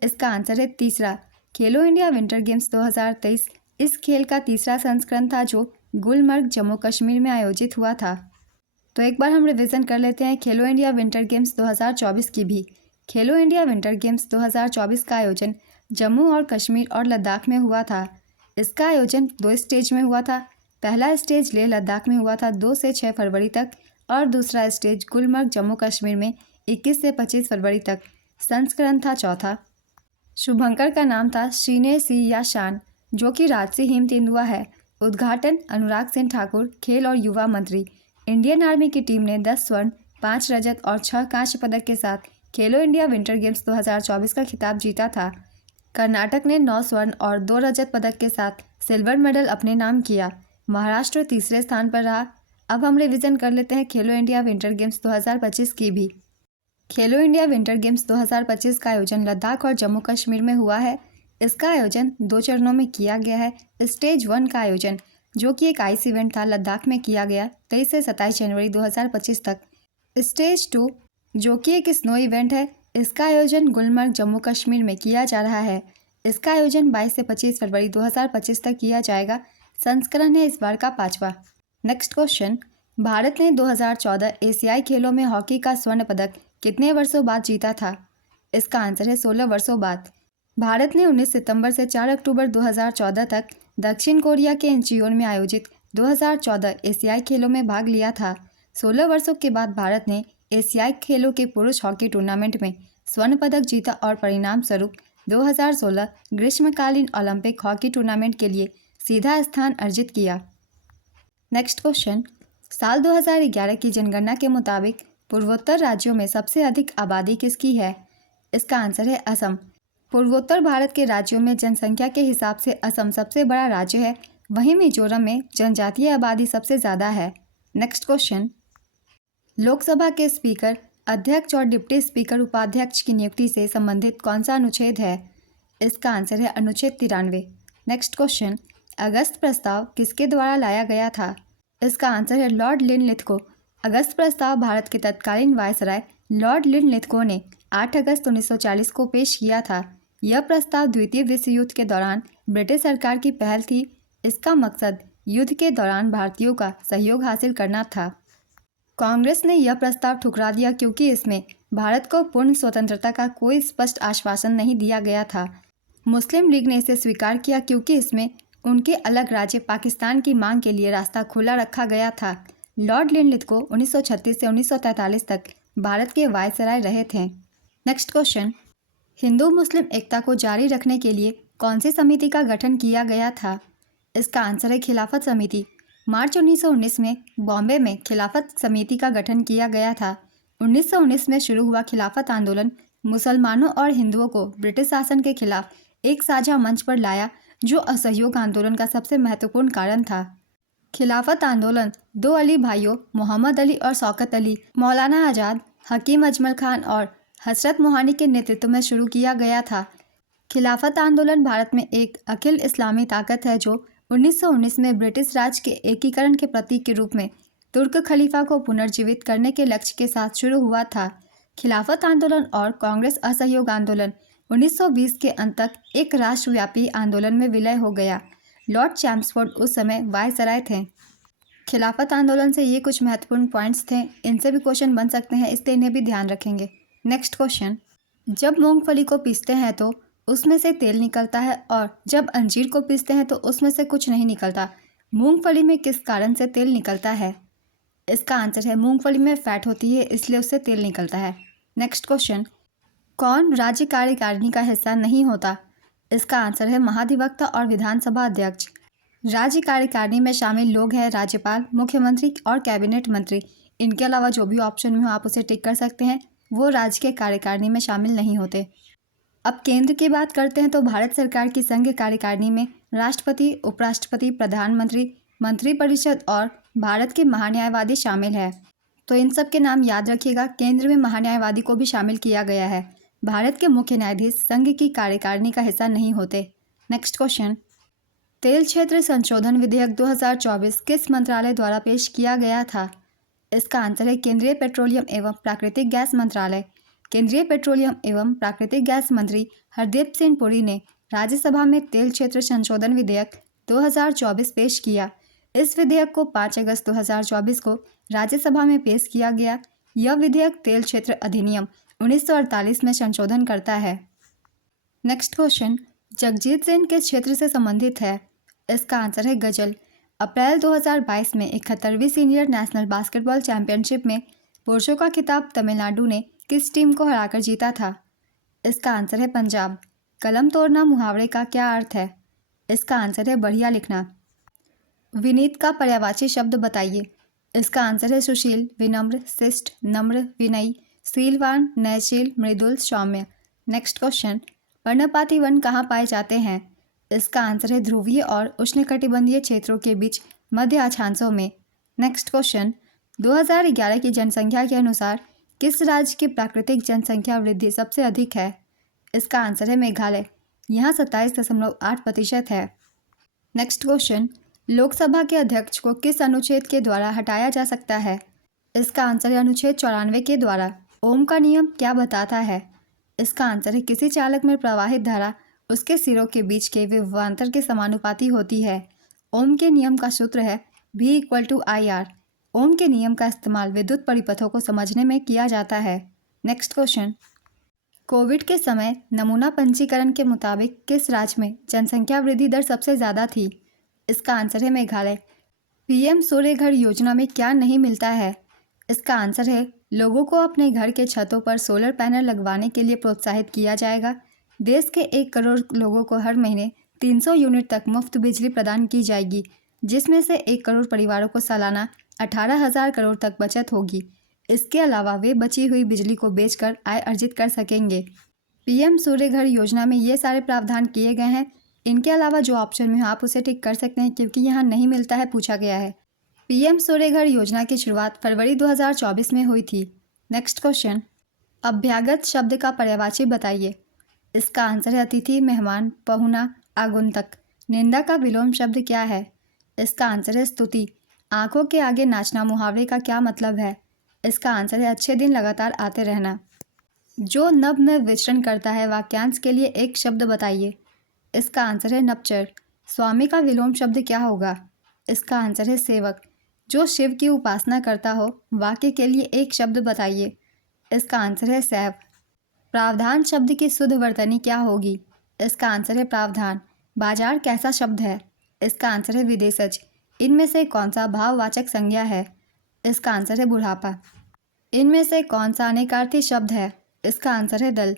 इसका आंसर है तीसरा। खेलो इंडिया विंटर गेम्स 2023 इस खेल का तीसरा संस्करण था जो गुलमर्ग जम्मू कश्मीर में आयोजित हुआ था। तो एक बार हम रिवीजन कर लेते हैं खेलो इंडिया विंटर गेम्स 2024 की भी। खेलो इंडिया विंटर गेम्स 2024 का आयोजन जम्मू और कश्मीर और लद्दाख में हुआ था। इसका आयोजन 2 स्टेज में हुआ था। पहला स्टेज लेह लद्दाख में हुआ था 2 से 6 फरवरी तक और दूसरा स्टेज गुलमर्ग जम्मू कश्मीर में 21 से 25 फरवरी तक। संस्करण था चौथा। शुभंकर का नाम था श्रीने सी या शान, जो कि राजसी हिम तेंदुआ है। उद्घाटन अनुराग सिंह ठाकुर, खेल और युवा मंत्री। इंडियन आर्मी की टीम ने 10 स्वर्ण, 5 रजत और 6 कांस्य पदक के साथ खेलो इंडिया विंटर गेम्स 2024 का खिताब जीता था। कर्नाटक ने 9 स्वर्ण और 2 रजत पदक के साथ सिल्वर मेडल अपने नाम किया। महाराष्ट्र तीसरे स्थान पर रहा। अब हम रिवीजन कर लेते हैं खेलो इंडिया विंटर गेम्स 2025 की भी। खेलो इंडिया विंटर गेम्स 2025 का आयोजन लद्दाख और जम्मू कश्मीर में हुआ है। इसका आयोजन 2 चरणों में किया गया है। स्टेज 1 का आयोजन, जो कि एक आइस इवेंट था, लद्दाख में किया गया 23 से 27 जनवरी 2025 तक। स्टेज 2, जो कि एक स्नो इवेंट है, इसका आयोजन गुलमर्ग जम्मू कश्मीर में किया जा रहा है। इसका आयोजन 22 से 25 फरवरी 2025 तक किया जाएगा। संस्करण है इस बार का 5वां। नेक्स्ट क्वेश्चन, भारत ने 2014 एशियाई खेलों में हॉकी का स्वर्ण पदक कितने वर्षों बाद जीता था? इसका आंसर है 16 वर्षों बाद। भारत ने 19 सितंबर से 4 अक्टूबर 2014 तक दक्षिण कोरिया के इंचियोन में आयोजित 2014 एशियाई खेलों में भाग लिया था। 16 वर्षों के बाद भारत ने एशियाई खेलों के पुरुष हॉकी टूर्नामेंट में स्वर्ण पदक जीता और परिणाम स्वरूप 2016 ग्रीष्मकालीन ओलंपिक हॉकी टूर्नामेंट के लिए सीधा स्थान अर्जित किया। नेक्स्ट क्वेश्चन, साल 2011 की जनगणना के मुताबिक पूर्वोत्तर राज्यों में सबसे अधिक आबादी किसकी है? इसका आंसर है असम। पूर्वोत्तर भारत के राज्यों में जनसंख्या के हिसाब से असम सबसे बड़ा राज्य है। वहीं मिजोरम में जनजातीय आबादी सबसे ज़्यादा है। नेक्स्ट क्वेश्चन, लोकसभा के स्पीकर, अध्यक्ष और डिप्टी स्पीकर उपाध्यक्ष की नियुक्ति से संबंधित कौन सा अनुच्छेद है? इसका आंसर है अनुच्छेद 93। नेक्स्ट क्वेश्चन, अगस्त प्रस्ताव किसके द्वारा लाया गया था? इसका आंसर है लॉर्ड लिनलिथगो। अगस्त प्रस्ताव भारत के तत्कालीन वायसराय लॉर्ड लिनलिथगो ने 8 अगस्त 1940 को पेश किया था। यह प्रस्ताव द्वितीय विश्व युद्ध के दौरान ब्रिटिश सरकार की पहल थी। इसका मकसद युद्ध के दौरान भारतीयों का सहयोग हासिल करना था। कांग्रेस ने यह प्रस्ताव ठुकरा दिया क्योंकि इसमें भारत को पूर्ण स्वतंत्रता का कोई स्पष्ट आश्वासन नहीं दिया गया था। मुस्लिम लीग ने इसे स्वीकार किया क्योंकि इसमें उनके अलग राज्य पाकिस्तान की मांग के लिए रास्ता खुला रखा गया था। लॉर्ड लिनलिथगो 1936 से 1943 तक भारत के वायसराय रहे थे। नेक्स्ट क्वेश्चन, हिंदू मुस्लिम एकता को जारी रखने के लिए कौन सी समिति का गठन किया गया था? इसका आंसर है खिलाफत समिति। मार्च 1919 में बॉम्बे में खिलाफत समिति का गठन किया गया था। 1919 में शुरू हुआ खिलाफत आंदोलन मुसलमानों और हिंदुओं को ब्रिटिश शासन के खिलाफ एक साझा मंच पर लाया, जो असहयोग आंदोलन का सबसे महत्वपूर्ण कारण था। खिलाफत आंदोलन 2 अली भाइयों मोहम्मद अली और शौकत अली, मौलाना आज़ाद, हकीम अजमल खान और हजरत मोहानी के नेतृत्व में शुरू किया गया था। खिलाफत आंदोलन भारत में एक अखिल इस्लामी ताकत है जो 1919 में ब्रिटिश राज के एकीकरण के प्रतीक के रूप में तुर्क खलीफा को पुनर्जीवित करने के लक्ष्य के साथ शुरू हुआ था। खिलाफत आंदोलन और कांग्रेस असहयोग आंदोलन 1920 के अंत तक एक राष्ट्रव्यापी आंदोलन में विलय हो गया। लॉर्ड चैम्सफोर्ड उस समय वायसराय थे। खिलाफत आंदोलन से ये कुछ महत्वपूर्ण पॉइंट्स थे, इनसे भी क्वेश्चन बन सकते हैं, इसलिए इन्हें भी ध्यान रखेंगे। नेक्स्ट क्वेश्चन, जब मूंगफली को पीसते हैं तो उसमें से तेल निकलता है और जब अंजीर को पीसते हैं तो उसमें से कुछ नहीं निकलता। मूंगफली में किस कारण से तेल निकलता है? इसका आंसर है मूंगफली में फैट होती है, इसलिए उससे तेल निकलता है। नेक्स्ट क्वेश्चन, कौन राज्य कार्यकारिणी का हिस्सा नहीं होता? इसका आंसर है महाधिवक्ता और विधानसभा अध्यक्ष। राज्य कार्यकारिणी में शामिल लोग हैं राज्यपाल, मुख्यमंत्री और कैबिनेट मंत्री। इनके अलावा जो भी ऑप्शन में हो आप उसे टिक कर सकते हैं, वो राज्य के कार्यकारिणी में शामिल नहीं होते। अब केंद्र की बात करते हैं तो भारत सरकार की संघ कार्यकारिणी में राष्ट्रपति, उपराष्ट्रपति, प्रधानमंत्री, मंत्रिपरिषद और भारत के महान्यायवादी शामिल है। तो इन सब के नाम याद रखिएगा। केंद्र में महान्यायवादी को भी शामिल किया गया है। भारत के मुख्य न्यायाधीश संघ की कार्यकारिणी का हिस्सा नहीं होते। नेक्स्ट क्वेश्चन, तेल क्षेत्र संशोधन विधेयक 2024 किस मंत्रालय द्वारा पेश किया गया था? इसका आंसर है केंद्रीय पेट्रोलियम एवं प्राकृतिक गैस मंत्रालय। केंद्रीय पेट्रोलियम एवं प्राकृतिक गैस मंत्री हरदीप सिंह पुरी ने राज्यसभा में तेल क्षेत्र संशोधन विधेयक 2024 पेश किया। इस विधेयक को 5 अगस्त 2024 को राज्यसभा में पेश किया गया। यह विधेयक तेल क्षेत्र अधिनियम 1948 में संशोधन करता है। नेक्स्ट क्वेश्चन, जगजीत सिंह किस क्षेत्र से संबंधित है? इसका आंसर है गजल। अप्रैल 2022 में 71वीं सीनियर नेशनल बास्केटबॉल चैंपियनशिप में पुरुषों का खिताब तमिलनाडु ने किस टीम को हराकर जीता था? इसका आंसर है पंजाब। कलम तोड़ना मुहावरे का क्या अर्थ है? इसका आंसर है बढ़िया लिखना। विनीत का पर्यायवाची शब्द बताइए। इसका आंसर है सुशील, विनम्र, शिष्ट, नम्र, विनयी, शीलवान, नयनशील, मृदुल, सौम्य। नेक्स्ट क्वेश्चन, पर्णपाती वन कहाँ पाए जाते हैं? इसका आंसर है ध्रुवीय और उष्णकटिबंधीय क्षेत्रों के बीच मध्य अक्षांशों में। नेक्स्ट क्वेश्चन, 2011 की जनसंख्या के अनुसार किस राज्य की प्राकृतिक जनसंख्या वृद्धि सबसे अधिक है? इसका आंसर है मेघालय। यहाँ 27.8% है। नेक्स्ट क्वेश्चन, लोकसभा के अध्यक्ष को किस अनुच्छेद के द्वारा हटाया जा सकता है? इसका आंसर है अनुच्छेद 94 के द्वारा। ओम का नियम क्या बताता है? इसका आंसर है किसी चालक में प्रवाहित धारा उसके सिरों के बीच के विभवांतर के समानुपाती होती है। ओम के नियम का सूत्र है V = IR। ओम के नियम का इस्तेमाल विद्युत परिपथों को समझने में किया जाता है। नेक्स्ट क्वेश्चन, कोविड के समय नमूना पंजीकरण के मुताबिक किस राज्य में जनसंख्या वृद्धि दर सबसे ज़्यादा थी? इसका आंसर है मेघालय। PM सूर्य घर योजना में क्या नहीं मिलता है? इसका आंसर है लोगों को अपने घर के छतों पर सोलर पैनल लगवाने के लिए प्रोत्साहित किया जाएगा। देश के 1 करोड़ लोगों को हर महीने 300 यूनिट तक मुफ्त बिजली प्रदान की जाएगी, जिसमें से 1 करोड़ परिवारों को सालाना 18,000 करोड़ तक बचत होगी। इसके अलावा वे बची हुई बिजली को बेचकर आय अर्जित कर सकेंगे। PM सूर्य घर योजना में ये सारे प्रावधान किए गए हैं। इनके अलावा जो ऑप्शन में हो आप उसे टिक कर सकते हैं, क्योंकि यहाँ नहीं मिलता है, पूछा गया है। PM सूर्य घर योजना की शुरुआत फरवरी 2024 में हुई थी। नेक्स्ट क्वेश्चन, अभ्यागत शब्द का पर्यायवाची बताइए। इसका आंसर है अतिथि, मेहमान, पहुना, आगुंतक। निंदा का विलोम शब्द क्या है? इसका आंसर है स्तुति। आंखों के आगे नाचना मुहावरे का क्या मतलब है? इसका आंसर है अच्छे दिन लगातार आते रहना। जो नभ में विचरण करता है वाक्यांश के लिए एक शब्द बताइए। इसका आंसर है नपचर। स्वामी का विलोम शब्द क्या होगा? इसका आंसर है सेवक। जो शिव की उपासना करता हो वाक्य के लिए एक शब्द बताइए। इसका आंसर है सैव। प्रावधान शब्द की शुद्ध वर्तनी क्या होगी? इसका आंसर है प्रावधान। बाजार कैसा शब्द है? इसका आंसर है विदेशज। इनमें से कौन सा भाववाचक संज्ञा है? इसका आंसर है बुढ़ापा। इनमें से कौन सा अनेकार्थी शब्द है? इसका आंसर है दल।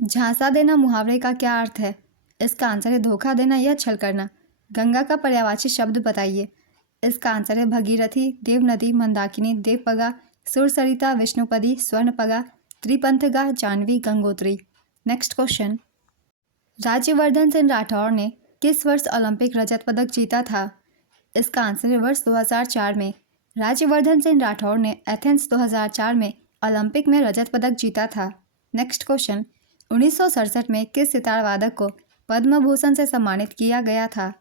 झांसा देना मुहावरे का क्या अर्थ है? इसका आंसर है धोखा देना या छल करना। गंगा का पर्यायवाची शब्द बताइए। इसका आंसर है भगीरथी, देवनदी, मंदाकिनी, देवपगा, सुरसरिता, विष्णुपदी, स्वर्णपगा, त्रिपंथगा, जाह्नवी, गंगोत्री। नेक्स्ट क्वेश्चन, राज्यवर्धन सिंह राठौर ने किस वर्ष ओलंपिक रजत पदक जीता था? इसका आंसर है वर्ष 2004 में। राज्यवर्धन सिंह राठौर ने एथेंस 2004 में ओलंपिक में रजत पदक जीता था। नेक्स्ट क्वेश्चन, 1967 में किस सितार वादक को पद्म भूषण से सम्मानित किया गया था?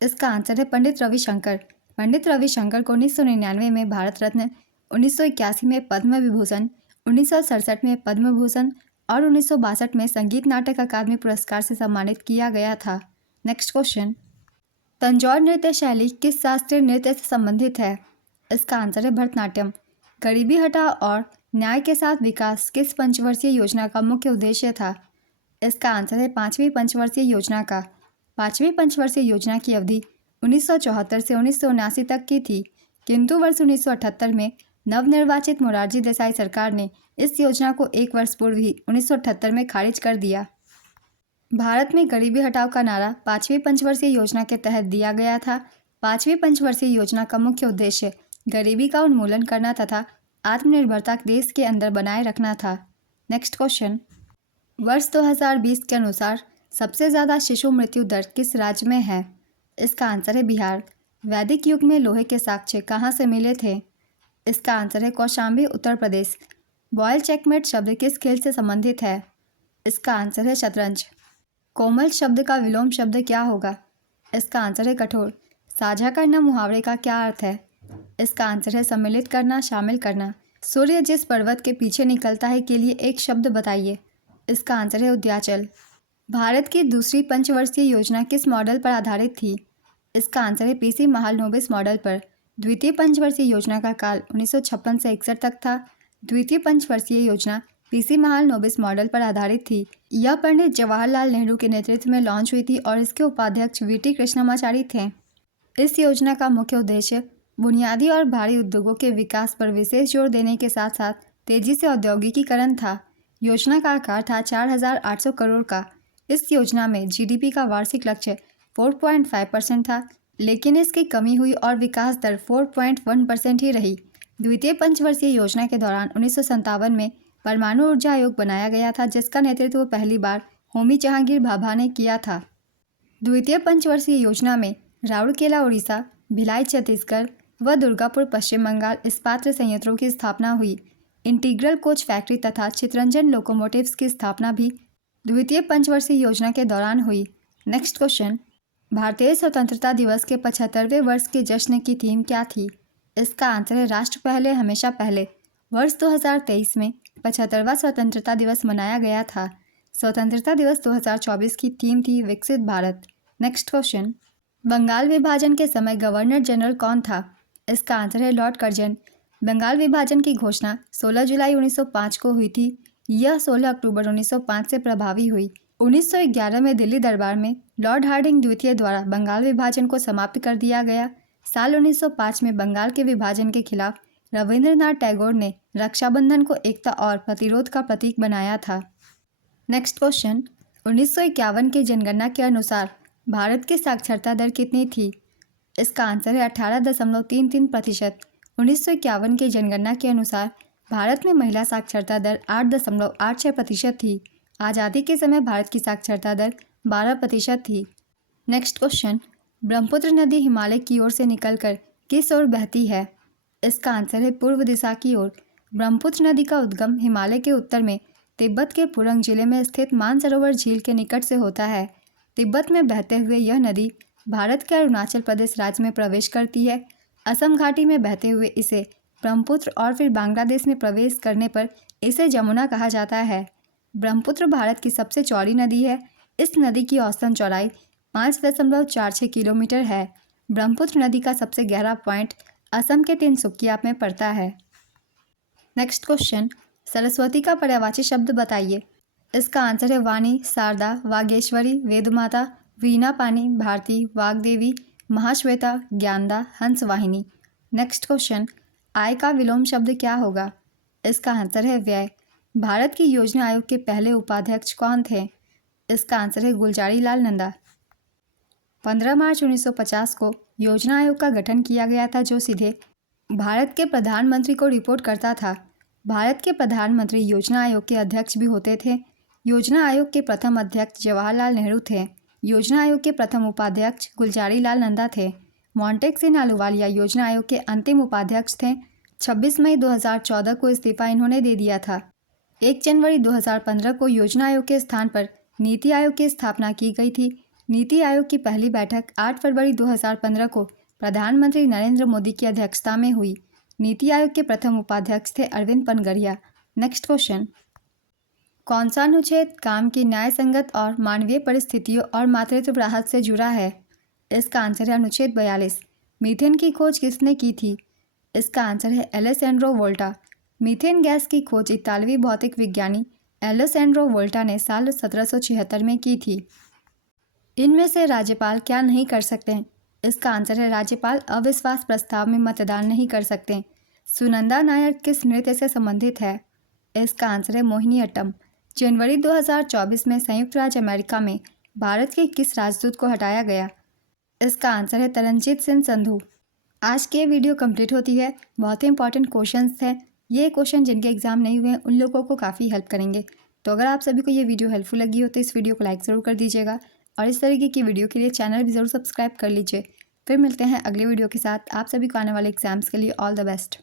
इसका आंसर है पंडित रविशंकर। पंडित रविशंकर को 1999 में भारत रत्न, 1981 में पद्म विभूषण, 1967 में पद्म भूषण और 1962 में संगीत नाटक अकादमी पुरस्कार से सम्मानित किया गया था। नेक्स्ट क्वेश्चन, तंजौर नृत्य शैली किस शास्त्रीय नृत्य से संबंधित है? इसका आंसर है भरतनाट्यम। गरीबी हटाओ और न्याय के साथ विकास किस पंचवर्षीय योजना का मुख्य उद्देश्य था? इसका आंसर है पाँचवीं पंचवर्षीय योजना का। पाँचवीं पंचवर्षीय योजना की अवधि 1974 से 1979 तक की थी, किंतु वर्ष 1978 में नवनिर्वाचित मोरारजी देसाई सरकार ने इस योजना को एक वर्ष पूर्व ही 1978 में खारिज कर दिया। भारत में गरीबी हटाओ का नारा पाँचवीं पंचवर्षीय योजना के तहत दिया गया था। पाँचवीं पंचवर्षीय योजना का मुख्य उद्देश्य गरीबी का उन्मूलन करना तथा आत्मनिर्भरता देश के अंदर बनाए रखना था। नेक्स्ट क्वेश्चन, वर्ष 2020 के अनुसार सबसे ज़्यादा शिशु मृत्यु दर किस राज्य में है? इसका आंसर है बिहार। वैदिक युग में लोहे के साक्ष्य कहाँ से मिले थे? इसका आंसर है कौशाम्बी, उत्तर प्रदेश। बॉयल चेकमेट शब्द किस खेल से संबंधित है? इसका आंसर है शतरंज। कोमल शब्द का विलोम शब्द क्या होगा? इसका आंसर है कठोर। साझा करना मुहावरे का क्या अर्थ है? इसका आंसर है सम्मिलित करना, शामिल करना। सूर्य जिस पर्वत के पीछे निकलता है के लिए एक शब्द बताइए। इसका आंसर है उद्याचल। भारत की दूसरी पंचवर्षीय योजना किस मॉडल पर आधारित थी? इसका आंसर है पीसी महालनोबिस मॉडल पर। द्वितीय पंचवर्षीय योजना का काल 1956 से 61 तक था। द्वितीय पंचवर्षीय योजना पीसी महालनोबिस मॉडल पर आधारित थी। यह पंडित जवाहरलाल नेहरू के नेतृत्व में लॉन्च हुई थी और इसके उपाध्यक्ष वीटी कृष्णमाचारी थे। इस योजना का मुख्य उद्देश्य बुनियादी और भारी उद्योगों के विकास पर विशेष जोर देने के साथ साथ तेजी से औद्योगिकीकरण था। योजना का आकार था 4,800 करोड़ का। इस योजना में जीडीपी का वार्षिक लक्ष्य 4.5% था, लेकिन इसकी कमी हुई और विकास दर 4.1% ही रही। द्वितीय पंचवर्षीय योजना के दौरान 1957 में परमाणु ऊर्जा आयोग बनाया गया था, जिसका नेतृत्व पहली बार होमी जहांगीर भाभा ने किया था। द्वितीय पंचवर्षीय योजना में राउरकेला उड़ीसा, भिलाई छत्तीसगढ़ व दुर्गापुर पश्चिम बंगाल इस्पात संयंत्रों की स्थापना हुई। इंटीग्रल कोच फैक्ट्री तथा चितरंजन लोकोमोटिव्स की स्थापना भी द्वितीय पंचवर्षीय योजना के दौरान हुई। नेक्स्ट क्वेश्चन, भारतीय स्वतंत्रता दिवस के 75वें वर्ष के जश्न की थीम क्या थी? इसका आंसर है राष्ट्र पहले हमेशा पहले। वर्ष 2023 में 75वां स्वतंत्रता दिवस मनाया गया था। स्वतंत्रता दिवस 2024 की थीम थी विकसित भारत। नेक्स्ट क्वेश्चन, बंगाल विभाजन के समय गवर्नर जनरल कौन था? इसका आंसर है लॉर्ड कर्जन। बंगाल विभाजन की घोषणा 16 जुलाई 1905 को हुई थी। यह 16 अक्टूबर 1905 से प्रभावी हुई। 1911 में दिल्ली दरबार में लॉर्ड हार्डिंग द्वितीय द्वारा बंगाल विभाजन को समाप्त कर दिया गया। साल 1905 में बंगाल के विभाजन के खिलाफ रविंद्रनाथ टैगोर ने रक्षाबंधन को एकता और प्रतिरोध का प्रतीक बनाया था। नेक्स्ट क्वेश्चन, 1951 की जनगणना के अनुसार भारत की साक्षरता दर कितनी थी? इसका आंसर है 18.33%। 1951 की जनगणना के अनुसार भारत में महिला साक्षरता दर 8.86% थी। आज़ादी के समय भारत की साक्षरता दर 12% थी। नेक्स्ट क्वेश्चन, ब्रह्मपुत्र नदी हिमालय की ओर से निकलकर किस ओर बहती है? इसका आंसर है पूर्व दिशा की ओर। ब्रह्मपुत्र नदी का उद्गम हिमालय के उत्तर में तिब्बत के पुरंग जिले में स्थित मानसरोवर झील के निकट से होता है। तिब्बत में बहते हुए यह नदी भारत के अरुणाचल प्रदेश राज्य में प्रवेश करती है। असम घाटी में बहते हुए इसे ब्रह्मपुत्र और फिर बांग्लादेश में प्रवेश करने पर इसे जमुना कहा जाता है। ब्रह्मपुत्र भारत की सबसे चौड़ी नदी है। इस नदी की औसतन चौड़ाई 5.46 किलोमीटर है। ब्रह्मपुत्र नदी का सबसे गहरा पॉइंट असम के तिनसुकिया में पड़ता है। नेक्स्ट क्वेश्चन, सरस्वती का पर्यायवाची शब्द बताइए। इसका आंसर है वाणी, शारदा, वागेश्वरी, वेदमाता, वीणा पानी, भारती, वाग्देवी, महाश्वेता, ज्ञानदा, हंसवाहिनी। नेक्स्ट क्वेश्चन, आय का विलोम शब्द क्या होगा? इसका आंसर है व्यय। भारत की योजना आयोग के पहले उपाध्यक्ष कौन थे? इसका आंसर है गुलजारी लाल नंदा। 15 मार्च 1950 को योजना आयोग का गठन किया गया था, जो सीधे भारत के प्रधानमंत्री को रिपोर्ट करता था। भारत के प्रधानमंत्री योजना आयोग के अध्यक्ष भी होते थे। योजना आयोग के प्रथम अध्यक्ष जवाहरलाल नेहरू थे। योजना आयोग के प्रथम उपाध्यक्ष गुलजारी लाल नंदा थे। मोंटेक सिंह अहलूवालिया योजना आयोग के अंतिम उपाध्यक्ष थे। 26 मई 2014 को इस्तीफा इन्होंने दे दिया था। 1 जनवरी 2015 को योजना आयोग के स्थान पर नीति आयोग की स्थापना की गई थी। नीति आयोग की पहली बैठक 8 फरवरी 2015 को प्रधानमंत्री नरेंद्र मोदी की अध्यक्षता में हुई। नीति आयोग के प्रथम उपाध्यक्ष थे अरविंद पनगरिया। नेक्स्ट क्वेश्चन, कौन सा अनुच्छेद काम की न्याय संगत और मानवीय परिस्थितियों और मातृत्व राहत से जुड़ा है? इसका आंसर है अनुच्छेद 42। मीथेन की खोज किसने की थी? इसका आंसर है एलेसेंड्रो वोल्टा। मीथेन गैस की खोज इतालवी भौतिक विज्ञानी एलेसेंड्रो वोल्टा ने साल 1776 में की थी। इनमें से राज्यपाल क्या नहीं कर सकते? इसका आंसर है राज्यपाल अविश्वास प्रस्ताव में मतदान नहीं कर सकते। सुनंदा नायर किस नृत्य से संबंधित है? इसका आंसर है मोहिनीअट्टम। जनवरी 2024 में संयुक्त राज्य अमेरिका में भारत के किस राजदूत को हटाया गया? इसका आंसर है तरनजीत सिंह संधू। आज की वीडियो कंप्लीट होती है। बहुत ही इंपॉर्टेंट क्वेश्चंस हैं। ये क्वेश्चन जिनके एग्जाम नहीं हुए हैं उन लोगों को काफ़ी हेल्प करेंगे। तो अगर आप सभी को ये वीडियो हेल्पफुल लगी हो तो इस वीडियो को लाइक ज़रूर कर दीजिएगा और इस तरीके की वीडियो के लिए चैनल भी ज़रूर सब्सक्राइब कर लीजिए। फिर मिलते हैं अगले वीडियो के साथ। आप सभी को आने वाले एग्जाम्स के लिए ऑल द बेस्ट।